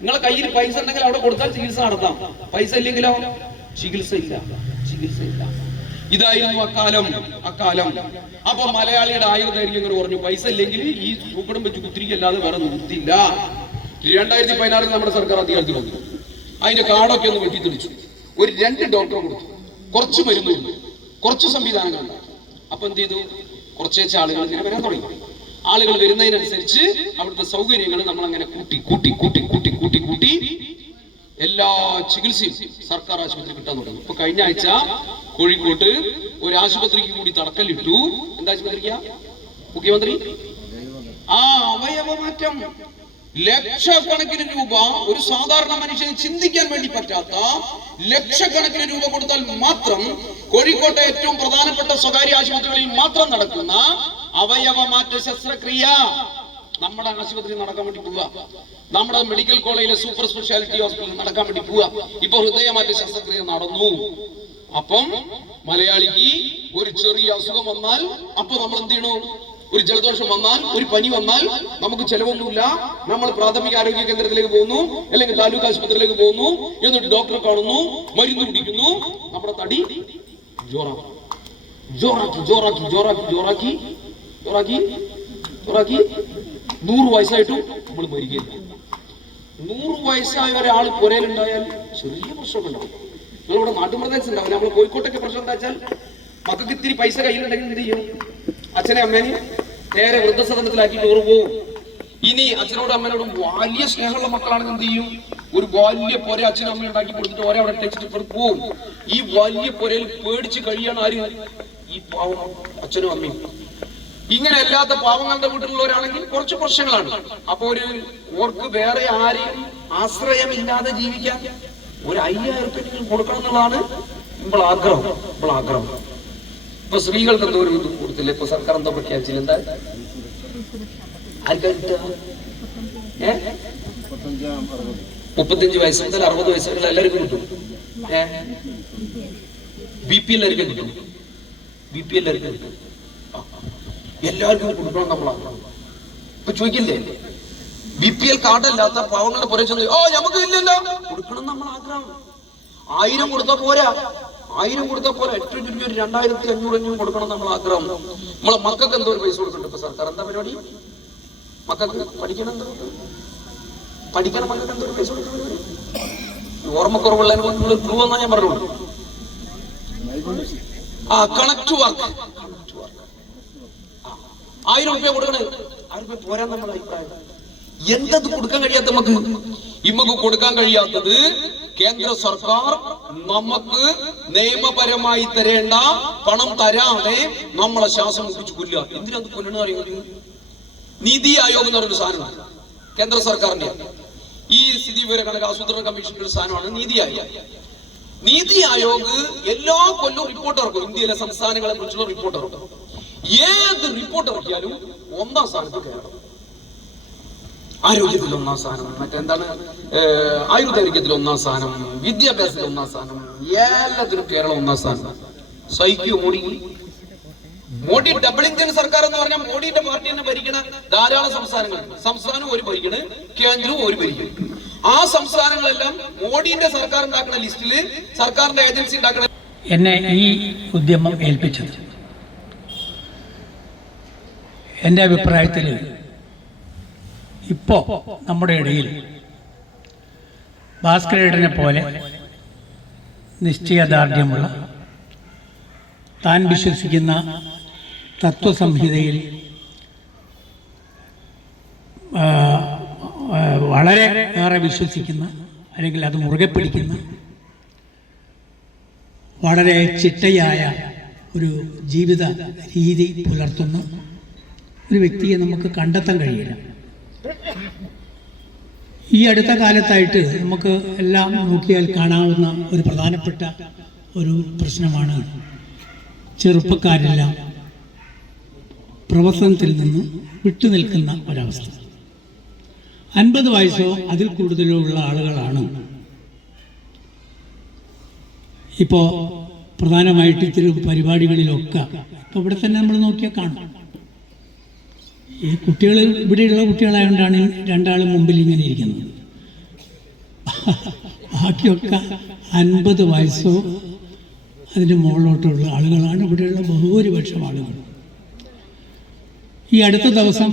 നിങ്ങളെ കയ്യിൽ പൈസ ഉണ്ടെങ്കിൽ അവിടെ കൊടുത്താൽ ചികിത്സ നടത്താം. പൈസ ഇല്ലെങ്കിലോ ചികിത്സ ഇല്ല. ചികിത്സയില്ല. ഇതായിരുന്നു അക്കാലം. അപ്പൊ മലയാളിയുടെ ആയുർദൈർഘ്യം ഇങ്ങനെ പറഞ്ഞു, പൈസ ഇല്ലെങ്കിൽ ഈ സൂക്കടും വെച്ച് കുത്തിരിക്കല്ലാതെ വേറെ നിർത്തിയില്ല. 2016 നമ്മുടെ സർക്കാർ അധികാരത്തിൽ വന്നു. അതിന്റെ കാർഡൊക്കെ ഒന്ന് വെട്ടിത്തെളിച്ചു. ഒരു 2 ഡോക്ടറെ കൊടുത്തു, കുറച്ച് മരുന്നുണ്ട്, കുറച്ച് സംവിധാനങ്ങളുണ്ട്. അപ്പൊ എന്ത് ചെയ്തു? കുറച്ചേച്ച് ആളുകൾ ഇങ്ങനെ വരാൻ തുടങ്ങി. ആളുകൾ വരുന്നതിനനുസരിച്ച് അവിടുത്തെ സൗകര്യങ്ങൾ നമ്മൾ അങ്ങനെ കൂട്ടി എല്ലാ ചികിത്സയും സർക്കാർ ആശുപത്രി കിട്ടാൻ തുടങ്ങി. ഇപ്പൊ കഴിഞ്ഞ ആഴ്ച കോഴിക്കോട്ട് ഒരു ആശുപത്രിക്ക് കൂടി തടക്കല്ലിട്ടു. എന്താ ആശുപത്രിക്കാ? മുഖ്യമന്ത്രി അവയവ മാറ്റം. ലക്ഷക്കണക്കിന് രൂപ ഒരു സാധാരണ മനുഷ്യന് ചിന്തിക്കാൻ വേണ്ടി പറ്റാത്ത ലക്ഷക്കണക്കിന് രൂപ കൊടുത്താൽ മാത്രം കോഴിക്കോട്ടെ ഏറ്റവും പ്രധാനപ്പെട്ട സ്വകാര്യ ആശുപത്രികളിൽ മാത്രം നടക്കുന്ന അവയവ മാറ്റ ശസ്ത്രക്രിയ നമ്മുടെ ആശുപത്രിയിൽ നടക്കാൻ വേണ്ടി പോവുക. നമ്മുടെ മെഡിക്കൽ കോളേജിലെ സൂപ്പർ സ്പെഷ്യാലിറ്റി ഹോസ്പിറ്റലിൽ നടക്കാൻ വേണ്ടി പോവുക. ഇപ്പൊ ഹൃദയമാറ്റ ശസ്ത്രക്രിയ നടന്നു. അപ്പം മലയാളിക്ക് ഒരു ചെറിയ അസുഖം വന്നാൽ അപ്പൊ നമ്മൾ എന്ത് ചെയ്യണു? ഒരു ജലദോഷം വന്നാൽ, ഒരു പനി വന്നാൽ നമുക്ക് ചെലവൊന്നുമില്ല. നമ്മൾ പ്രാഥമിക ആരോഗ്യ കേന്ദ്രത്തിലേക്ക് പോകുന്നു, അല്ലെങ്കിൽ താലൂക്ക് ആശുപത്രിയിലേക്ക് പോകുന്നു, എന്നിട്ട് ഡോക്ടറെ കാണുന്നു, മരുന്ന് കുടിക്കുന്നു. നമ്മുടെ തടി ജോറാക്കി 100 വയസ്സായിട്ടും നമ്മൾ മരിക്കില്ല. 100 വയസ്സായ ഒരാൾ പുരയിലുണ്ടായാൽ ചെറിയ പ്രശ്നമുണ്ടാവും. നിങ്ങളിവിടെ നാട്ടുപ്രദേശം ഉണ്ടാവില്ല. നമ്മൾ കോഴിക്കോട്ടൊക്കെ പ്രശ്നം എന്താ വെച്ചാൽ, മക്കൾക്ക് ഇത്തിരി പൈസ കയ്യിലുണ്ടെങ്കിൽ എന്ത് ചെയ്യും? അച്ഛനെ അമ്മേനെയും നേരെ വൃദ്ധസദനത്തിലാക്കി ടൂർ പോകും. ഇനി അച്ഛനോടും അമ്മേനോടും വലിയ സ്നേഹമുള്ള മക്കളാണെങ്കിൽ എന്ത് ചെയ്യും? ഒരു വലിയ പുര അച്ഛനും അമ്മയും ഉണ്ടാക്കി കൊടുത്തിട്ട് ഒരേ അവിടെ ടെക്സ്റ്റ് പോകും. ഈ വലിയ പുരയിൽ പേടിച്ച് കഴിയാണ് ആര്? ഈ പാവം അച്ഛനും അമ്മയും. ഇങ്ങനെ അല്ലാത്ത പാവങ്ങളുടെ വീട്ടിലുള്ളവരാണെങ്കിൽ കുറച്ച് പ്രശ്നങ്ങളാണ്. അപ്പൊ ഓർക്ക് വേറെ ആരെയും ആശ്രയമില്ലാതെ ജീവിക്കാൻ ഒരു 5000 രൂപ കൊടുക്കണം എന്നുള്ളതാണ് ഇപ്പോൾ ആഗ്രഹം. ഇപ്പൊ സ്ത്രീകൾക്ക് എന്തോ ഒരു ഇത് കൊടുത്തില്ല. ഇപ്പൊ സർക്കാർ എന്തോ പ്രഖ്യാപിച്ചില്ല. എന്താ ആർക്കാ കിട്ടുക? 35 വയസ്സ് മുതൽ 60 വയസ്സ് വരെ എല്ലാവർക്കും കിട്ടും. BP എല്ലാവർക്കും കിട്ടും. എല്ലാവർക്കും കൊടുക്കണം നമ്മളാണ്. ഇപ്പൊ ചോദിക്കില്ലേ, BPL കാർഡല്ലാത്ത പാവങ്ങളുടെ പുറകെ ചെന്ന് നമുക്ക് ഇല്ലല്ലോ കൊടുക്കണം നമ്മൾ ആഗ്രഹം. 1000 കൊടുത്താൽ പോരാ. ഏറ്റവും ചുരുക്കി 2500 കൊടുക്കണം നമ്മൾ ആഗ്രഹം. നമ്മളെ മക്കൾക്ക് എന്തോ ഒരു പൈസ കൊടുക്കുന്നുണ്ട് ഇപ്പൊ സർക്കാർ. എന്താ പരിപാടി? മക്കൾക്ക് പഠിക്കണം മക്കൾക്ക് എന്തോ ഒരു പൈസ കൊടുക്കുന്ന ഓർമ്മക്കുറവുള്ള ക്ലൂ എന്നാ ഞാൻ പറഞ്ഞോളൂ. കണക്ട് വർക്ക് 1000 രൂപ കൊടുക്കണേ. 1000 രൂപ പോരാ നമ്മുടെ അഭിപ്രായം. എന്തത് കൊടുക്കാൻ കഴിയാത്ത ഇമ്മക്ക് കൊടുക്കാൻ കഴിയാത്തത് കേന്ദ്ര സർക്കാർ നമുക്ക് നിയമപരമായി തരേണ്ട പണം തരാതെ നമ്മളെ ശ്വാസം മുട്ടിച്ചു കൊല്ലുക. എന്തിനത് കൊല്ലണെന്ന് അറിയുന്നത്? നീതി ആയോഗ് എന്ന് പറയുന്ന സാധനമാണ് കേന്ദ്ര സർക്കാരിന്റെ. ഈ സ്ഥിതി വിവര കണക്ക് ആസൂത്രണ കമ്മീഷന്റെ ഒരു സാധനമാണ് നീതി ആയോഗ്. നീതി ആയോഗ് എല്ലാ കൊല്ലവും റിപ്പോർട്ട് ഇറക്കും. ഇന്ത്യയിലെ സംസ്ഥാനങ്ങളെ കുറിച്ചുള്ള റിപ്പോർട്ട് ഇറക്കും. ഏത് റിപ്പോർട്ട് ഇറക്കിയാലും 1ാം സ്ഥാനത്ത് കേരളം. ആരോഗ്യത്തിൽ 1ാം സ്ഥാനം, മറ്റെന്താണ് ആയുർദൈർഘ്യത്തിൽ 1ാം സ്ഥാനം, വിദ്യാഭ്യാസത്തിൽ 1ാം സ്ഥാനം, എല്ലാത്തിനും കേരളം 1ാം സ്ഥാനം. സഹിക്കൂ മോഡി ഡബിൾ ഇഞ്ചിൻ സർക്കാർ എന്ന് പറഞ്ഞാൽ മോഡിയുടെ പാർട്ടി തന്നെ ഭരിക്കണ ധാരാളം സംസ്ഥാനങ്ങളുണ്ട്. സംസ്ഥാനം ഒരു ഭരിക്കണ്, കേന്ദ്രവും ഒരു ഭരിക്കണം. ആ സംസ്ഥാനങ്ങളെല്ലാം മോഡിന്റെ സർക്കാർ ഉണ്ടാക്കുന്ന ലിസ്റ്റില് സർക്കാരിന്റെ ഏജൻസി ഉണ്ടാക്കുന്ന എന്നെ ഈ ഉദ്യമം ഏൽപ്പിച്ചത് എൻ്റെ അഭിപ്രായത്തിൽ ഇപ്പോൾ നമ്മുടെ ഇടയിൽ ഭാസ്കരേട്ടനെ പോലെ നിശ്ചയദാർഢ്യമുള്ള, താൻ വിശ്വസിക്കുന്ന തത്വസംഹിതയിൽ വളരെ ഏറെ വിശ്വസിക്കുന്ന, അല്ലെങ്കിൽ അത് മുറുകെ പിടിക്കുന്ന, വളരെ ചിട്ടയായ ഒരു ജീവിത രീതി പുലർത്തുന്ന ഒരു വ്യക്തിയെ നമുക്ക് കണ്ടെത്താൻ കഴിയില്ല. ഈ അടുത്ത കാലത്തായിട്ട് നമുക്ക് എല്ലാം നോക്കിയാൽ കാണാവുന്ന ഒരു പ്രധാനപ്പെട്ട ഒരു പ്രശ്നമാണ് ചെറുപ്പക്കാരെല്ലാം പ്രവർത്തനത്തിൽ നിന്ന് വിട്ടുനിൽക്കുന്ന ഒരവസ്ഥ. 50 വയസ്സോ അതിൽ കൂടുതലോ ഉള്ള ആളുകളാണ് ഇപ്പോൾ പ്രധാനമായിട്ട് ഇത്തിരി പരിപാടികളിലൊക്കെ. ഇപ്പോൾ ഇവിടെ തന്നെ നമ്മൾ നോക്കിയാൽ കാണും. ഈ കുട്ടികൾ ഇവിടെയുള്ള കുട്ടികളായതുകൊണ്ടാണ് 2 ആളും മുമ്പിൽ ഇങ്ങനെ ഇരിക്കുന്നത്. ബാക്കിയൊക്കെ 50 വയസ്സോ അതിൻ്റെ മുകളിലോട്ടുള്ള ആളുകളാണ് ഇവിടെയുള്ള ബഹുഭൂരിപക്ഷം ആളുകൾ. ഈ അടുത്ത ദിവസം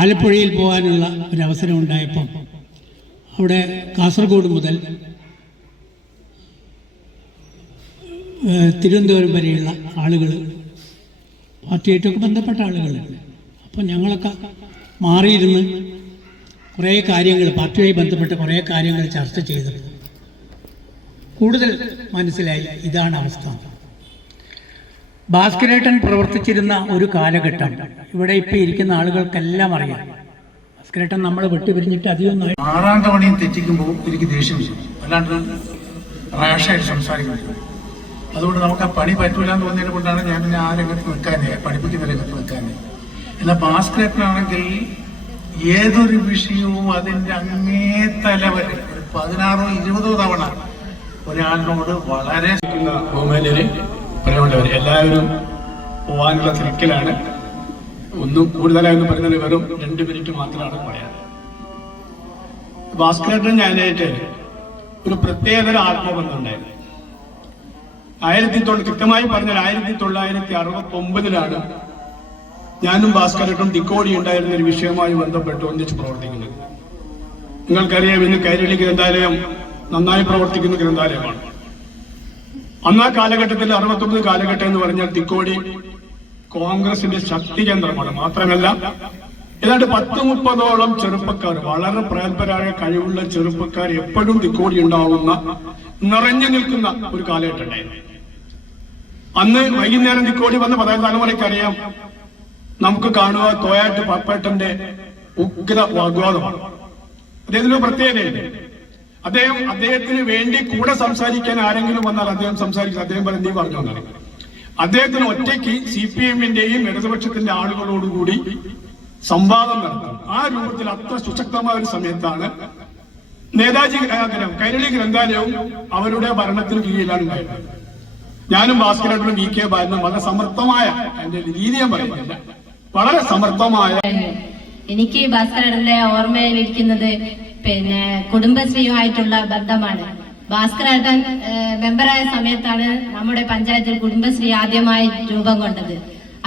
ആലപ്പുഴയിൽ പോകാനുള്ള ഒരവസരം ഉണ്ടായപ്പം അവിടെ കാസർഗോഡ് മുതൽ തിരുവനന്തപുരം വരെയുള്ള ആളുകൾ, പാർട്ടിയായിട്ടൊക്കെ ബന്ധപ്പെട്ട ആളുകളുണ്ട്. അപ്പം ഞങ്ങളൊക്കെ മാറിയിരുന്ന് കുറേ കാര്യങ്ങൾ, പാർട്ടിയുമായി ബന്ധപ്പെട്ട കുറേ കാര്യങ്ങൾ ചർച്ച ചെയ്തപ്പോൾ കൂടുതൽ മനസ്സിലായി ഇതാണ് അവസ്ഥ. ഭാസ്കരേട്ടൻ പ്രവർത്തിച്ചിരുന്ന ഒരു കാലഘട്ടം ഇവിടെ ഇപ്പോൾ ഇരിക്കുന്ന ആളുകൾക്കെല്ലാം അറിയാം. ഭാസ്കരേട്ടൻ നമ്മളെ വിട്ടുപിരിഞ്ഞിട്ട് അധികമൊന്നും 6-ാം തവണയും തെറ്റിക്കുമ്പോൾ എനിക്ക് ദേഷ്യം വരും, അല്ലാണ്ട് റാഷായിട്ട് സംസാരിക്കുന്നത്. അതുകൊണ്ട് നമുക്ക് ആ പണി പറ്റൂല എന്ന് തോന്നിയത് കൊണ്ടാണ് ഞാൻ പിന്നെ ആ രംഗത്ത് നിൽക്കാനേ, പഠിപ്പിക്കുന്ന രംഗത്ത് നിൽക്കാനേ. എന്നാൽ ഭാസ്കരേട്ടനാണെങ്കിൽ ഏതൊരു വിഷയവും അതിൻ്റെ അങ്ങേ തല വരെ ഒരു 16-20 തവണ ഒരാളിനോട് വളരെ ബഹുമാന്യര് പ്രിയമുള്ളവർ എല്ലാവരും പോകാനുള്ള തിരക്കിലാണ്. ഒന്നും കൂടുതലായെന്ന് പറയുന്നത് വെറും 2 മിനിറ്റ് മാത്രമാണ് പറയാൻ. ഭാസ്കരേട്ടൻ ഞാനായിട്ട് ഒരു പ്രത്യേകതര ആത്മബന്ധം ഉണ്ടായിരുന്നു. കൃത്യമായി പറഞ്ഞാൽ 1969 ഞാനും ഭാസ്കരേട്ടനും തിക്കോടി ഉണ്ടായിരുന്ന ഒരു വിഷയവുമായി ബന്ധപ്പെട്ട് ഒന്നിച്ച് പ്രവർത്തിക്കുന്നത്. നിങ്ങൾക്കറിയാം, ഇന്ന് കൈരളി ഗ്രന്ഥാലയം നന്നായി പ്രവർത്തിക്കുന്ന ഗ്രന്ഥാലയമാണ്. അന്ന് ആ കാലഘട്ടത്തിൽ 69 കാലഘട്ടം എന്ന് പറഞ്ഞാൽ തിക്കോടി കോൺഗ്രസിന്റെ ശക്തി കേന്ദ്രമാണ്. മാത്രമല്ല ഏതാണ്ട് 10-30ഓളം ചെറുപ്പക്കാർ, വളരെ പ്രഗത്ഭരായ കഴിവുള്ള ചെറുപ്പക്കാർ എപ്പോഴും തിക്കോടി ഉണ്ടാവുന്ന, നിറഞ്ഞു നിൽക്കുന്ന ഒരു കാലഘട്ടം ഉണ്ടായിരുന്നു. അന്ന് വൈകുന്നേരം തിക്കോടി വന്ന 10 തലമുറയ്ക്കറിയാം, നമുക്ക് കാണുക തോയാട്ട് പാപ്പേട്ടന്റെ ഉഗ്ര വാഗ്വാദമാണ്. അദ്ദേഹത്തിന് പ്രത്യേകതയുണ്ട്. അദ്ദേഹത്തിന് വേണ്ടി കൂടെ സംസാരിക്കാൻ ആരെങ്കിലും വന്നാൽ അദ്ദേഹം സംസാരിക്കും. അദ്ദേഹം നീ പറഞ്ഞു എന്നാണ്. അദ്ദേഹത്തിന് ഒറ്റയ്ക്ക് CPM-ന്റെയും ഇടതുപക്ഷത്തിന്റെ ആളുകളോടുകൂടി സംവാദം നടത്തും. ആ രൂപത്തിൽ അത്ര സുശക്തമായ ഒരു സമയത്താണ് നേതാജി കൈരളി ഗ്രന്ഥാലയവും അവരുടെ ഭരണത്തിന് കീഴിലാണ് ഉണ്ടായിരുന്നത്. ഞാനും ഭാസ്കരേട്ടനും VK ബാലനും വളരെ സമർത്ഥമായ, എന്റെ രീതി ഞാൻ പറയുന്നില്ല, വളരെ സമർത്ഥമായ. എനിക്ക് ഭാസ്കരേട്ടന്റെ ഓർമ്മയിലിരിക്കുന്നത് കുടുംബശ്രീയുമായിട്ടുള്ള ബന്ധമാണ്. ഭാസ്കരേട്ടൻ മെമ്പറായ സമയത്താണ് നമ്മുടെ പഞ്ചായത്തിൽ കുടുംബശ്രീ ആദ്യമായി രൂപം കൊണ്ടത്.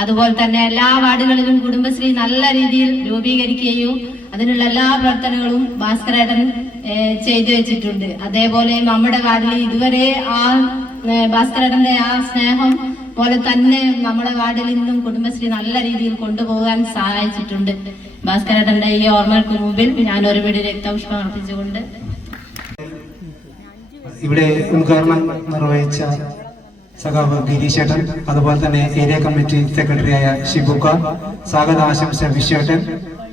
അതുപോലെ തന്നെ എല്ലാ വാർഡുകളിലും കുടുംബശ്രീ നല്ല രീതിയിൽ രൂപീകരിക്കുകയും അതിനുള്ള എല്ലാ പ്രവർത്തനങ്ങളും ഭാസ്കരേട്ടൻ ചെയ്തു വെച്ചിട്ടുണ്ട്. അതേപോലെ നമ്മുടെ വാർഡിൽ ഇതുവരെ ആ ഭാസ്കരേട്ടന്റെ ആ സ്നേഹം പോലെ തന്നെ നമ്മുടെ വാർഡിൽ നിന്നും കുടുംബശ്രീ നല്ല രീതിയിൽ കൊണ്ടുപോകാൻ സഹായിച്ചിട്ടുണ്ട്. ഭാസ്കരേട്ടന്റെ ഈ ഓർമ്മകൾക്ക് മുമ്പിൽ ഞാൻ ഒരു പിടി രക്തപുഷ്പം അർപ്പിച്ചുകൊണ്ട് ഇവിടെ ഉദ്ഘാടനം നിർവഹിച്ച സഖാവ് ഗിരീശേട്ടൻ, അതുപോലെ തന്നെ ഏരിയ കമ്മിറ്റി സെക്രട്ടറിയായ ഷിബുക്ക, സ്വാഗത ആശംസ വിശ്വേട്ടൻ,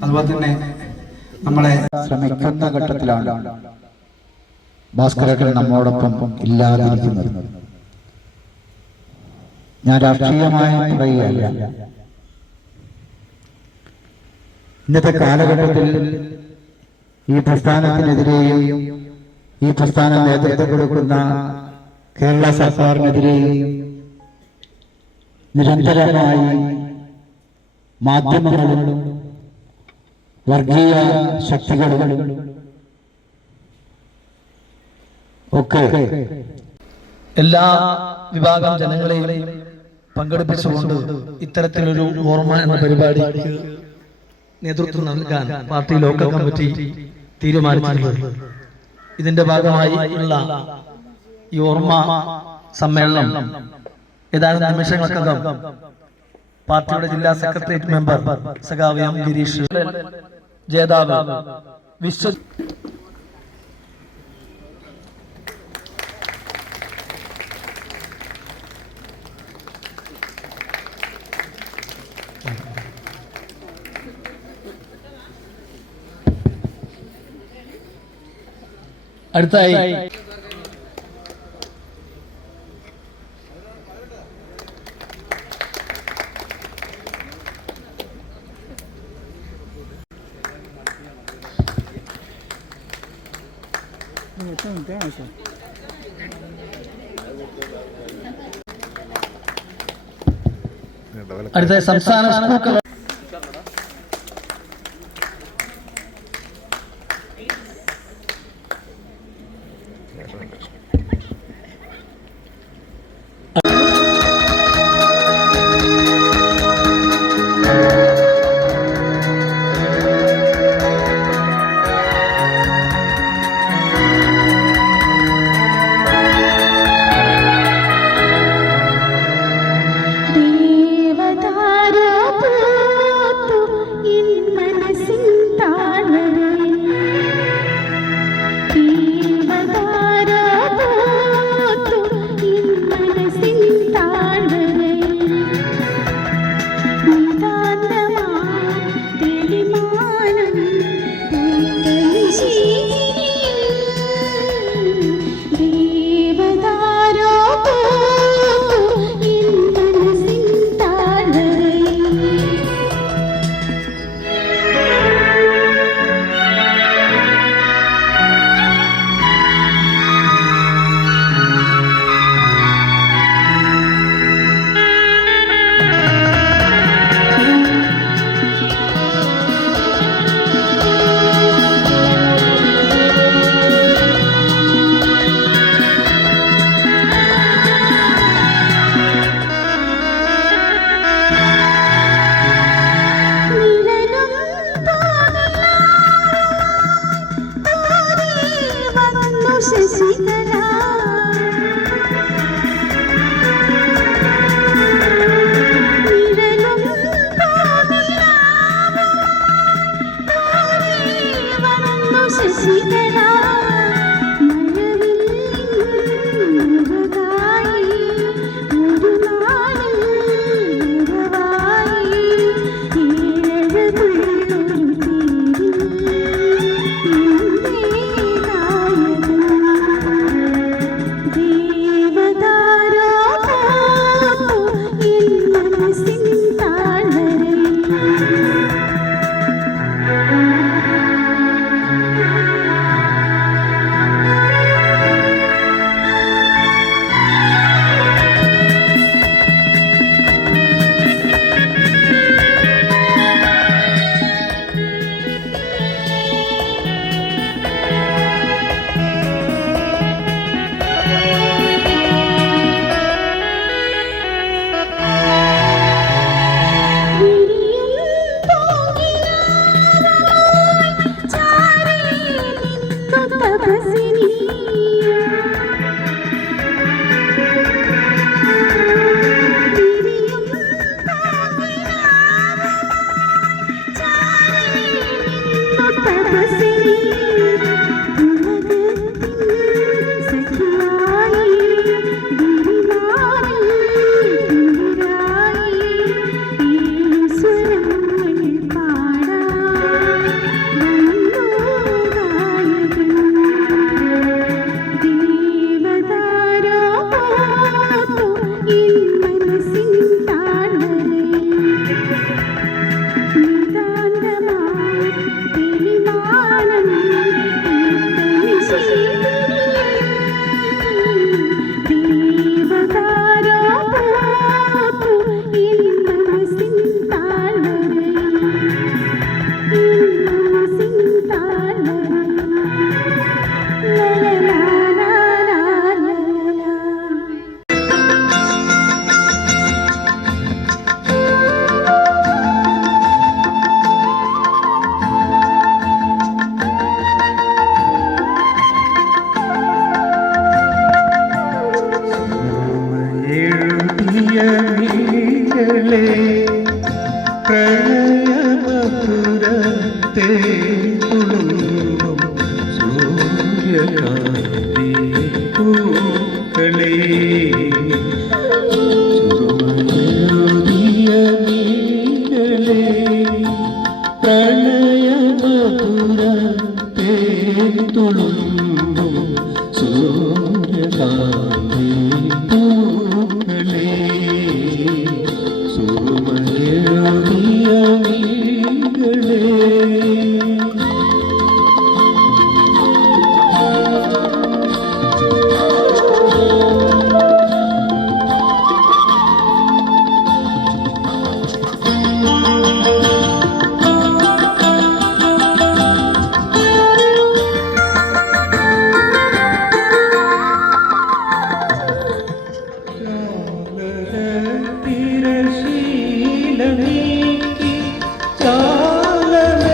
അതുപോലെ തന്നെ നമ്മളെ ശ്രമിക്കുന്ന ഘട്ടത്തിലാണ് ഭാസ്കരേട്ടൻ നമ്മോടൊപ്പം ഇല്ലാതിരിക്കുന്നത്. ഞാൻ രാഷ്ട്രീയമായി പറയുകയല്ല, ഇന്നത്തെ കാലഘട്ടത്തിൽ ഈ പ്രസ്ഥാനത്തിനെതിരെയും ഈ പ്രസ്ഥാനം നേതൃത്വം കൊടുക്കുന്ന കേരള സർക്കാരിനെതിരെയും നിരന്തരമായി മാധ്യമങ്ങളും വർഗീയ ശക്തികളും ഒക്കെ എല്ലാ വിഭാഗം ജനങ്ങളെയും പങ്കെടുപ്പിച്ചുകൊണ്ട് ഇത്തരത്തിലൊരു ഓർമ്മ എന്ന പരിപാടിക്ക് നേതൃത്വം നൽകാൻ പാർട്ടി ലോക്കൽ കമ്മിറ്റി തീരുമാനിച്ചിട്ടുണ്ട്. ഇതിന്റെ ഭാഗമായി ഉള്ള ഈ ഓർമ്മ സമ്മേളനം ഏതാനും നിമിഷങ്ങൾക്കകം പാർട്ടിയുടെ ജില്ലാ സെക്രട്ടേറിയറ്റ് മെമ്പർ സഖാവ് എം ഗിരീഷ്, ജേതാവ് വിശ്വ അടുത്തായി സംസ്ഥാന സ്കൂൾ ചാലമേ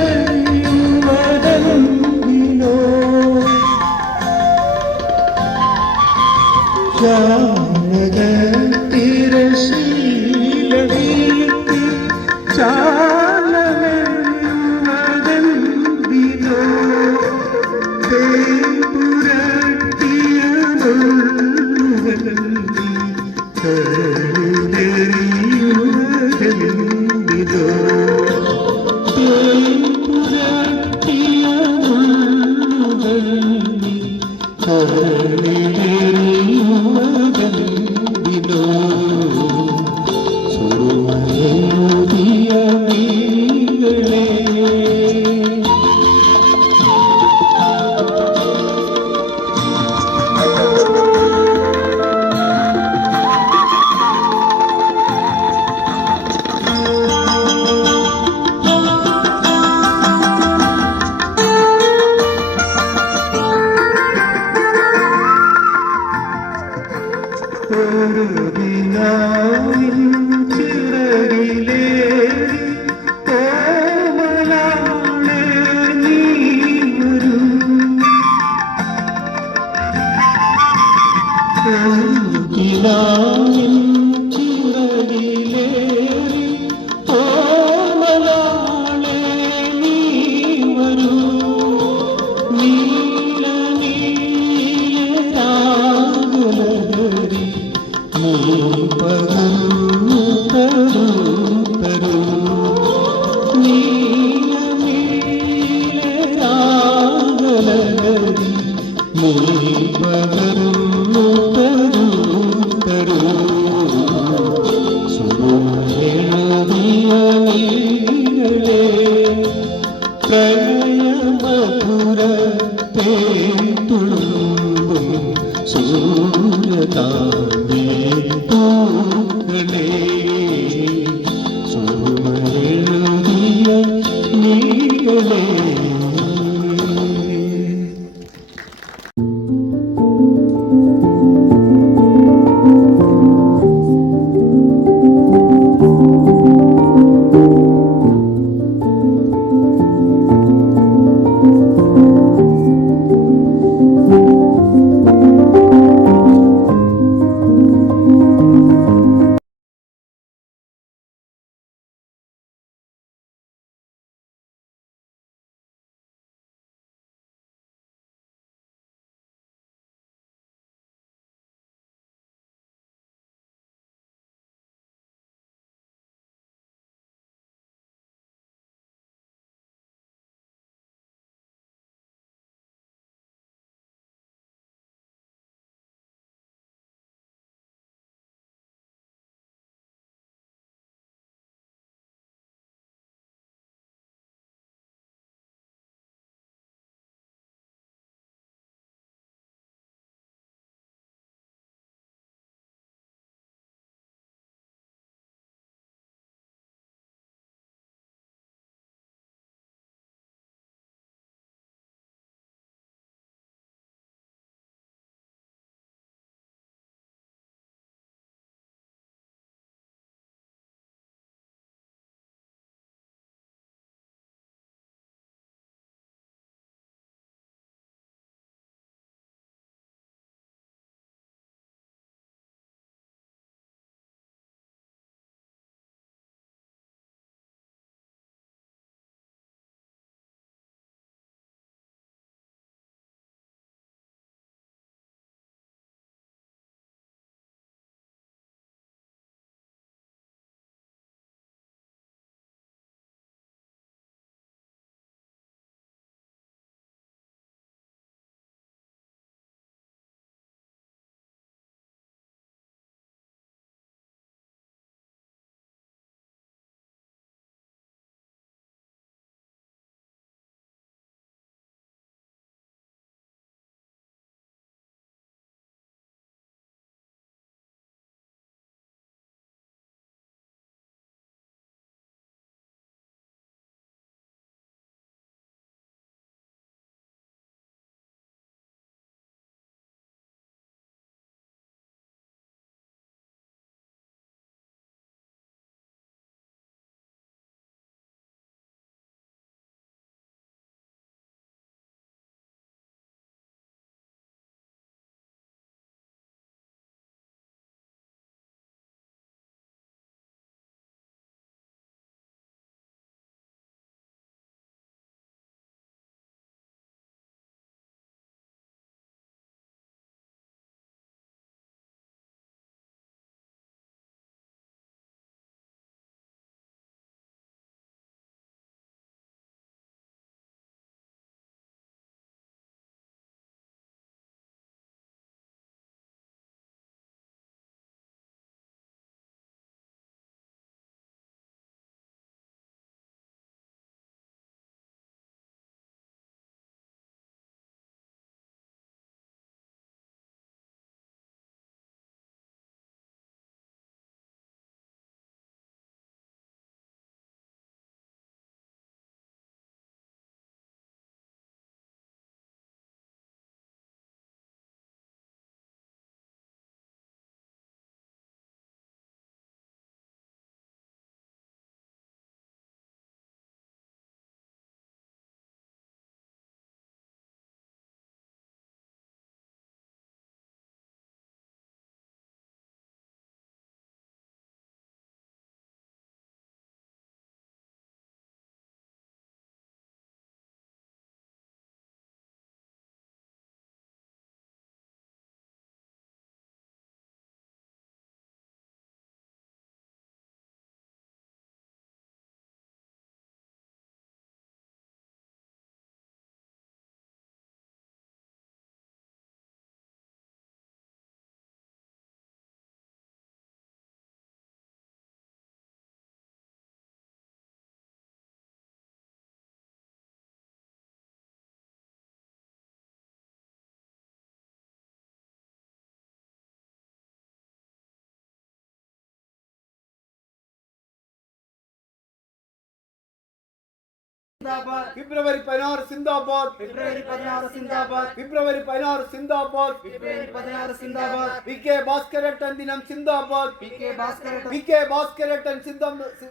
സിന്ദാബാദ് ഫെബ്രുവരി 16 സിന്ദാബാദ് ഫെബ്രുവരി 16 സിന്ദാബാദ് ഫെബ്രുവരി 16 സിന്ദാബാദ് ഫെബ്രുവരി 16 സിന്ദാബാദ് വി.കെ. ഭാസ്കരേട്ടൻ ദിനം സിന്ദാബാദ് വി.കെ. ഭാസ്കരേട്ടൻ വി.കെ. ഭാസ്കരേട്ടൻ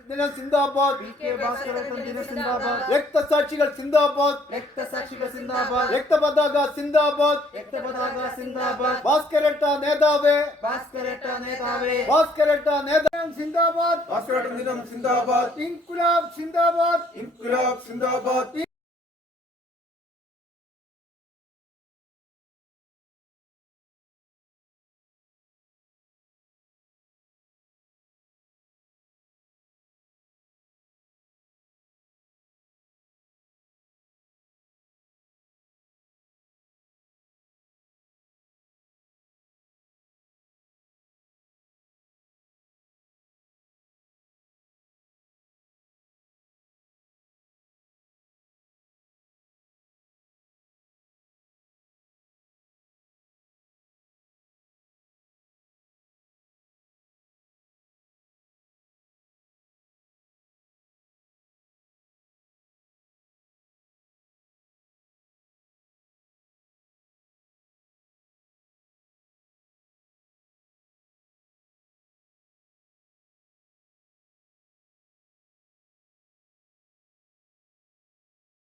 ദിനം സിന്ദാബാദ് വി.കെ. ഭാസ്കരേട്ടൻ ദിനം സിന്ദാബാദ് രക്തസാക്ഷികൾ സിന്ദാബാദ് രക്തസാക്ഷികൾ സിന്ദാബാദ് രക്തപതാക സിന്ദാബാദ് രക്തപതാക സിന്ദാബാദ് ഭാസ്കരേട്ട നേതാവേ ഭാസ്കരേട്ട നേതാവേ ഭാസ്കരേട്ട നേതാവ് സിന്ദാബാദ് ഭാസ്കരേട്ടൻ ദിനം സിന്ദാബാദ് ഇൻകുലാബ് സിന്ദാബാദ് ഇൻകുലാബ് സിന്ദാബാദ്